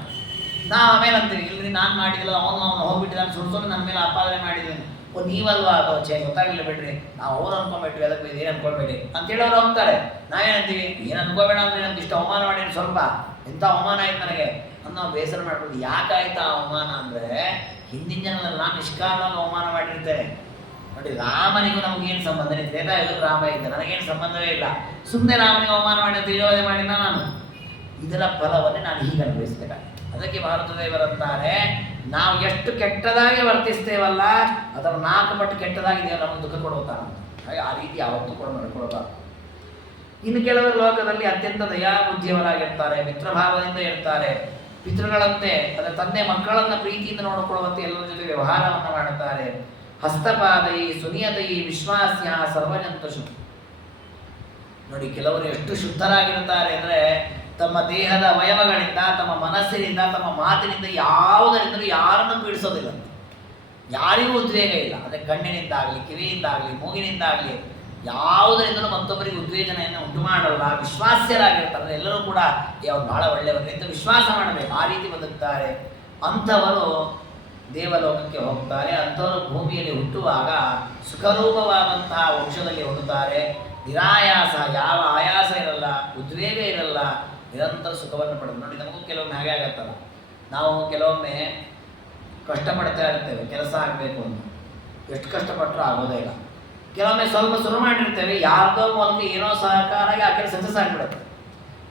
ನಾವು ಆಮೇಲೆ ಅಂತೀವಿ, ಇಲ್ರಿ ನಾನು ಮಾಡಿದಿಲ್ಲ, ಅವನು ಹೋಗ್ಬಿಟ್ಟಿದ್ದಾನೆ, ಸುಡ್ಸೋದು ನನ್ನ ಮೇಲೆ ಆಪಾದನೆ ಮಾಡಿದ್ದೀನಿ, ನೀವಲ್ವಾ ಅದು ಗೊತ್ತಾಗಲಿಲ್ಲ ಬಿಡ್ರಿ, ನಾವು ಅವ್ರು ಅನ್ಕೊಂಡ್ಬಿಟ್ವಿ, ಅದಕ್ಕೆ ಏನು ಅನ್ಕೊಳ್ಬೇಡಿ ಅಂತೇಳಿ ಅವ್ರು ಹೋಗ್ತಾರೆ. ನಾವೇನಂತೀವಿ, ಏನು ಅನ್ಕೋಬೇಡ ಅಂದ್ರೆ ನಂಗೆ ಇಷ್ಟು ಅವಮಾನ ಮಾಡಿದ್ರೆ ಸ್ವಲ್ಪ ಎಂಥ ಅವಮಾನ ಆಯ್ತು ನನಗೆ ಅಂತ ನಾವು ಬೇಸರ ಮಾಡ್ಬೋದು. ಯಾಕಾಯ್ತು ಆ ಅವಮಾನ ಅಂದರೆ, ಹಿಂದಿನ ಜನರಲ್ಲಿ ನಾನು ನಿಷ್ಕಾರಣವಾಗಿ ಅವಮಾನ ಮಾಡಿರ್ತೇನೆ. ನೋಡಿ, ರಾಮನಿಗೂ ನಮಗೇನು ಸಂಬಂಧ ಇದೆ? ರಾಮ ಇದ್ದ, ನನಗೇನು ಸಂಬಂಧವೇ ಇಲ್ಲ. ಸುಮ್ಮನೆ ರಾಮನಿಗೆ ಅವಮಾನ ಮಾಡಿ ದುರ್ಯೋಧನೆ ಮಾಡಿದ ನಾನು, ಇದರ ಫಲವನ್ನೇ ನಾನು ಹೀಗೆ ಅನುಭವಿಸ್ಬೇಕಾಗ್ತದೆ. ಅದಕ್ಕೆ ಭಾರತದೇವರಂತಾರೆ, ನಾವು ಎಷ್ಟು ಕೆಟ್ಟದಾಗಿ ವರ್ತಿಸ್ತೇವಲ್ಲ ಅದರ 4 ಪಟ್ಟು ಕೆಟ್ಟದಾಗಿ ದೇವರು ನಮಗೆ ದುಃಖ ಕೊಡುತ್ತಾನಂತ. ಹಾಗೆ ಆ ರೀತಿ ಯಾವತ್ತೂ ಕೂಡ ನಡ್ಕೊಳ್ಬಾರ್ದು. ಇನ್ನು ಕೆಲವರು ಲೋಕದಲ್ಲಿ ಅತ್ಯಂತ ದಯಾಬುದ್ಧಿಯವರಾಗಿರ್ತಾರೆ, ಮಿತ್ರಭಾವದಿಂದ ಇರ್ತಾರೆ, ಪಿತೃಗಳಂತೆ ಅಂದರೆ ತಂದೆ ಮಕ್ಕಳನ್ನ ಪ್ರೀತಿಯಿಂದ ನೋಡಿಕೊಳ್ಳುವಂತೆ ಎಲ್ಲರ ಜೊತೆ ವ್ಯವಹಾರವನ್ನು ಮಾಡುತ್ತಾರೆ. ಹಸ್ತಪಾದೈ ಸುನಿಯತೈ ವಿಶ್ವಾಸ್ಯ ಸರ್ವಜಂತುಷು. ನೋಡಿ, ಕೆಲವರು ಎಷ್ಟು ಶುದ್ಧರಾಗಿರ್ತಾರೆ ಅಂದರೆ ತಮ್ಮ ದೇಹದ ಅವಯವಗಳಿಂದ, ತಮ್ಮ ಮನಸ್ಸಿನಿಂದ, ತಮ್ಮ ಮಾತಿನಿಂದ ಯಾವುದರಿಂದಲೂ ಯಾರನ್ನು ಪೀಡಿಸೋದಿಲ್ಲ, ಯಾರಿಗೂ ಉದ್ವೇಗ ಇಲ್ಲ. ಅಂದರೆ ಕಣ್ಣಿನಿಂದಾಗಲಿ, ಕಿವಿಯಿಂದಾಗಲಿ, ಮೂಗಿನಿಂದಾಗಲಿ ಯಾವುದರಿಂದಲೂ ಮತ್ತೊಬ್ಬರಿಗೆ ಉದ್ವೇಜನೆಯನ್ನು ಉಂಟು ಮಾಡಲ್ಲ. ವಿಶ್ವಾಸ್ಯರಾಗಿರ್ತಾರೆ, ಎಲ್ಲರೂ ಕೂಡ ಯಾವ ಭಾಳ ಒಳ್ಳೆಯವರು ಅಂತ ವಿಶ್ವಾಸ ಮಾಡಬೇಕು, ಆ ರೀತಿ ಬದುಕ್ತಾರೆ. ಅಂಥವರು ದೇವಲೋಕಕ್ಕೆ ಹೋಗ್ತಾರೆ. ಅಂಥವರು ಭೂಮಿಯಲ್ಲಿ ಹುಟ್ಟುವಾಗ ಸುಖರೂಪವಾದಂತಹ ವಂಶದಲ್ಲಿ ಹುಟ್ಟುತ್ತಾರೆ. ನಿರಾಯಾಸ, ಯಾವ ಆಯಾಸ ಇರಲ್ಲ, ಉದ್ವೇಗ ಇರಲ್ಲ, ನಿರಂತರ ಸುಖವನ್ನು ಪಡೆದು. ನೋಡಿ, ನಮಗೂ ಕೆಲವೊಮ್ಮೆ ಹಾಗೆ ಆಗತ್ತಲ್ಲ, ನಾವು ಕೆಲವೊಮ್ಮೆ ಕಷ್ಟಪಡ್ತಾ ಇರ್ತೇವೆ ಕೆಲಸ ಆಗಬೇಕು ಅಂತ, ಎಷ್ಟು ಕಷ್ಟಪಟ್ಟರೂ ಆಗೋದೇ ಇಲ್ಲ. ಕೆಲವೊಮ್ಮೆ ಸ್ವಲ್ಪ ಶುರು ಮಾಡಿರ್ತೇವೆ, ಯಾರ್ದೋ ಮೂಲಕ ಏನೋ ಸಹಕಾರಾಗಿ ಆ ಕೆಲಸ ಸಕ್ಸಸ್ ಆಗಿಬಿಡುತ್ತೆ.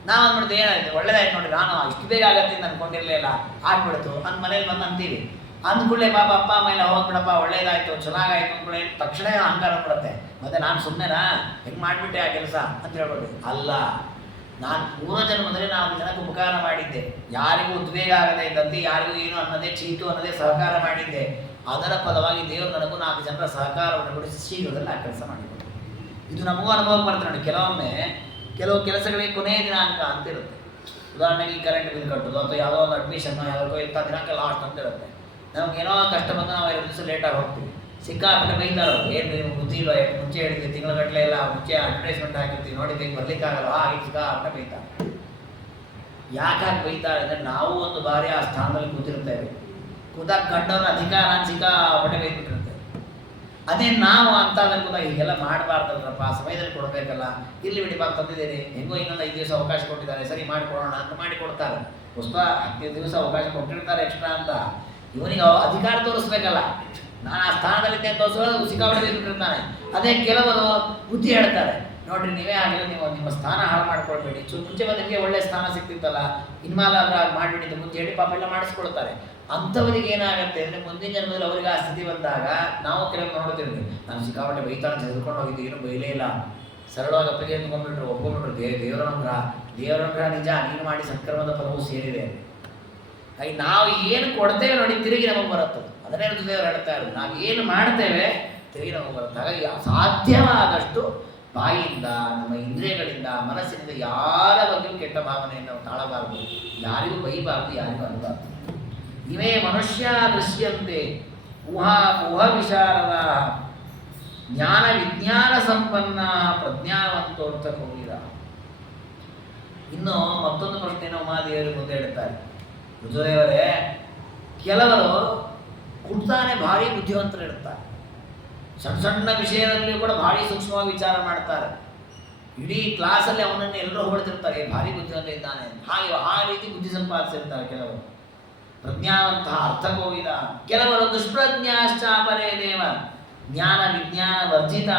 ನಾವು ಅಂದ್ಬಿಡ್ತು ಏನಾಯ್ತು, ಒಳ್ಳೇದಾಯ್ತು ನೋಡಿ, ನಾನು ಇಷ್ಟು ಬೇಗ ಆಗತ್ತೆ ಅಂತ ಅಂದ್ಕೊಂಡಿರಲಿಲ್ಲ, ಆಗ್ಬಿಡ್ತು ಅಂತ ಮನೇಲಿ ಬಂದು ಅಂತೀವಿ. ಅಂದ್ಕೂಡಲೇ ಪಾಪ ಅಪ್ಪ ಅಮ್ಮ ಎಲ್ಲ ಹೋಗ್ಬಿಡಪ್ಪ, ಒಳ್ಳೇದಾಯ್ತು ಚೆನ್ನಾಗಾಯ್ತು ಅಂದ್ಕೊಳ್ಳಿ, ತಕ್ಷಣ ಅಹಂಕಾರ ಬಿಡುತ್ತೆ. ಮತ್ತೆ ನಾನು ಸುಮ್ಮನೆನಾ ಹೆಂಗೆ ಮಾಡಿಬಿಟ್ಟೆ ಆ ಕೆಲಸ ಅಂತ ಹೇಳ್ಬೋದು. ಅಲ್ಲ, ನಾನು ಪೂರ್ವ ಜನ್ಮದಲ್ಲಿ ನಾನು ಜನಕ್ಕೆ ಉಪಕಾರ ಮಾಡಿದ್ದೆ, ಯಾರಿಗೂ ಉದ್ವೇಗ ಆಗದೆ ಇದ್ದಂತೆ, ಯಾರಿಗೂ ಏನು ಅನ್ನದೇ ಚೀಟು ಅನ್ನದೇ ಸಹಕಾರ ಮಾಡಿದ್ದೆ. ಅದರ ಫಲವಾಗಿ ದೇವರು ನನಗೂ 4 ಜನರ ಸಹಕಾರವನ್ನು ಕೊಡಿಸಿ ಶೀಘ್ರದಲ್ಲಿ ಆ ಕೆಲಸ ಮಾಡಿಕೊಟ್ಟು. ಇದು ನಮಗೂ ಅನುಭವ ಬರ್ತದೆ ನೋಡಿ. ಕೆಲವೊಮ್ಮೆ ಕೆಲವು ಕೆಲಸಗಳಿಗೆ ಕೊನೆಯ ದಿನಾಂಕ ಅಂತ ಇರುತ್ತೆ. ಉದಾಹರಣೆಗೆ ಈ ಕರೆಂಟ್ ಬಿಲ್ ಕಟ್ಟೋದು ಅಥವಾ ಯಾವುದೋ ಒಂದು ಅಡ್ಮಿಷನ್, ಯಾವುದೋ ಇಂಥ ದಿನಾಂಕ ಲಾಸ್ಟ್ ಅಂತ ಇರುತ್ತೆ. ನಮಗೇನೋ ಕಷ್ಟ ಬಂದು ನಾವು 2 ದಿವಸ ಲೇಟಾಗಿ ಹೋಗ್ತೀವಿ. ಸಿಕ್ಕಾಪಟ್ಟೆ ಬೈತಾರೋ, ಏನು ನಿಮ್ಗೆ ಬುದ್ಧಿ ಇಲ್ವ, ಮುಂಚೆ ಹೇಳಿದ್ವಿ, ತಿಂಗಳಗಟ್ಟಲೆ ಎಲ್ಲ ಮುಂಚೆ ಅಡ್ವರ್ಟೈಸ್ಮೆಂಟ್ ಹಾಕಿರ್ತೀವಿ, ನೋಡಿದ್ದೀವಿ, ಬರ್ಲಿಕ್ಕಾಗಲ್ಲ, ಹಾಗೆ ಸಿಕ್ಕಾಪಟ್ಟೆ ಬೈತಾರೆ. ಯಾಕಾಗಿ ಬೈತಾರೆ ಅಂದರೆ ನಾವು ಒಂದು ಬಾರಿ ಆ ಸ್ಥಾನದಲ್ಲಿ ಕೂತಿರ್ತೇವೆ, ಕೂತಾಗ ಕಂಡವ್ರ ಅಧಿಕಾರ ಸಿಕ್ಕಾಪಟ್ಟೆ ಬೈದ್ಬಿಟ್ಟಿರ್ತೇವೆ. ಅದೇ ನಾವು ಅಂತ ಅದನ್ನು ಕೂತಾಗ ಹೀಗೆಲ್ಲ ಮಾಡಬಾರ್ದಲ್ರಪ್ಪ, ಸಮಯದಲ್ಲಿ ಕೊಡಬೇಕಲ್ಲ, ಇಲ್ಲಿ ಬಿಡಿ ಪಾಪ ತಂದಿದ್ದೀರಿ, ಹೆಂಗೋ ಇನ್ನೊಂದು 5 ದಿವಸ ಅವಕಾಶ ಕೊಟ್ಟಿದ್ದಾರೆ, ಸರಿ ಮಾಡಿಕೊಡೋಣ ಅಂತ ಮಾಡಿಕೊಡ್ತಾರೆ. ಹೊಸ 15 ದಿವಸ ಅವಕಾಶ ಕೊಟ್ಟಿರ್ತಾರೆ ಎಕ್ಸ್ಟ್ರಾ ಅಂತ, ಇವನಿಗೆ ಅಧಿಕಾರ ತೋರಿಸ್ಬೇಕಲ್ಲ, ನಾನು ಆ ಸ್ಥಾನದಲ್ಲಿದ್ದೆ ತೋರಿಸೋದು ಸಿಕ್ಕಾಪಟ್ಟೆ ಬಿಟ್ಟಿರ್ತಾನೆ. ಅದೇ ಕೆಲವರು ಬುದ್ಧಿ ಹೇಳ್ತಾರೆ, ನೋಡ್ರಿ ನೀವೇ ಆಗಿಲ್ಲ, ನೀವು ನಿಮ್ಮ ಸ್ಥಾನ ಹಾಳು ಮಾಡ್ಕೊಳ್ಬೇಡಿ, ಮುಂಚೆ ಬಂದು ನಿಮಗೆ ಒಳ್ಳೆ ಸ್ಥಾನ ಸಿಗ್ತಿತ್ತಲ್ಲ, ಇನ್ಮೇಲಾದ್ರೂ ಆಗ ಮಾಡಿಬಿಟ್ಟಿದ್ದು ಮುಂಚೆ ಹೇಳಿ ಪಾಪ ಎಲ್ಲ ಮಾಡಿಸ್ಕೊಳ್ತಾರೆ. ಅಂಥವರಿಗೆ ಏನಾಗುತ್ತೆ ಅಂದರೆ ಮುಂದಿನ ಜನ್ಮದಲ್ಲಿ ಅವರಿಗೆ ಆ ಸ್ಥಿತಿ ಬಂದಾಗ ನಾವು ಕೆಲವು ನೋಡ್ತಿರ್ತೀವಿ, ನಾನು ಸಿಕ್ಕಾಪಟ್ಟೆ ಬೈತಾನೆ ತೆಗೆದುಕೊಂಡು ಹೋಗಿದ್ದು, ಏನು ಬೈಲೇ ಇಲ್ಲ, ಸರಳವಾಗಿ ಅಪ್ಪಿಗೆ ಅಂದ್ಕೊಂಡ್ಬಿಟ್ರು, ಒಪ್ಕೊಂಡ್ಬಿಟ್ರು. ದೇವರನುಗ್ರಹ ನಿಜ, ನೀನು ಮಾಡಿ ಸತ್ಕರ್ಮದ ಫಲವು ಸೇರಿದೆ. ಹಾಗೆ ನಾವು ಏನು ಕೊಡ್ತೇವೆ ನೋಡಿ, ತಿರುಗಿ ನಮಗೆ ಬರುತ್ತೆ. ಅದನ್ನೇ ದೇವರು ಹೇಳ್ತಾ ಇರೋದು, ನಾವು ಏನು ಮಾಡ್ತೇವೆ ತಿರುಗಿ ನಮಗೆ ಬರುತ್ತೆ. ಹಾಗಾಗಿ ಸಾಧ್ಯವಾದಷ್ಟು ಬಾಯಿಯಿಂದ, ನಮ್ಮ ಇಂದ್ರಿಯಗಳಿಂದ, ಮನಸ್ಸಿನಿಂದ ಯಾರ ಬಗ್ಗೆಯೂ ಕೆಟ್ಟ ಭಾವನೆಯನ್ನು ನಾವು ತಾಳಬಾರದು, ಯಾರಿಗೂ ಬೈಬಾರ್ದು, ಯಾರಿಗೂ ಅನ್ನಬಾರ್ದು. ಇವೇ ಮನುಷ್ಯ ದೃಶ್ಯಂತೆ ಊಹ ವಿಶಾರದ ಜ್ಞಾನ ವಿಜ್ಞಾನ ಸಂಪನ್ನ ಪ್ರಜ್ಞಾವಂತೋರ್ಥ ಹೋಗಿರ. ಇನ್ನು ಮತ್ತೊಂದು ಪ್ರಶ್ನೆಯನ್ನು ಉಮಾದೇವರು ಮುಂದೆ ಇಡುತ್ತಾರೆ. ರುದ್ರದೇವರೇ, ಕೆಲವರು ಹುಟ್ಟಾನೆ ಭಾರಿ ಬುದ್ಧಿವಂತರು ಇರ್ತಾರೆ, ಸಣ್ಣ ಸಣ್ಣ ವಿಷಯದಲ್ಲಿ ಕೂಡ ಭಾರಿ ಸೂಕ್ಷ್ಮವಾಗಿ ವಿಚಾರ ಮಾಡ್ತಾರೆ. ಇಡೀ ಕ್ಲಾಸಲ್ಲಿ ಅವನನ್ನು ಎಲ್ಲರೂ ಹೊಳ್ತಿರ್ತಾರೆ, ಭಾರಿ ಬುದ್ಧಿವಂತ ಇದ್ದಾನೆ, ಹಾಗೆ ಆ ರೀತಿ ಬುದ್ಧಿ ಸಂಪಾದಿಸಿರ್ತಾರೆ ಕೆಲವರು. ಪ್ರಜ್ಞಾವಂತಹ ಅರ್ಥಕೋವಿದ. ಕೆಲವರು ದುಷ್ಪ್ರಜ್ಞಾಶ್ಚಾಪರೇ ದೇವ ಜ್ಞಾನ ವಿಜ್ಞಾನ ವರ್ಜಿತ.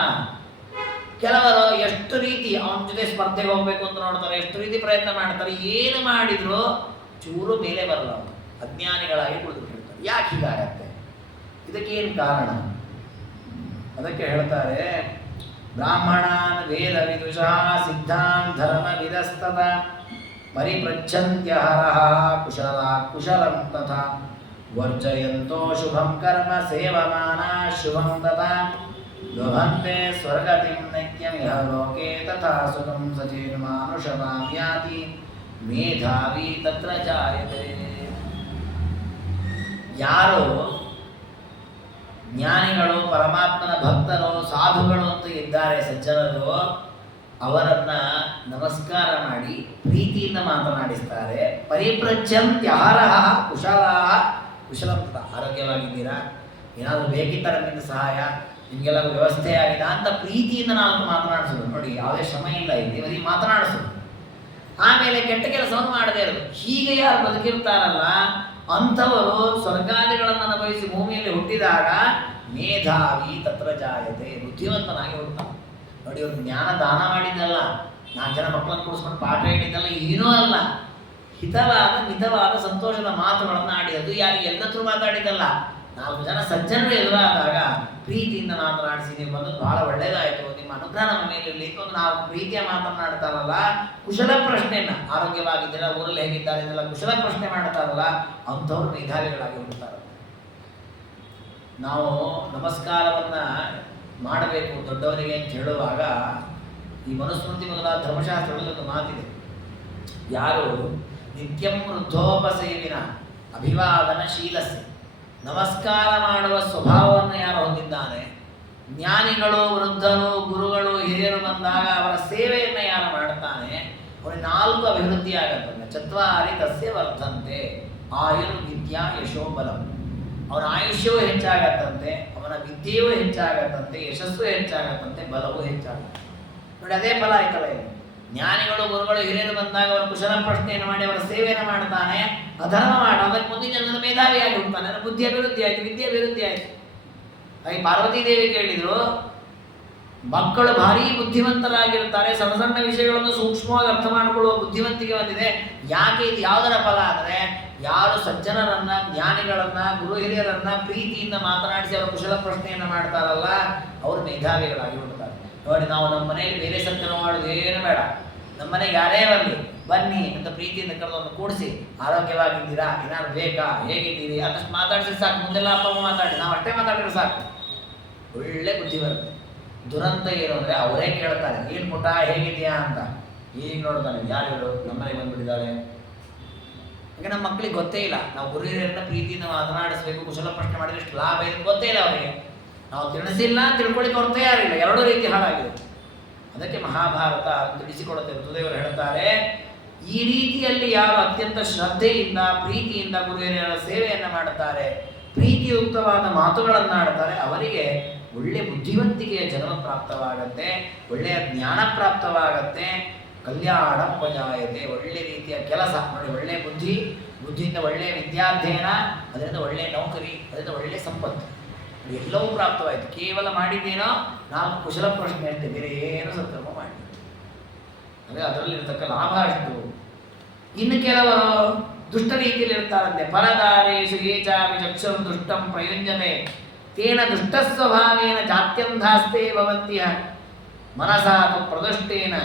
ಕೆಲವರು ಎಷ್ಟು ರೀತಿ ಅವನ ಜೊತೆ ಸ್ಪರ್ಧೆಗೆ ಹೋಗ್ಬೇಕು ಅಂತ ನೋಡ್ತಾರೆ, ಎಷ್ಟು ರೀತಿ ಪ್ರಯತ್ನ ಮಾಡ್ತಾರೆ, ಏನು ಮಾಡಿದ್ರು ಚೂರು ಮೇಲೆ ಬರಲ್ಲ, ಅವರು ಅಜ್ಞಾನಿಗಳಾಗಿ ಕುಳಿತುಬಿಟ್ಟಿರ್ತಾರೆ. ಯಾಕೆ ಹೀಗಾಗತ್ತೆ? ಇದಕ್ಕೇನು ಕಾರಣ? ಅದಕ್ಕೆ ಹೇಳ್ತಾರೆ, ಬ್ರಾಹ್ಮಣಾನ್ ವೇದ ವಿದುಷಃ ಸಿದ್ಧಾನ್ ಧರ್ಮ ವಿದಸ್ತತ ಪರಿಪೃಚ್ಛಂತ್ಯ ಹರಃ ಕುಶಲಂ ತಥಾ ವರ್ಜಯಂತೋ ಶುಭಂ ಕರ್ಮ ಸೇವಮಾನ ಶುಭಂ ತಥಾ ಲಭಂತೆ ಸ್ವರ್ಗತಿಂ ನೈತ್ಯಮಿಹ ಲೋಕೆ ತಥಾ ಸುಖಂ ಸಚೇನ್ಮಾನುಷಮಾಂ ಯಾತಿ ಮೇಧಾವಿ ತತ್ರ ಜಾಯತೆ. ಯಾರು ಜ್ಞಾನಿಗಳು, ಪರಮಾತ್ಮನ ಭಕ್ತರು, ಸಾಧುಗಳು ಅಂತ ಇದ್ದಾರೆ ಸಜ್ಜನರು, ಅವರನ್ನ ನಮಸ್ಕಾರ ಮಾಡಿ ಪ್ರೀತಿಯಿಂದ ಮಾತನಾಡಿಸ್ತಾರೆ. ಪರಿಪ್ರಚ್ಛಂತ್ಯಹರಃ ಕುಶಲಂ ತಥಾ. ಆರೋಗ್ಯವಾಗಿದ್ದೀರಾ, ಏನಾದರೂ ಬೇಕಿತ್ತ ನಮ್ಮಿಂದ ಸಹಾಯ, ನಿಮಗೆಲ್ಲ ವ್ಯವಸ್ಥೆ ಆಗಿದೆ ಅಂತ ಪ್ರೀತಿಯಿಂದ ನಾವು ಮಾತನಾಡಿಸೋದು. ನೋಡಿ, ಯಾವುದೇ ಶ್ರಮ ಇಲ್ಲ ಇಲ್ಲಿ, ಬರೀ ಮಾತನಾಡಿಸೋದು. ಆಮೇಲೆ ಕೆಟ್ಟ ಕೆಲಸವನ್ನು ಮಾಡದೇ ಇರೋದು. ಹೀಗೆ ಯಾರು ಬದುಕಿರ್ತಾರಲ್ಲ ಅಂಥವರು ಸ್ವರ್ಗಾದಿಗಳನ್ನು ಅನುಭವಿಸಿ ಭೂಮಿಯಲ್ಲಿ ಹುಟ್ಟಿದಾಗ ಮೇಧಾವಿ ತತ್ರ ಜಾಯತೆ, ಬುದ್ಧಿವಂತನಾಗಿ ಹುಡ್ತಾನೆ. ನೋಡಿ, ಅವ್ರು ಜ್ಞಾನ ದಾನ ಮಾಡಿದ್ದಲ್ಲ, 4 ಜನ ಮಕ್ಕಳನ್ನು ಕೂಡಿಸ್ಕೊಂಡು ಪಾಠ ಹೇಳಿದ್ದಲ್ಲ, ಏನೂ ಅಲ್ಲ, ಹಿತವಾದ ಮಿತವಾದ ಸಂತೋಷದ ಮಾತುಗಳನ್ನು ಆಡಿದ್ದು. ಯಾರು ಎಲ್ಲತ್ರ ಮಾತಾಡಿದ್ದಲ್ಲ, 4 ಜನ ಸಜ್ಜನರು ಎದುರಾದಾಗ ಪ್ರೀತಿಯಿಂದ ಮಾತನಾಡಿಸಿ ನೀವು ಬಂದು ಬಹಳ ಒಳ್ಳೇದಾಯಿತು, ನಿಮ್ಮ ಅನುಗ್ರಹ ನಮ್ಮ ಮೇಲೆ ಇರಲಿ ಅಂತ ನಾವು ಪ್ರೀತಿಯ ಮಾತನಾಡ್ತಾರಲ್ಲ, ಕುಶಲ ಪ್ರಶ್ನೆಯನ್ನ, ಆರೋಗ್ಯವಾಗಿದ್ದೀರಾ, ಊರಲ್ಲಿ ಹೇಗಿದ್ದಾರೆ ಇದೆಲ್ಲ ಕುಶಲ ಪ್ರಶ್ನೆ ಮಾಡ್ತಾರಲ್ಲ, ಅಂಥವ್ರು ಮೇಧಾವಿಗಳಾಗಿ ಹುಡ್ತಾರೆ. ನಾವು ನಮಸ್ಕಾರವನ್ನ ಮಾಡಬೇಕು ದೊಡ್ಡವರಿಗೆ ಅಂತ ಹೇಳುವಾಗ ಈ ಮನುಸ್ಮೃತಿ ಮೊದಲಾದ ಧರ್ಮಶಾಸ್ತ್ರಗಳಲ್ಲಿ ಒಂದು ಮಾತಿದೆ. ಯಾರು ನಿತ್ಯಂ ವೃದ್ಧೋಪಸೇವಿನ ಅಭಿವಾದನ ಶೀಲಸ್ಯ, ನಮಸ್ಕಾರ ಮಾಡುವ ಸ್ವಭಾವವನ್ನು ಯಾರು ಹೊಂದಿದ್ದಾನೆ, ಜ್ಞಾನಿಗಳು, ವೃದ್ಧರು, ಗುರುಗಳು, ಹಿರಿಯರು ಬಂದಾಗ ಅವರ ಸೇವೆಯನ್ನು ಯಾರು ಮಾಡ್ತಾನೆ, ಅವನಿಗೆ 4 ಅಭಿವೃದ್ಧಿ ಆಗತ್ತಂತೆ. ಚತ್ವಾರಿ ತಸ್ಯ ವರ್ಧಂತೆ ಆಯುರ್ವಿದ್ಯಾ ಯಶೋಬಲಂ. ಅವನ ಆಯುಷ್ಯವೂ ಹೆಚ್ಚಾಗತ್ತಂತೆ, ಅವನ ವಿದ್ಯೆಯೂ ಹೆಚ್ಚಾಗತ್ತಂತೆ, ಯಶಸ್ಸು ಹೆಚ್ಚಾಗತ್ತಂತೆ, ಬಲವೂ ಹೆಚ್ಚಾಗತ್ತೆ. ನೋಡಿ, ಅದೇ ಫಲ ಆಯ್ತಲ್ಲ ಇದು. ಜ್ಞಾನಿಗಳು, ಗುರುಗಳು, ಹಿರಿಯರು ಬಂದಾಗ ಅವರ ಕುಶಲ ಪ್ರಶ್ನೆಯನ್ನು ಮಾಡಿ ಅವರ ಸೇವೆಯನ್ನು ಮಾಡ್ತಾನೆ, ಅಧರ್ಮ ಮಾಡಿ ಅದಕ್ಕೆ ಮುಂದಿನ ಜನರ ಮೇಧಾವಿಯಾಗಿ ಹೋಗ್ತಾನೆ, ಅದರ ಬುದ್ಧಿ ಅಭಿವೃದ್ಧಿ ಆಯ್ತು, ವಿದ್ಯೆ ಅಭಿವೃದ್ಧಿ ಆಯ್ತು. ಹಾಗೆ ಪಾರ್ವತೀ ದೇವಿ ಕೇಳಿದ್ರು, ಮಕ್ಕಳು ಭಾರಿ ಬುದ್ಧಿವಂತರಾಗಿರ್ತಾರೆ, ಸಣ್ಣ ಸಣ್ಣ ವಿಷಯಗಳನ್ನು ಸೂಕ್ಷ್ಮವಾಗಿ ಅರ್ಥ ಮಾಡಿಕೊಳ್ಳುವ ಬುದ್ಧಿವಂತಿಕೆ ಬಂದಿದೆ, ಯಾಕೆ ಇದು ಯಾವುದರ ಫಲ ಅಂದರೆ ಯಾರು ಸಜ್ಜನರನ್ನ, ಜ್ಞಾನಿಗಳನ್ನ, ಗುರು ಹಿರಿಯರನ್ನ ಪ್ರೀತಿಯಿಂದ ಮಾತನಾಡಿಸಿ ಅವರ ಕುಶಲ ಪ್ರಶ್ನೆಯನ್ನು ಮಾಡ್ತಾರಲ್ಲ, ಅವರು ಮೇಧಾವಿಗಳಾಗಿ ಬಿಡ್ತಾರೆ. ನೋಡಿ, ನಾವು ನಮ್ಮ ಮನೆಯಲ್ಲಿ ಬೇರೆ ಸತ್ಯನ ಮಾಡೋದು ಏನು ಬೇಡ. ನಮ್ಮ ಮನೆಗೆ ಯಾರೇ ಬರಲಿ, ಬನ್ನಿ ಅಂತ ಪ್ರೀತಿಯಿಂದ ಕರೆದೊಂದು ಕೂಡಿಸಿ, ಆರೋಗ್ಯವಾಗಿದ್ದೀರಾ, ಏನಾದ್ರು ಬೇಕಾ, ಹೇಗಿದ್ದೀರಿ ಅದಷ್ಟು ಮಾತಾಡಿಸಿ ಸಾಕು. ಮುಂದೆಲ್ಲ ಅಪ್ಪ ಅಮ್ಮ ಮಾತಾಡಿ, ನಾವು ಅಷ್ಟೇ ಮಾತಾಡಿದ್ರೆ ಸಾಕು, ಒಳ್ಳೆ ಬುದ್ಧಿ ಬರುತ್ತೆ. ದುರಂತ ಏನು ಅಂದರೆ ಅವರೇ ಕೇಳ್ತಾರೆ, ಏನು ಪುಟ್ಟ ಹೇಗಿದೆಯಾ ಅಂತ. ಈಗ ನೋಡ್ತಾನೆ, ಯಾರು ನಮ್ಮನೆಗೆ ಬಂದ್ಬಿಟ್ಟಿದ್ದಾರೆ. ಈಗ ನಮ್ಮ ಮಕ್ಕಳಿಗೆ ಗೊತ್ತೇ ಇಲ್ಲ, ನಾವು ಗುರು ಹಿರಿಯರನ್ನ ಪ್ರೀತಿಯಿಂದ ಮಾತನಾಡಿಸ್ಬೇಕು, ಕುಶಲ ಪ್ರಶ್ನೆ ಮಾಡಿದ್ರೆ ಎಷ್ಟು ಲಾಭ ಇದೆ ಗೊತ್ತೇ ಇಲ್ಲ ಅವರಿಗೆ. ನಾವು ತಿಳಿಸಿಲ್ಲ, ತಿಳ್ಕೊಳ್ಳಿಕ್ಕೆ ಅವ್ರು ತಯಾರಿಲ್ಲ, ಎರಡೂ ರೀತಿ ಹಾಳಾಗಿದೆ. ಅದಕ್ಕೆ ಮಹಾಭಾರತ ತಿಳಿಸಿಕೊಡುತ್ತೆ. ಋತುದೇವರು ಹೇಳ್ತಾರೆ, ಈ ರೀತಿಯಲ್ಲಿ ಯಾರು ಅತ್ಯಂತ ಶ್ರದ್ಧೆಯಿಂದ, ಪ್ರೀತಿಯಿಂದ ಗುರು ಹಿರಿಯರ ಸೇವೆಯನ್ನು ಮಾಡುತ್ತಾರೆ, ಪ್ರೀತಿಯುಕ್ತವಾದ ಮಾತುಗಳನ್ನು ಆಡ್ತಾರೆ, ಅವರಿಗೆ ಒಳ್ಳೆ ಬುದ್ಧಿವಂತಿಕೆಯ ಜನ್ಮ ಪ್ರಾಪ್ತವಾಗತ್ತೆ, ಒಳ್ಳೆಯ ಜ್ಞಾನ ಪ್ರಾಪ್ತವಾಗತ್ತೆ, ಕಲ್ಯಾಣ ಉಪಜಾಯತೆ, ಒಳ್ಳೆ ರೀತಿಯ ಕೆಲಸ. ನೋಡಿ, ಒಳ್ಳೆಯ ಬುದ್ಧಿಯಿಂದ ಒಳ್ಳೆಯ ವಿದ್ಯಾಧ್ಯಯನ, ಅದರಿಂದ ಒಳ್ಳೆಯ ನೌಕರಿ, ಅದರಿಂದ ಒಳ್ಳೆಯ ಸಂಪತ್ತು, ಎಲ್ಲವೂ ಪ್ರಾಪ್ತವಾಯಿತು. ಕೇವಲ ಮಾಡಿದ್ದೇನೋ 4 ಕುಶಲ ಪ್ರಶ್ನೆ ಅಷ್ಟೇ, ಬೇರೆ ಏನು ಸತ್ಕರ್ಮ ಮಾಡಿ. ಅಂದರೆ ಅದರಲ್ಲಿರ್ತಕ್ಕ ಲಾಭ ಅಷ್ಟು. ಇನ್ನು ಕೆಲವರು ದುಷ್ಟ ರೀತಿಯಲ್ಲಿ ಇರ್ತಾರಂತೆ. ಪರದಾರೇಶು ಏಚಾಪಿ ಚಕ್ಷುರ್ ದುಷ್ಟಂ ಪ್ರಯುಂಜತೆ ತೇನ ದುಷ್ಟ ಸ್ವಭಾವೇನ ಜಾತ್ಯಂಧಾಸ್ತೆ ಭವಂತಿಯ ಮನಸಾ ಪ್ರದುಷ್ಟೇನ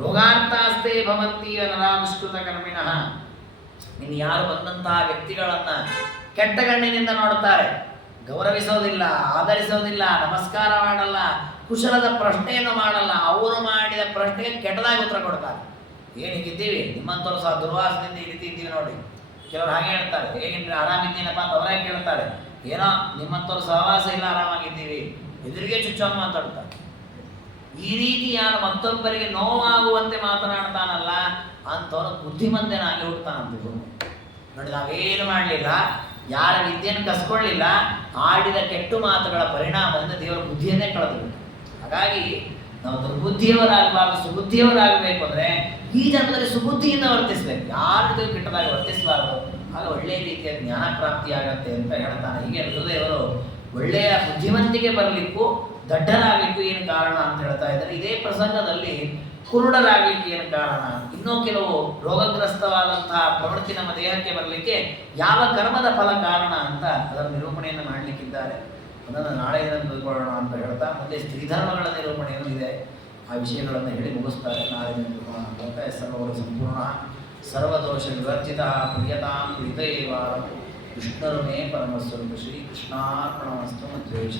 ರೋಗಾಂತಾಸ್ತೆ ಭವಂತಿಯ ನರಾನುಷ್ಕೃತ ಕರ್ಮಿಣಃ. ಇನ್ನು ಯಾರು ಬಂದಂತಹ ವ್ಯಕ್ತಿಗಳನ್ನು ಕೆಟ್ಟ ಕಣ್ಣಿನಿಂದ ನೋಡ್ತಾರೆ, ಗೌರವಿಸೋದಿಲ್ಲ, ಆಧರಿಸೋದಿಲ್ಲ, ನಮಸ್ಕಾರ ಮಾಡಲ್ಲ, ಕುಶಲದ ಪ್ರಶ್ನೆಯನ್ನು ಮಾಡಲ್ಲ, ಅವರು ಮಾಡಿದ ಪ್ರಶ್ನೆಗೆ ಕೆಟ್ಟದಾಗಿ ಉತ್ತರ ಕೊಡ್ತಾರೆ. ಏನು ಹೀಗಿದ್ದೀವಿ, ನಿಮ್ಮಂಥವ್ರು ಸಹ ದುರ್ವಾಸದಿಂದ ಈ ರೀತಿ ಇದ್ದೀವಿ ನೋಡಿ. ಕೆಲವರು ಹಾಗೆ ಹೇಳ್ತಾರೆ, ಹೇಗಿದ್ರೆ ಆರಾಮಿದ್ದೀನಪ್ಪ ಅಂತ ಅವರೇ ಕೇಳ್ತಾರೆ. ಏನೋ ನಿಮ್ಮಂಥವ್ರು ಸಹವಾಸ ಇಲ್ಲ, ಆರಾಮಾಗಿದ್ದೀವಿ, ಎದುರಿಗೆ ಚುಚ್ಚೋಂಗೆ ಮಾತಾಡ್ತಾರೆ. ಈ ರೀತಿ ಯಾರು ಮತ್ತೊಬ್ಬರಿಗೆ ನೋವಾಗುವಂತೆ ಮಾತನಾಡ್ತಾನಲ್ಲ, ಅಂಥವನು ಬುದ್ಧಿಮಂತನಾಗಿ ಹುಡ್ತಾನಂತ. ನೋಡಿ, ನಾವೇನು ಮಾಡಲಿಲ್ಲ, ಯಾರ ವಿದ್ಯೆಯನ್ನು ಕಸ್ಕೊಳ್ಳಿಲ್ಲ, ಆಡಿದ ಕೆಟ್ಟು ಮಾತುಗಳ ಪರಿಣಾಮದಿಂದ ದೇವರ ಬುದ್ಧಿಯನ್ನೇ ಕಳೆದು. ಹಾಗಾಗಿ ನಾವು ದುರ್ಬುದ್ಧಿಯವರಾಗಬಾರ್ದು, ಸುಬುದ್ಧಿಯವರಾಗಬೇಕು ಅಂದರೆ ಈ ಜನ್ಮದಲ್ಲಿ ಸುಬುದ್ಧಿಯಿಂದ ವರ್ತಿಸಬೇಕು, ಯಾರಿಗೂ ಕೆಟ್ಟದಾಗಿ ವರ್ತಿಸಬಾರ್ದು. ಆಗ ಒಳ್ಳೆಯ ರೀತಿಯ ಜ್ಞಾನ ಪ್ರಾಪ್ತಿಯಾಗತ್ತೆ ಅಂತ ಹೇಳ್ತಾನೆ. ಹೀಗೆ ಋತುದೇವರು ಒಳ್ಳೆಯ ಬುದ್ಧಿವಂತಿಕೆ ಬರಲಿಕ್ಕೂ ದಡ್ಡರಾಗಲಿಕ್ಕೂ ಏನು ಕಾರಣ ಅಂತ ಹೇಳ್ತಾ ಇದ್ದಾರೆ. ಇದೇ ಪ್ರಸಂಗದಲ್ಲಿ ಕುರುಡರಾಗಲಿಕ್ಕೆ ಏನು ಕಾರಣ, ಇನ್ನೂ ಕೆಲವು ರೋಗಗ್ರಸ್ತವಾದಂತಹ ಪ್ರವೃತ್ತಿ ನಮ್ಮ ದೇಹಕ್ಕೆ ಬರಲಿಕ್ಕೆ ಯಾವ ಕರ್ಮದ ಫಲ ಕಾರಣ ಅಂತ ಅದರ ನಿರೂಪಣೆಯನ್ನು ಮಾಡಲಿಕ್ಕಿದ್ದಾರೆ. ಅದನ್ನು ನಾಳೆ ತಿಳ್ಕೊಳ್ಳೋಣ ಅಂತ ಹೇಳ್ತಾ ಮುಂದೆ ಸ್ತ್ರೀಧರ್ಮಗಳ ನಿರೂಪಣೆಯೂ ಇದೆ. ಆ ವಿಷಯಗಳನ್ನು ಹೇಳಿ ಮುಗಿಸ್ತಾರೆ. ನಾಳೆ ತಿಳ್ಕೊಳ್ಳೋಣ ಅಂತ ಸರ್ವರು ಸಂಪೂರ್ಣ ಸರ್ವದೋಷ ವಿವರ್ಜಿತ ಪ್ರಿಯತಾಂ ಪ್ರೀತಯೇವಾರಂ ವಿಷ್ಣುರು ಮೇ ಪರಮಸ್ವರೂಪ ಶ್ರೀ ಕೃಷ್ಣಾರ್ಪಣಮಸ್ತು ಮಧ್ವೇಶ.